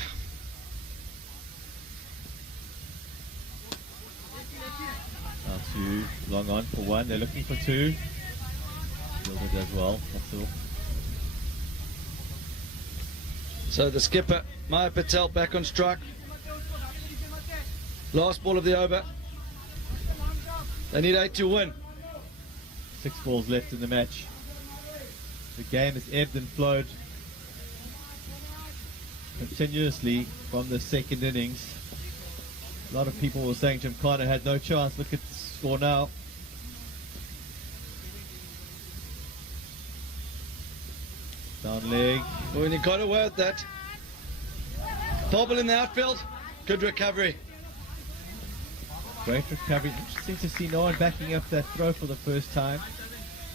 Now 2, long on for 1. They're looking for 2. Gilbert does well, that's all. So the skipper, Maya Patel, back on strike. Last ball of the over. They need 8 to win. 6 balls left in the match. The game has ebbed and flowed continuously from the second innings. A lot of people were saying Gymkhana had no chance. Look at the score now. Down leg. When you got away with that. Bobble in the outfield. Good recovery. Great recovery. Interesting to see no one backing up that throw for the first time.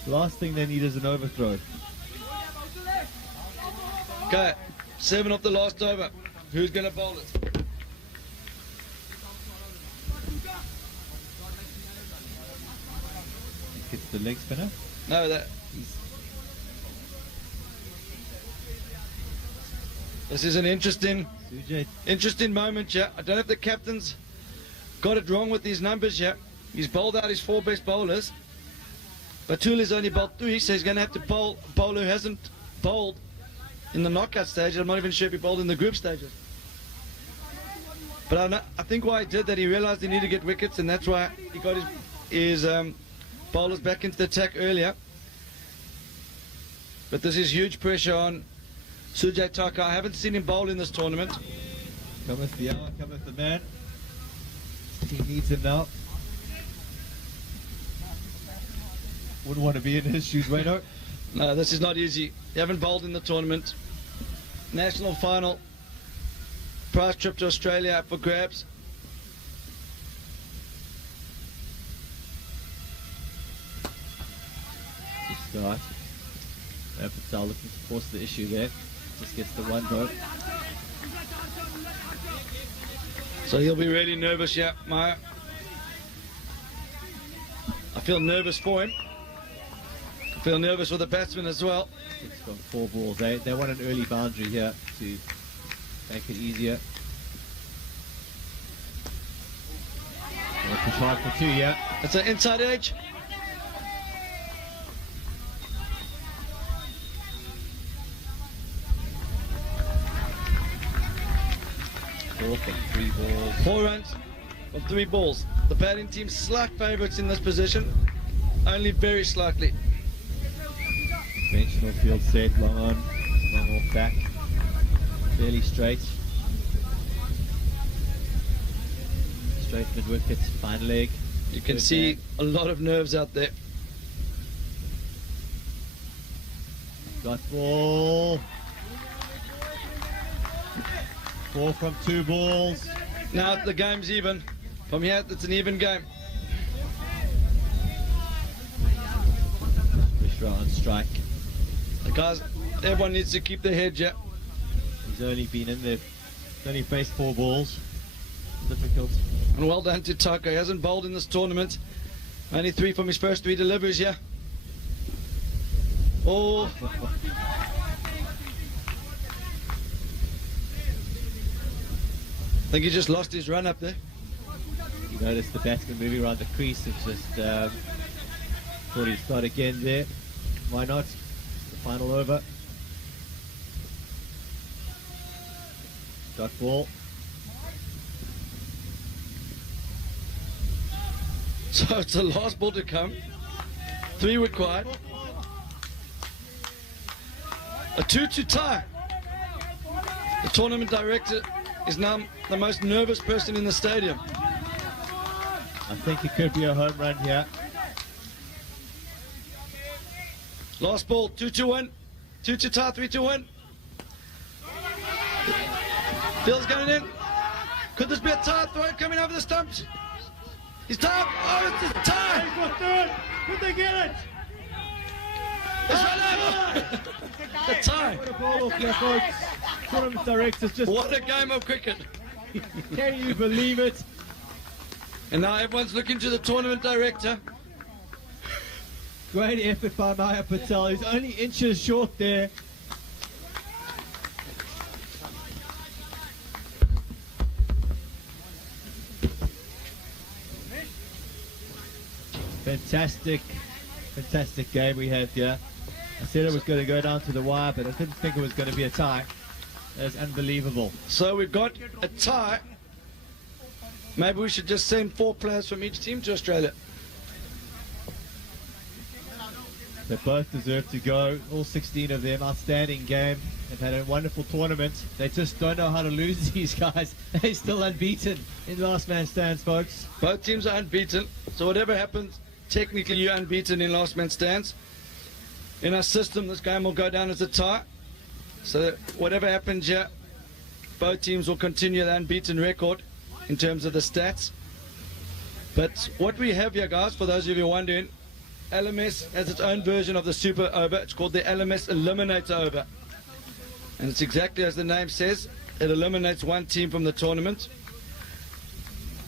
Last thing they need is an overthrow. Okay, 7 off the last over. Who's going to bowl it? Gets the leg spinner. No, this is an interesting moment here. I don't know if the captain's got it wrong with these numbers here. He's bowled out his 4 best bowlers. Batuli's only bowled 3, so he's going to have to bowl a bowler who hasn't bowled in the knockout stage. I'm not even sure if he bowled in the group stages. But I think why he did that, he realised he needed to get wickets, and that's why he got his bowlers back into the attack earlier. But this is huge pressure on Sujay Taka. I haven't seen him bowl in this tournament. Cometh the hour, cometh the man. He needs him now. Wouldn't want to be in his shoes, Wayno. No, this is not easy. You haven't bowled in the tournament. National final. Prize trip to Australia up for grabs. Good start. Patel looking to force the issue there. Just gets the 1 vote. So he'll be really nervous, yeah, Maya. I feel nervous for him. I feel nervous for the batsman as well. 6 from 4 balls. They want an early boundary here to make it easier. They'll push hard for 2, yeah. It's an inside edge. 4 from 3 balls. 4 runs from 3 balls. The batting team slight favourites in this position. Only very slightly. Conventional field set, long on, long off back. Fairly straight. Straight mid wickets, fine leg. You can see a lot of nerves out there. Got ball. 4 from 2 balls. Now the game's even. From here, it's an even game. Mishra on strike. The guys, everyone needs to keep their head, yeah. He's only been in there, he's only faced 4 balls. Difficult. And well done to Taka. He hasn't bowled in this tournament. Only 3 from his first 3 deliveries, yeah. Oh. I think he just lost his run up there. You notice the batsman moving around the crease. It's just thought he'd start again there. Why not? The final over. Dot ball. So it's the last ball to come. 3 required. A 2-2 tie. The tournament director is now the most nervous person in the stadium. I think it could be a home run here. Last ball, 2-2-1. 2-2 tie, 3-2-1. Field's going in. Could this be a tie throw coming over the stumps? He's time. Oh, it's a tie. Could they get it? It's right over. The tie. What a ball off there, folks. Tournament directors just... What a game of cricket. Can you believe it? And now everyone's looking to the tournament director. Great effort by Maya Patel. He's only inches short there. Fantastic game we had here. I said it was going to go down to the wire, but I didn't think it was going to be a tie. That's unbelievable. So we've got a tie. Maybe we should just send 4 players from each team to Australia. They both deserve to go. All 16 of them. Outstanding game. They've had a wonderful tournament. They just don't know how to lose, these guys. They're still unbeaten in last man stands, folks. Both teams are unbeaten. So whatever happens, technically you're unbeaten in last man stands. In our system, this game will go down as a tie. So whatever happens here, both teams will continue the unbeaten record in terms of the stats. But what we have here, guys, for those of you wondering, LMS has its own version of the Super Over. It's called the LMS Eliminator Over. And it's exactly as the name says. It eliminates one team from the tournament.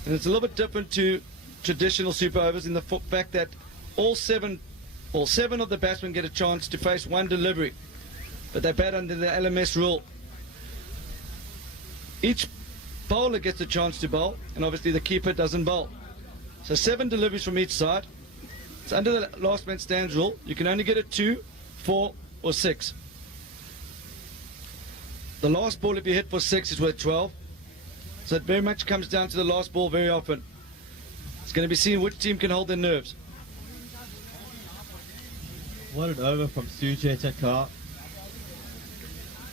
And it's a little bit different to traditional Super Overs in the fact that all seven of the batsmen get a chance to face one delivery. But they bat under the LMS rule. Each bowler gets a chance to bowl, and obviously the keeper doesn't bowl. So 7 deliveries from each side. It's under the last man stands rule. You can only get a 2, 4 or 6. The last ball, if you hit for 6, is worth 12. So it very much comes down to the last ball very often. It's going to be seen which team can hold their nerves. What an over from Sujay Takar.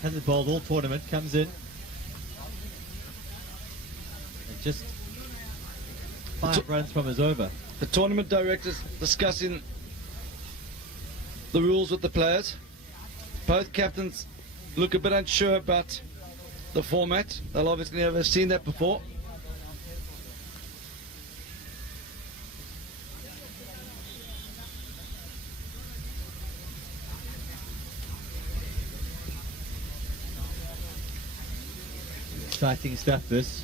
Hasn't bowled all tournament, comes in. And just 5 runs from his over. The tournament directors discussing the rules with the players. Both captains look a bit unsure about the format. They'll obviously never have seen that before. Exciting stuff, this.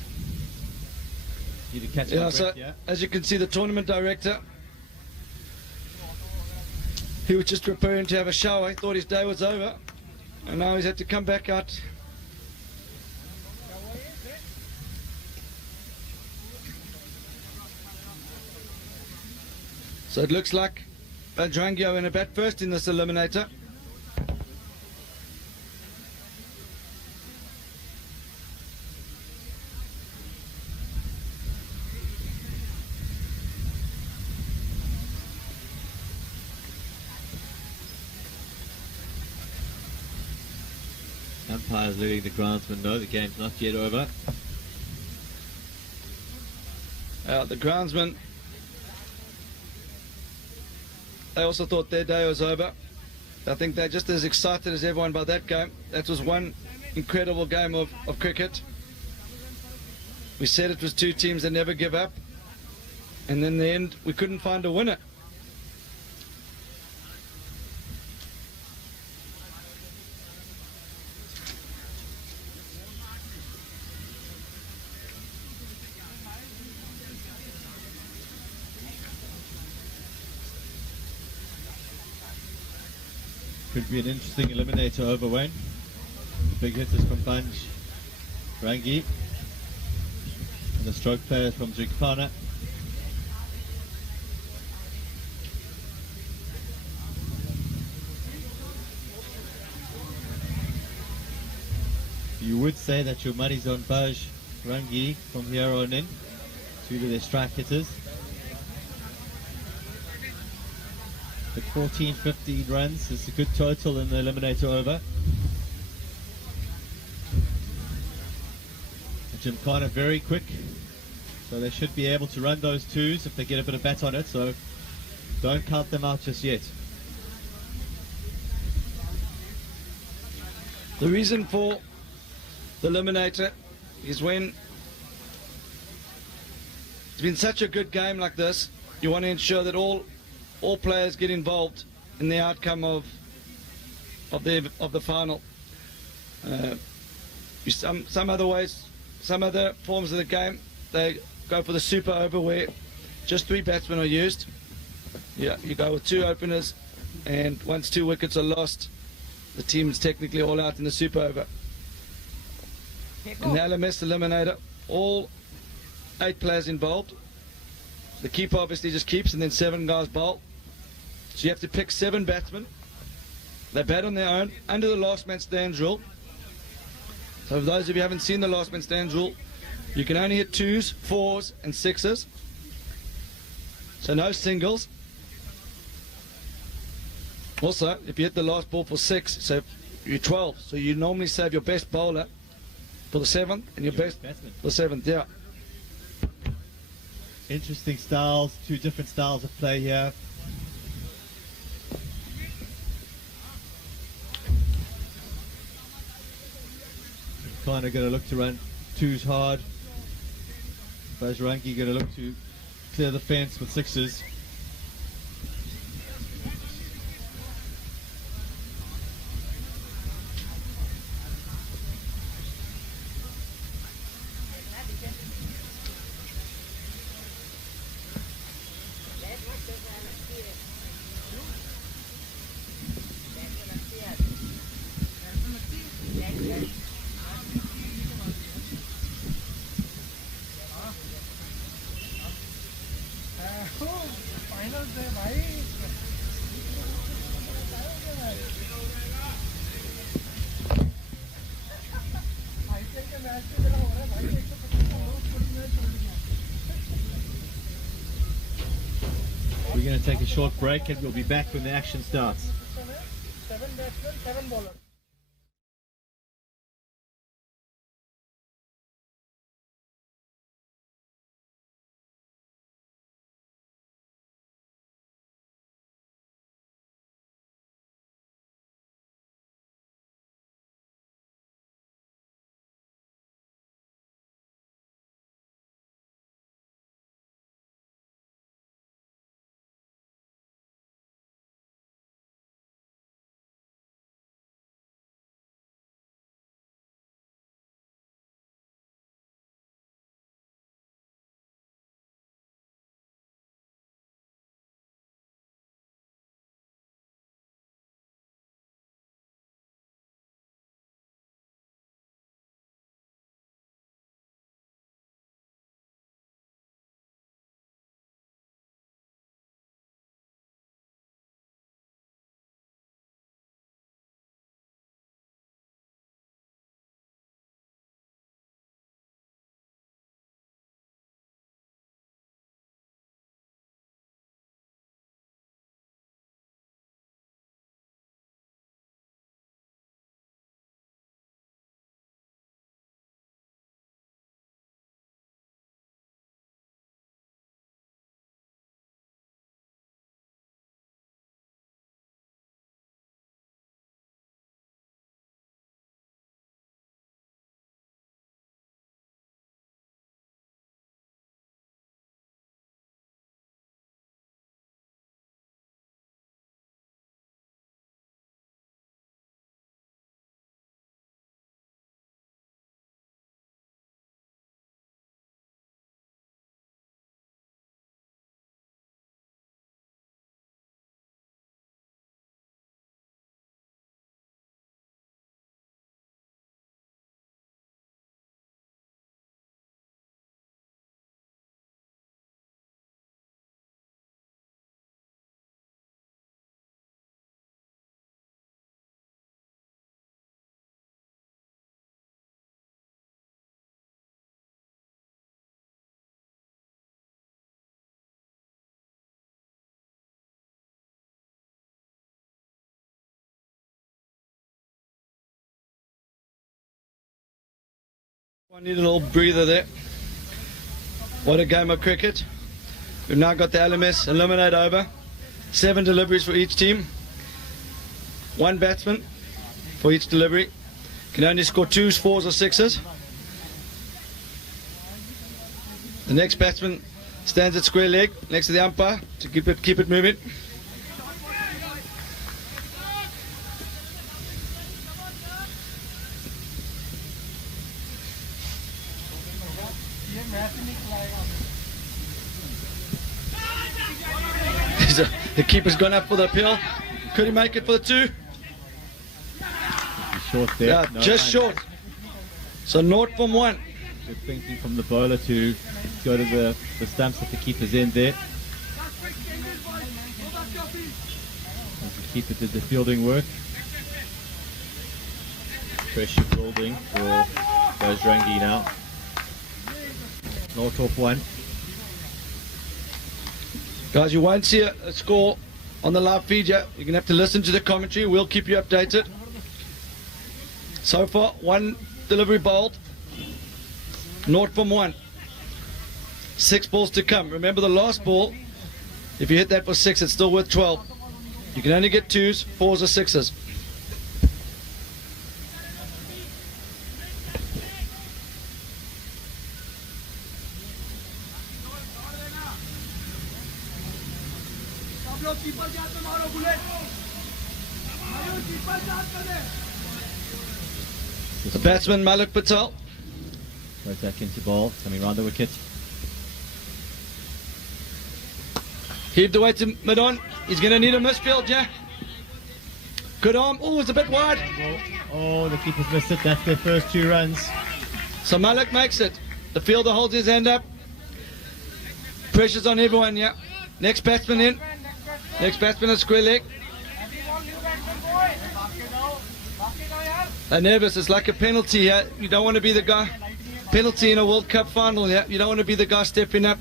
Need to catch my breath, yeah? As you can see, the tournament director, he was just preparing to have a shower. He thought his day was over, and now he's had to come back out. So it looks like Bajrangi are in a bat first in this eliminator. Umpires letting the groundsman know the game's not yet over. The groundsman, they also thought their day was over. I think they're just as excited as everyone by that game. That was one incredible game of cricket. We said it was 2 teams that never give up, and in the end we couldn't find a winner. Could be an interesting eliminator over, Wayne. Big hitters from Bajrangi. And the stroke players from Zukpana. You would say that your money's on Bajrangi from here on in, due to their strike hitters. But 14, 15 runs is a good total in the eliminator over. Gymkhana very quick, so they should be able to run those 2s if they get a bit of bat on it, so don't count them out just yet. The reason for the eliminator is when been such a good game like this. You want to ensure that all players get involved in the outcome of the final. Some other forms of the game, they go for the super over where just 3 batsmen are used. Yeah, you go with 2 openers, and once 2 wickets are lost, the team is technically all out in the super over. In the LMS eliminator, all 8 players involved. The keeper obviously just keeps, and then 7 guys bowl. So you have to pick 7 batsmen. They bat on their own under the last man stands rule. So for those of you who haven't seen the last man stands rule, you can only hit 2s, 4s and 6s. So no singles. Also, if you hit the last ball for 6, so you're 12. So you normally save your best bowler for the 7th and your best batsman for the 7th, yeah. Interesting styles, 2 different styles of play here. Kind of going to look to run 2s hard. Bajrangi going to look to clear the fence with 6s. We're going to take a short break and we'll be back when the action starts. 7 batsmen, 7 bowlers. I need a little breather there. What a game of cricket. We've now got the LMS eliminate over. 7 deliveries for each team. 1 batsman for each delivery. Can only score 2s, 4s or 6s. The next batsman Stands at square leg next to the umpire to keep it moving. The keeper's gone up for the appeal. Could he make it for the 2? Short there. Yeah, No, just short. So 0 from 1. Good thinking from the bowler to go to the stumps that the keeper's in there. The keeper did the fielding work. Pressure building for Bajrangi now. 0 off 1. Guys, you won't see a score on the live feed yet. You're going to have to listen to the commentary. We'll keep you updated. So far, 1 delivery bowled. 0 from 1. 6 balls to come. Remember the last ball, if you hit that for 6, it's still worth 12. You can only get 2s, 4s or 6s. The batsman Malik Patel. Right back into ball, coming round the wicket. Heaved away to mid-on. He's going to need a misfield, yeah. Good arm. Oh, it's a bit wide. Oh, the keeper's missed it. That's their first 2 runs. So Malik makes it. The fielder holds his hand up. Pressure's on everyone, yeah. Next batsman in. Next batsman at square leg. They're nervous. It's like a penalty here. You don't want to be the guy. Penalty in a World Cup final, yeah. You don't want to be the guy stepping up.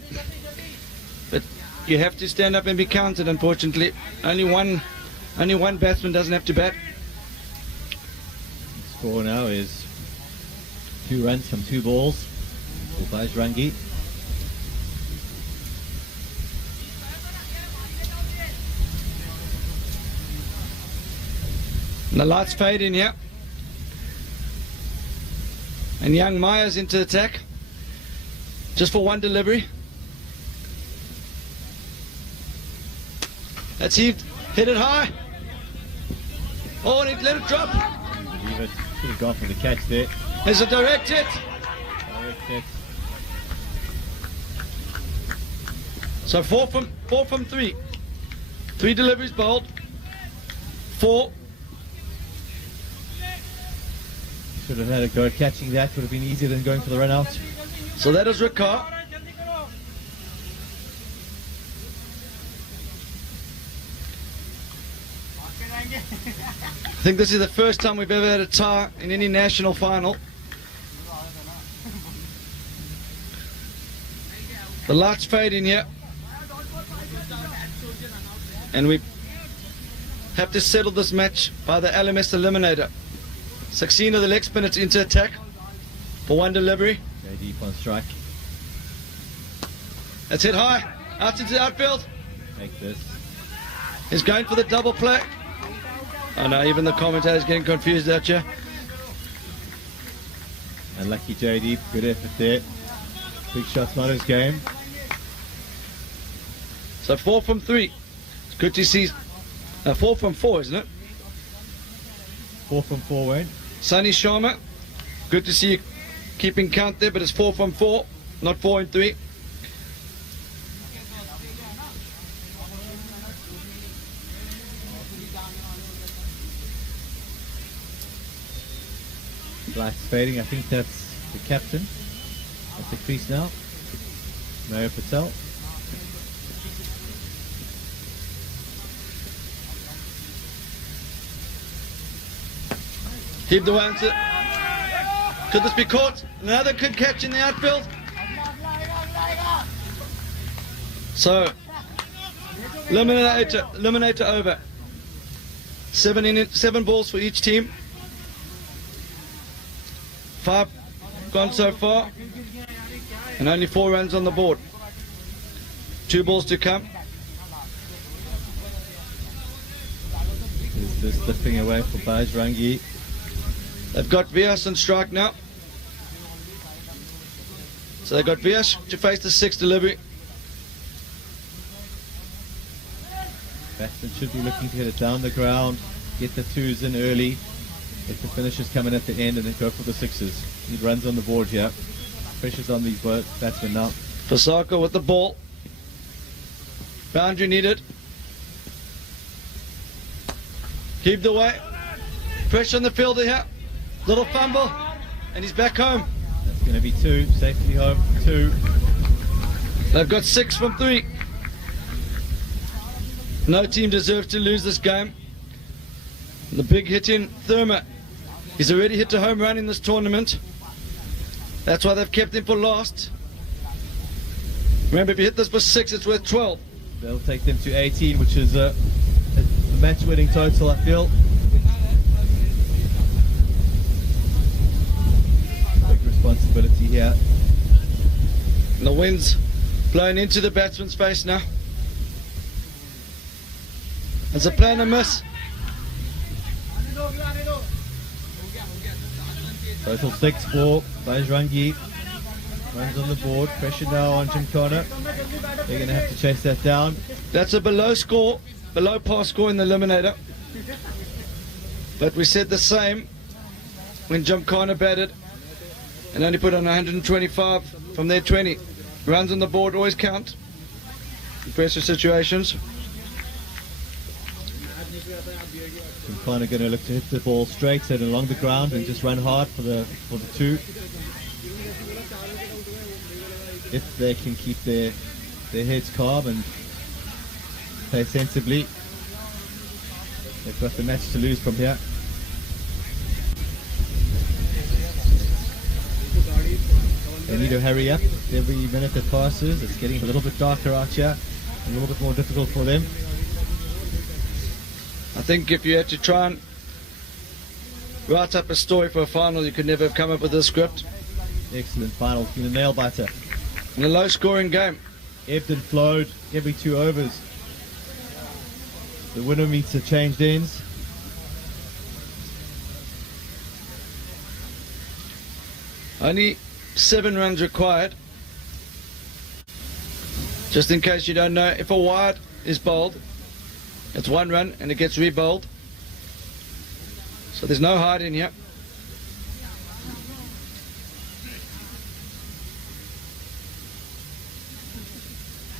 But you have to stand up and be counted, unfortunately. Only one batsman doesn't have to bat. The score now is 2 runs from 2 balls for Bajrangi. And the lights fade in here. And young Myers into attack. Just for 1 delivery. That's heaved. Hit it high. Oh, and he let it drop. Leave it. Should have gone for the catch there. There's a direct hit. Direct hit. So 4 from 3. 3 deliveries bowled. 4. Should have had a go at catching that. Would have been easier than going for the run out. So that is Ricard. I think this is the first time we've ever had a tie in any national final. The lights fade in here. And we have to settle this match by the LMS eliminator. Saxena, the leg spinner, into attack for 1 delivery. Very deep on strike. That's hit high. Out into the outfield. Take this. He's going for the double play. Oh no, even the commentator's getting confused out here. Unlucky JD, good effort there. Big shot's not his game. So 4 from 3. It's good to see. 4 from 4, isn't it? 4 from 4, Wayne. Sunny Sharma. Good to see you keeping count there, but it's 4 from 4, not 4 and 3. Lights fading, I think that's the captain at the crease now. Mayor Patel. Heaved away into. Could this be caught? Another good catch in the outfield. So, eliminator over. 7 balls for each team. 5 gone so far, and only 4 runs on the board. 2 balls to come. Is this slipping away for Bajrangi? They've got Vias on strike now. So they've got Vias to face the 6th delivery. Batsman should be looking to hit it down the ground, get the twos in early, get the finishers coming at the end, and then go for the sixes. Need runs on the board here. Pressure's on these batsmen now. Fasaka with the ball. Boundary needed. Keep the way. Pressure on the fielder here. Little fumble. And he's back home. That's going to be two. Safely home. Two. They've got 6 from 3. No team deserves to lose this game. The big hit in Thurma. He's already hit a home run in this tournament. That's why they've kept him for last. Remember, if you hit this for 6, it's worth 12. They'll take them to 18, which is a match-winning total, I feel. Big responsibility here. And the wind's blowing into the batsman's face now. It's a plan to miss. Total 6 for Bajrangi. Runs on the board. Pressure now on Gymkhana. They're going to have to chase that down. That's a below par score in the eliminator. But we said the same when Gymkhana batted and only put on 125 from their 20. Runs on the board always count in pressure situations. Gymkhana going to look to hit the ball straight and along the ground and just run hard for the two. If they can keep their heads calm and play sensibly, they've got the match to lose from here. They need to hurry up. Every minute that passes, it's getting a little bit darker out here, a little bit more difficult for them. I think if you had to try and write up a story for a final, you could never have come up with this script. Excellent final. It's been a nail biter. In a low scoring game. Ebbed and flowed every 2 overs. The winner meets the changed ends. Only 7 runs required. Just in case you don't know, if a wide is bowled, it's 1 run and it gets re-bowled. So there's no hide in here.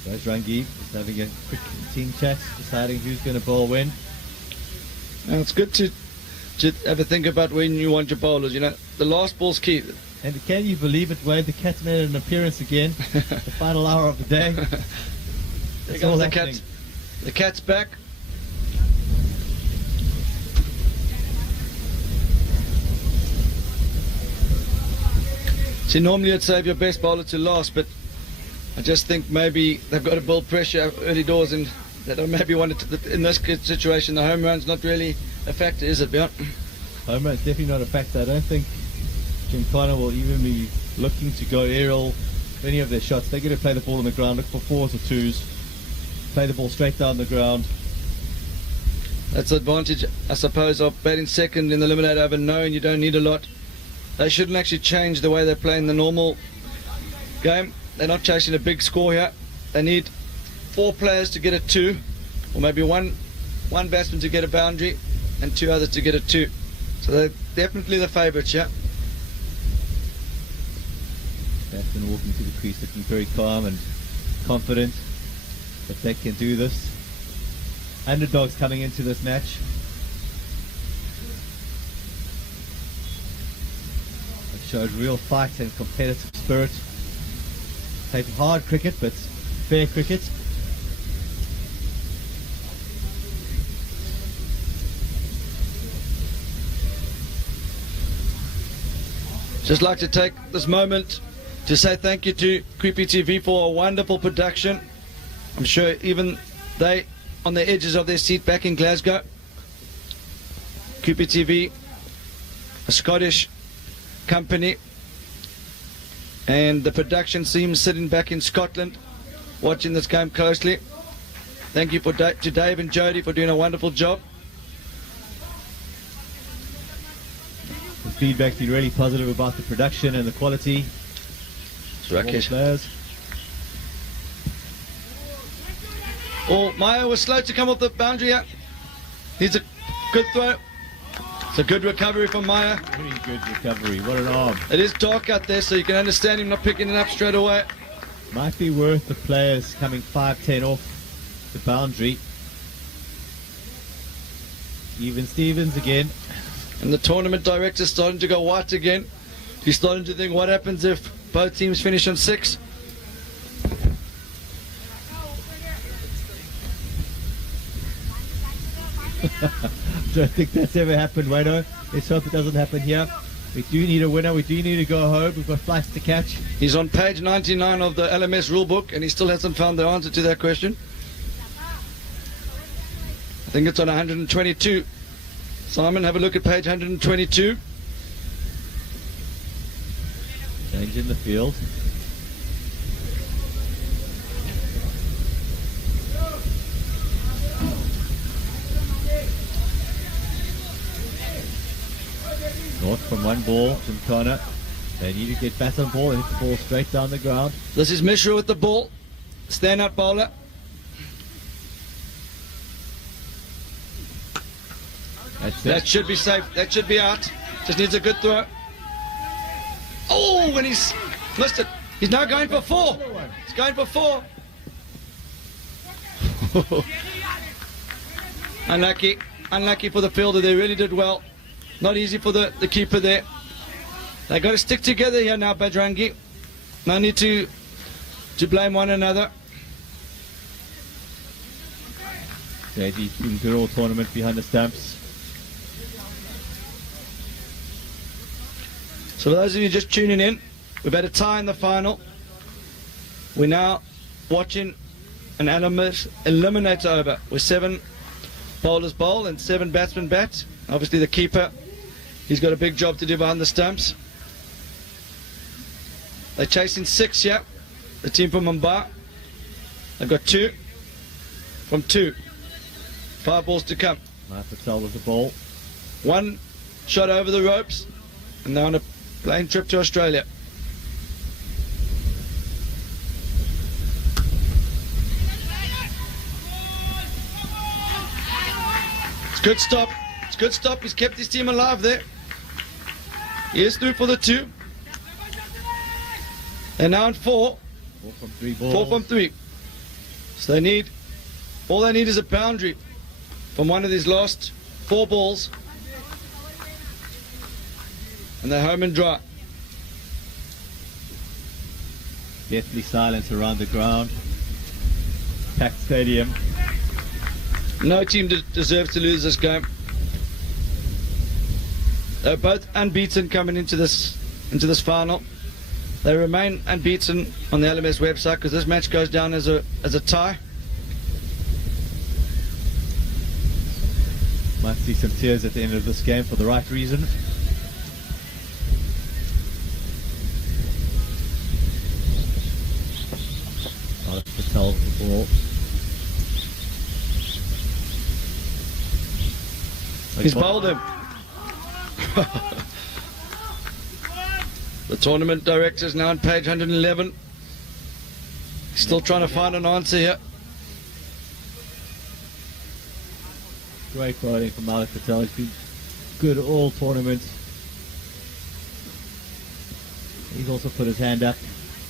Bajrangi is having a quick team chat, deciding who's going to bowl when. Now it's good to have a think about when you want your bowlers. You know, the last ball's key. And can you believe it, Wade? The Cats made an appearance again. The final hour of the day. There goes the Cats. The Cat's back. See, normally I'd save your best bowler to last, but I just think maybe they've got to build pressure early doors, and they don't maybe want it in this situation. The home run's not really a factor, is it, Bjorn? Home run's definitely not a factor. I don't think Gymkhana will even be looking to go aerial any of their shots. They're going to play the ball on the ground, look for 4s or 2s, play the ball straight down the ground. That's the advantage, I suppose, of batting second in the eliminator over knowing you don't need a lot. They shouldn't actually change the way they're playing the normal game. They're not chasing a big score here. They need 4 players to get a 2, or maybe one batsman to get a boundary and 2 others to get a 2. So they're definitely the favourites, yeah. Batsman walking to the crease looking very calm and confident that they can do this. Underdogs coming into this match. They've showed real fight and competitive spirit. Played hard cricket, but fair cricket. Just like to take this moment to say thank you to Creepy TV for a wonderful production. I'm sure even they on the edges of their seat back in Glasgow. Creepy TV, a Scottish company, and the production team sitting back in Scotland watching this game closely. Thank you to Dave and Jody for doing a wonderful job. The feedback's been really positive about the production and the quality. Rakesh. Players. Oh, Maya was slow to come off the boundary. Yeah. Needs a good throw. It's a good recovery from Maya. Very good recovery. What an arm. It is dark out there, so you can understand him not picking it up straight away. Might be worth the players coming 5-10 off the boundary. Even Stevens again. And the tournament director's starting to go white again. He's starting to think, what happens if both teams finish on 6? Don't think that's ever happened, Wayno. Let's hope it doesn't happen here. We do need a winner. We do need to go home. We've got flights to catch. He's on page 99 of the LMS rulebook, and he still hasn't found the answer to that question. I think it's on 122. Simon, have a look at page 122. Change in the field. North from one ball from Connor. They need to get back on ball and hit the ball straight down the ground. This is Mishra with the ball. Stand-out bowler. That's That it. should be safe. That should be out. Just needs a good throw. Oh, and he's missed it. He's now going for 4. He's going for 4. Unlucky. Unlucky for the fielder. They really did well. Not easy for the keeper there. They got to stick together here now, Bajrangi. No need to blame one another. JD's been good all tournament behind the stumps. So for those of you just tuning in, we've had a tie in the final. We're now watching an LMS eliminator over with 7 bowlers bowl and 7 batsmen bat. Obviously the keeper, he's got a big job to do behind the stumps. They're chasing 6 here, the team from Mumbai. They've got 2 from 2. 5 balls to come. Matt Patel with the ball. 1 shot over the ropes, and they're on a plane trip to Australia. It's good stop. It's good stop. He's kept his team alive there. He is through for the 2. They're now on 4. 4 from 3 balls. 4 from 3. So all they need is a boundary from one of these last 4 balls. And they're home and dry. Deathly silence around the ground. Packed stadium. No team deserves to lose this game. They're both unbeaten coming into this final. They remain unbeaten on the LMS website because this match goes down as a tie. Might see some tears at the end of this game for the right reason. Patel with the ball. He's bowled him. The tournament director's now on page 111. He's still trying to find an answer here. Great bowling from Malik Patel. He's been good all tournament. He's also put his hand up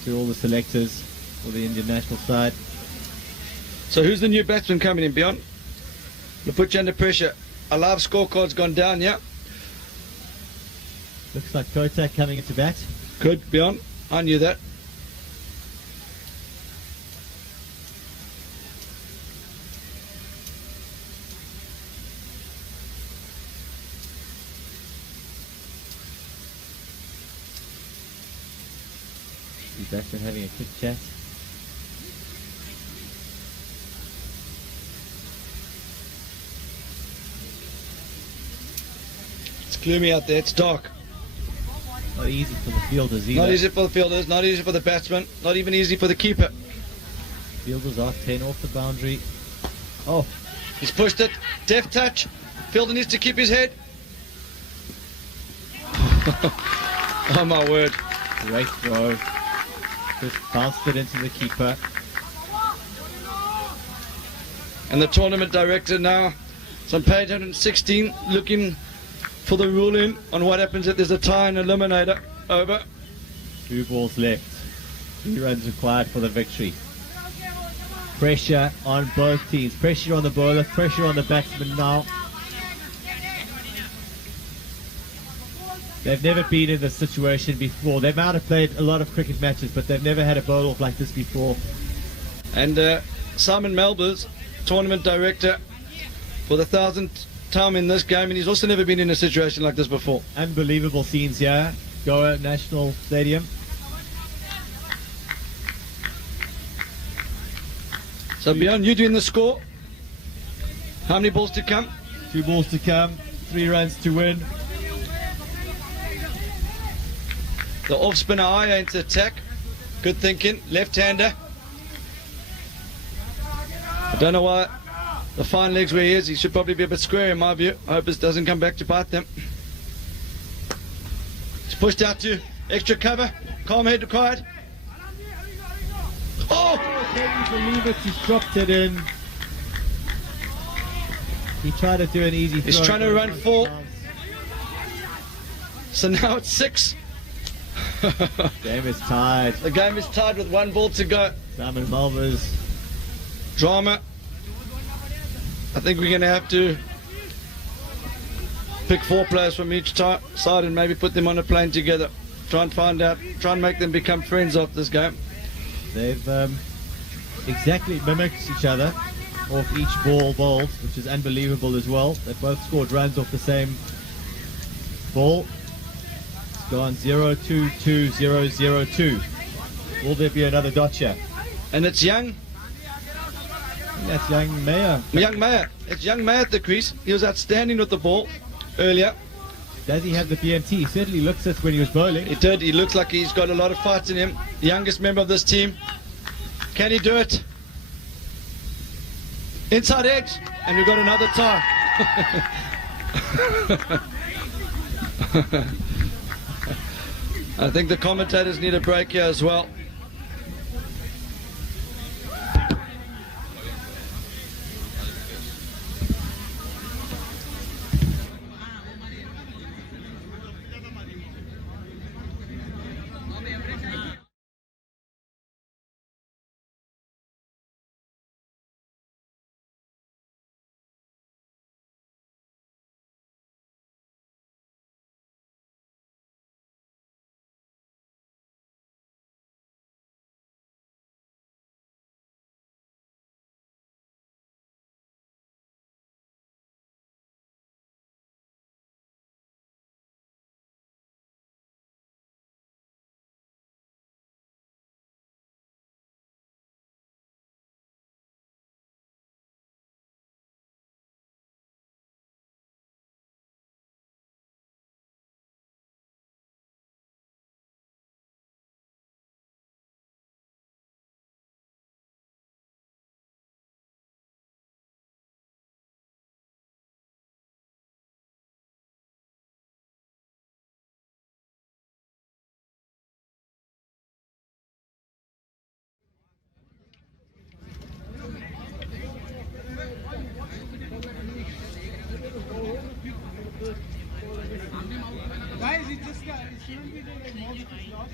to all the selectors for the Indian national side. So who's the new batsman coming in, Beyond? We'll put you under pressure. Our live scorecard's gone down, yeah? Looks like Kotak coming into bat. Good, Beyond. I knew that. The batsman having a quick chat. It's gloomy out there. It's dark. Not easy for the fielders either. Not easy for the fielders, not easy for the batsman, not even easy for the keeper. Fielders are 10 off the boundary. Oh, He's pushed it. Deft touch. Fielder needs to keep his head. Oh my word. great throw. Just bounced it into the keeper. And the tournament director now, it's on page 116, looking for the ruling on what happens if there's a tie and eliminator. Over. 2 balls left. 3 runs required for the victory. Pressure on both teams. Pressure on the bowler, pressure on the batsman now. They've never been in this situation before. They might have played a lot of cricket matches, but they've never had a bowl off like this before. And Simon Melbers, tournament director for the 1000th time in this game, and he's also never been in a situation like this before. Unbelievable scenes here. Goa National Stadium. So beyond you doing the score, how many balls to come? 2 balls to come, 3 runs to win. The off spinner eye into attack. Good thinking. Left-hander. I don't know why the fine legs where he is. He should probably be a bit square in my view. I hope this doesn't come back to bite them. It's pushed out to extra cover. Calm head required. Oh! Can you believe it? He's dropped it in. He tried to do an easy throw. He's trying to run 4. So now it's 6. Game is tied. The game is tied with 1 ball to go. Simon Mulvers. Drama. I think we're going to have to pick 4 players from each side and maybe put them on a plane together. Try and find out, try and make them become friends after this game. They've exactly mimicked each other off each ball bowled, which is unbelievable as well. They both scored runs off the same ball. It's gone 0-2-2-0-0-2. Will there be another dot here? And it's Young. That's Young Mayer. Young Mayer. It's Young Mayer at the crease. He was outstanding with the ball earlier. Does he have the BMT? He certainly looks it when he was bowling. He did. He looks like he's got a lot of fights in him. The youngest member of this team. Can he do it? Inside edge. And we've got another tie. I think the commentators need a break here as well. Guys, it just it shouldn't be like more lost.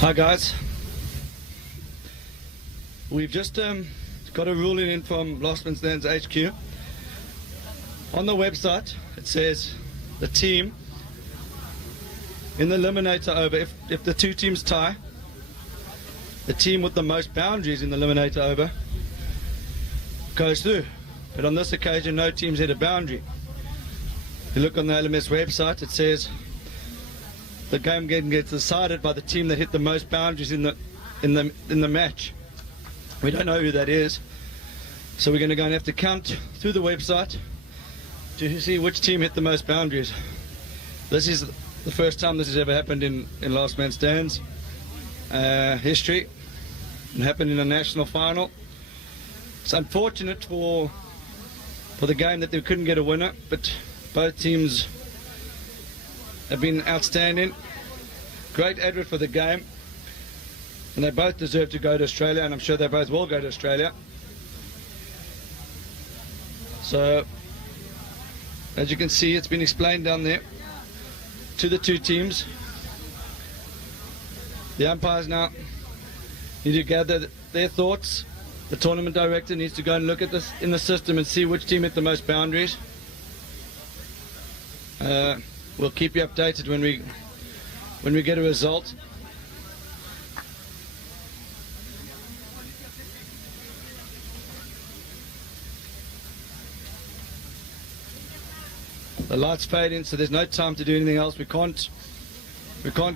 Hi guys, we've just got a ruling in from Lost Man Stands HQ. On the website it says the team in the eliminator over, if the two teams tie, the team with the most boundaries in the eliminator over goes through. But on this occasion no teams hit a boundary. If you look on the LMS website, it says the game gets decided by the team that hit the most boundaries in the match. We don't know who that is, so we're going to go and have to count through the website to see which team hit the most boundaries. This is the first time this has ever happened in Last Man Stands history. It happened in a national final. It's unfortunate for the game that they couldn't get a winner, but both teams have been outstanding. Great advert for the game, and they both deserve to go to Australia, and I'm sure they both will go to Australia. So as you can see, it's been explained down there to the two teams. The umpires now need to gather their thoughts. The tournament director needs to go and look at this in the system and see which team hit the most boundaries. We'll keep you updated when we get a result. The lights fade in, so there's no time to do anything else. We can't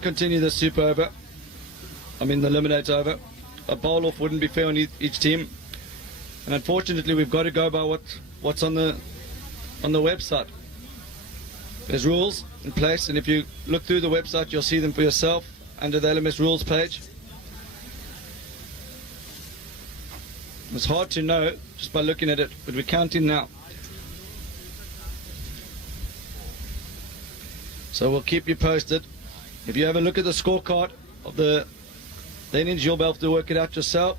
continue the super over. I mean the eliminator over. A bowl off wouldn't be fair on each team, and unfortunately we've got to go by what's on the website. There's rules in place, and if you look through the website you'll see them for yourself under the LMS rules page. It's hard to know just by looking at it, but we're counting now. So we'll keep you posted. If you have a look at the scorecard of the innings, you'll be able to work it out yourself.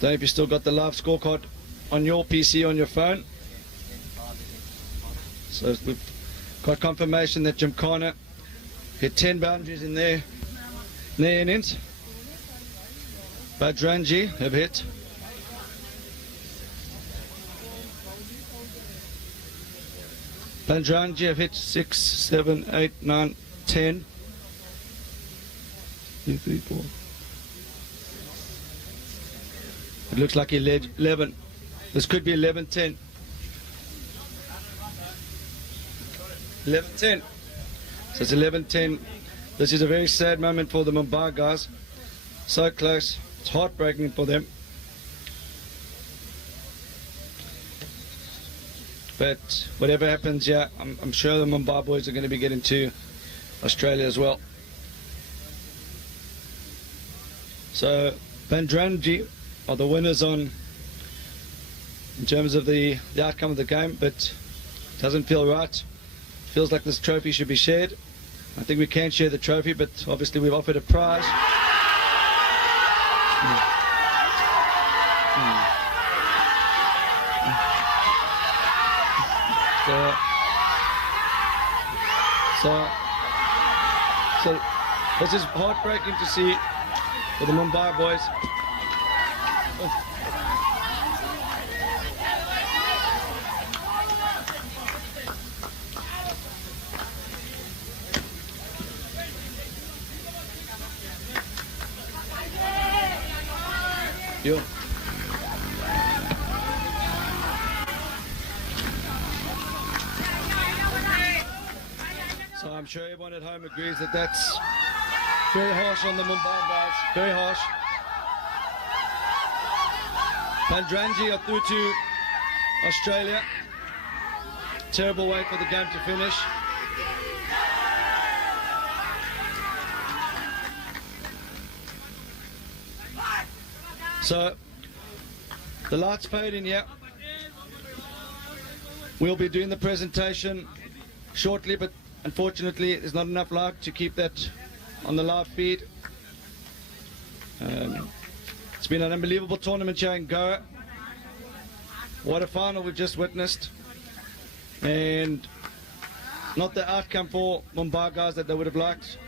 Don't know if you still got the live scorecard on your PC, on your phone. So we've got confirmation that Gymkhana hit 10 boundaries in their innings. Bajrangi have hit Bajrangi have hit 6, 7, 8, 9, 10. 2, 3, 4. It looks like 11. This could be 11-10. 11-10. So it's 11-10. This is a very sad moment for the Mumbai guys. So close. It's heartbreaking for them. But whatever happens, yeah, I'm sure the Mumbai boys are going to be getting to Australia as well. So Bajrangi are the winners on in terms of the outcome of the game, but doesn't feel right. Feels like this trophy should be shared. I think we can share the trophy, but obviously we've offered a prize. So this is heartbreaking to see for the Mumbai boys. Yo. So I'm sure everyone at home agrees that that's very harsh on the Mumbai guys. Very harsh. Bajrangi are through to Australia. Terrible way for the game to finish. So the lights fade in here. We'll be doing the presentation shortly, but unfortunately there's not enough light to keep that on the live feed. It's been an unbelievable tournament here in Goa. What a final we've just witnessed. And not the outcome for Mumbai guys that they would have liked,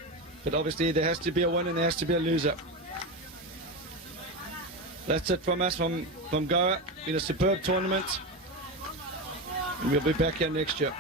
but obviously there has to be a winner and there has to be a loser. That's it from us from Goa. Been a superb tournament. And we'll be back here next year.